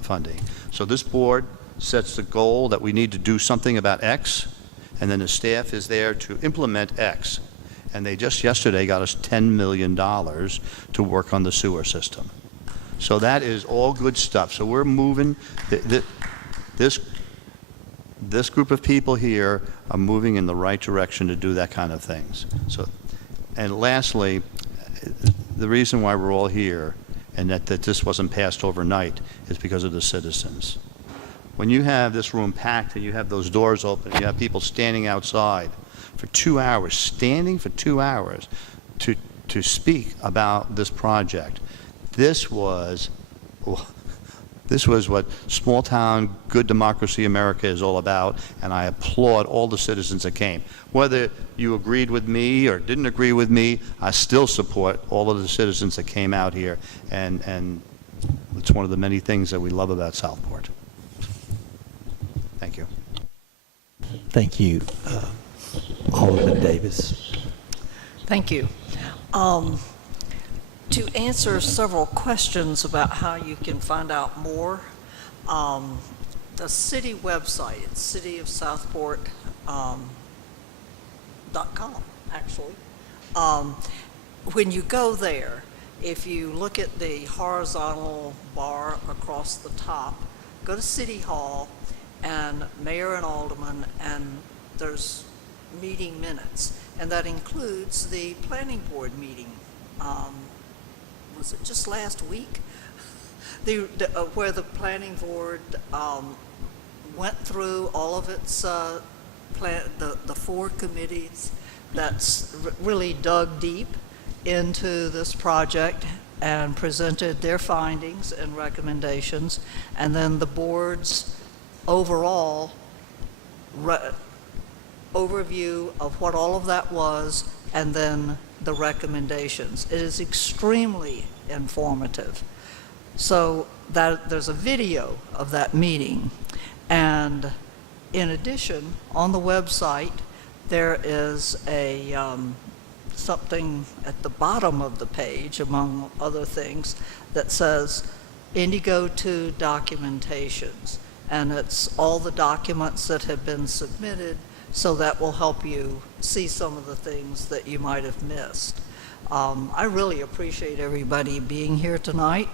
funding. So this board sets the goal that we need to do something about X, and then the staff is there to implement X. And they just yesterday got us $10 million to work on the sewer system. So that is all good stuff. So we're moving, this group of people here are moving in the right direction to do that kind of things. So, and lastly, the reason why we're all here and that this wasn't passed overnight is because of the citizens. When you have this room packed and you have those doors open, you have people standing outside for 2 hours, standing for 2 hours to speak about this project. This was what small town, good democracy America is all about, and I applaud all the citizens that came. Whether you agreed with me or didn't agree with me, I still support all of the citizens that came out here, and it's one of the many things that we love about Southport. Thank you. Thank you, Alderman Davis. Thank you. To answer several questions about how you can find out more, the city website, it's City of Southport .com, actually. When you go there, if you look at the horizontal bar across the top, go to City Hall and Mayor and Alderman, and there's meeting minutes, and that includes the planning board meeting. Was it just last week? Where the planning board went through all of its the 4 committees that's really dug deep into this project and presented their findings and recommendations, and then the board's overall overview of what all of that was, and then the recommendations. It is extremely informative. So that there's a video of that meeting, and in addition, on the website there is a something at the bottom of the page, among other things, that says Indigo 2 documentations, and it's all the documents that have been submitted. So that will help you see some of the things that you might have missed. I really appreciate everybody being here tonight.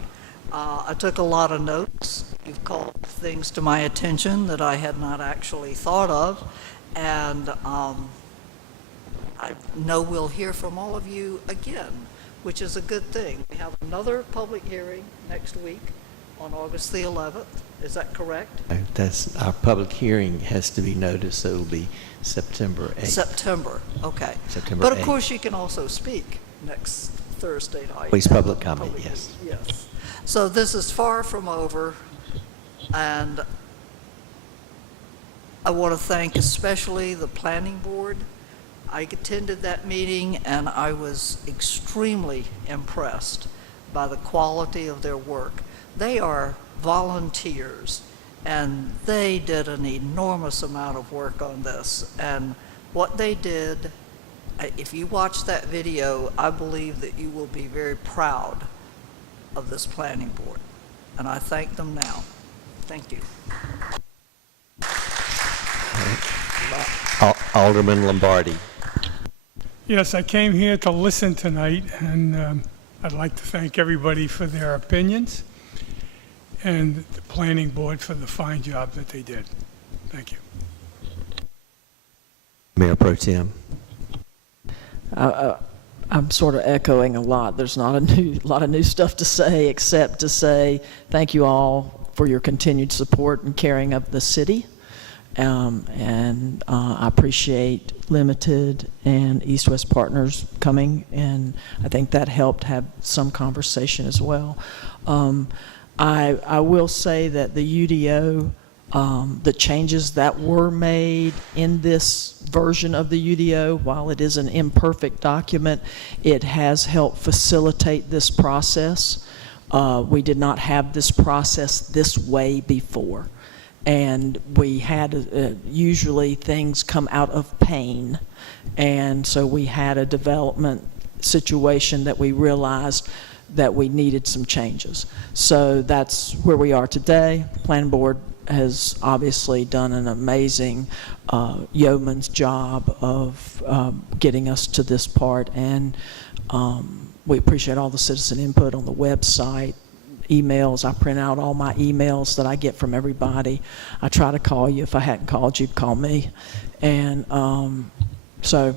I took a lot of notes. You've called things to my attention that I had not actually thought of, and I know we'll hear from all of you again, which is a good thing. We have another public hearing next week on August the 11th. Is that correct? That's, our public hearing has to be noticed, so it'll be September 8th. September, okay. September But of 8th. course, you can also speak next Thursday night. Please, public comment, yes. Yes. So this is far from over, and I want to thank especially the planning board. I attended that meeting, and I was extremely impressed by the quality of their work. They are volunteers, and they did an enormous amount of work on this. And what they did, if you watch that video, I believe that you will be very proud of this planning board. And I thank them now. Thank you. Alderman Lombardi. Yes, I came here to listen tonight, and I'd like to thank everybody for their opinions and the planning board for the fine job that they did. Thank you. Mayor Pro Tem. I'm sort of echoing a lot. There's not a lot of new stuff to say, except to say thank you all for your continued support and caring of the city. and I appreciate Limited and East West Partners coming, and I think that helped have some conversation as well. I will say that the UDO, the changes that were made in this version of the UDO, while it is an imperfect document, it has helped facilitate this process. We did not have this process this way before. And we had, usually things come out of pain. And so we had a development situation that we realized that we needed some changes. So that's where we are today. The Planning Board has obviously done an amazing yeoman's job of getting us to this part. And we appreciate all the citizen input on the website. Emails, I print out all my emails that I get from everybody. I try to call you. If I hadn't called you, call me. And so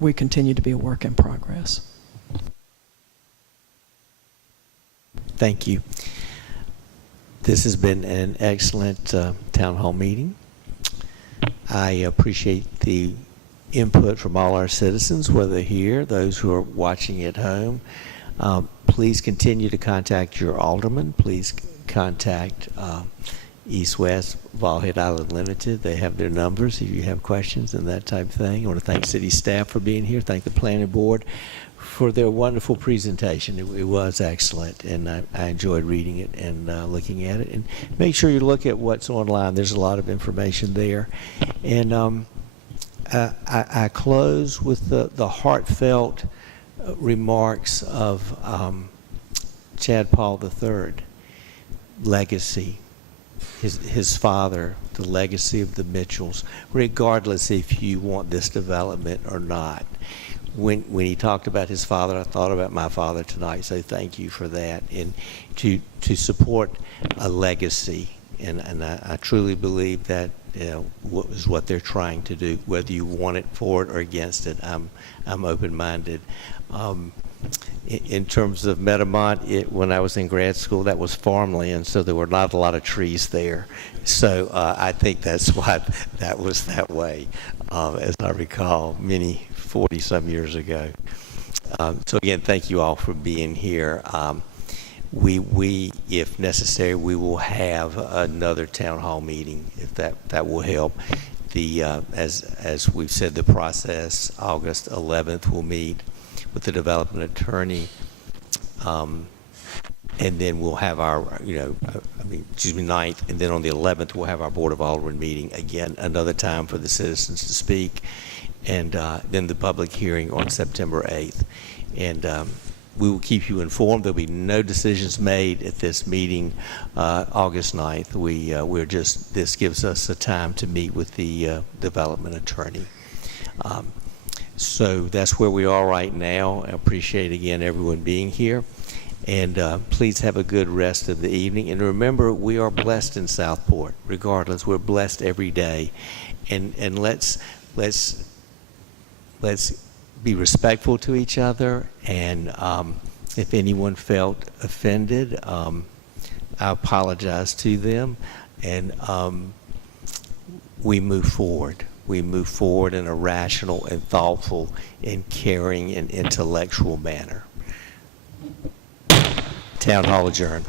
we continue to be a work in progress. Thank you. This has been an excellent town hall meeting. I appreciate the input from all our citizens, whether here, those who are watching at home. Please continue to contact your alderman. Please contact East West Ballhead Island Limited. They have their numbers if you have questions and that type of thing. I want to thank city staff for being here. Thank the planning board for their wonderful presentation. It was excellent, and I enjoyed reading it and looking at it. And make sure you look at what's online. There's a lot of information there. And I close with the heartfelt remarks of Chad Paul III, legacy, his father, the legacy of the Mitchells, regardless if you want this development or not. When he talked about his father, I thought about my father tonight, so thank you for that. And to support a legacy, and I truly believe that is what they're trying to do, whether you want it for it or against it. I'm open-minded. In terms of Meadowmont, when I was in grad school, that was farmland, so there were not a lot of trees there. So I think that's why that was that way, as I recall, 40-some years ago. So again, thank you all for being here. We, if necessary, we will have another town hall meeting, if that will help. As we've said, the process, August 11th, we'll meet with the development attorney, and then we'll have our, 9th, and then on the 11th, we'll have our Board of Aldermen meeting, again, another time for the citizens to speak, and then the public hearing on September 8th. And we will keep you informed. There'll be no decisions made at this meeting, August 9th. This gives us a time to meet with the development attorney. So that's where we are right now. I appreciate, again, everyone being here. And please have a good rest of the evening. And remember, we are blessed in Southport. Regardless, we're blessed every day. And let's be respectful to each other. And if anyone felt offended, I apologize to them. And we move forward. We move forward in a rational and thoughtful and caring and intellectual manner. Town hall adjourned.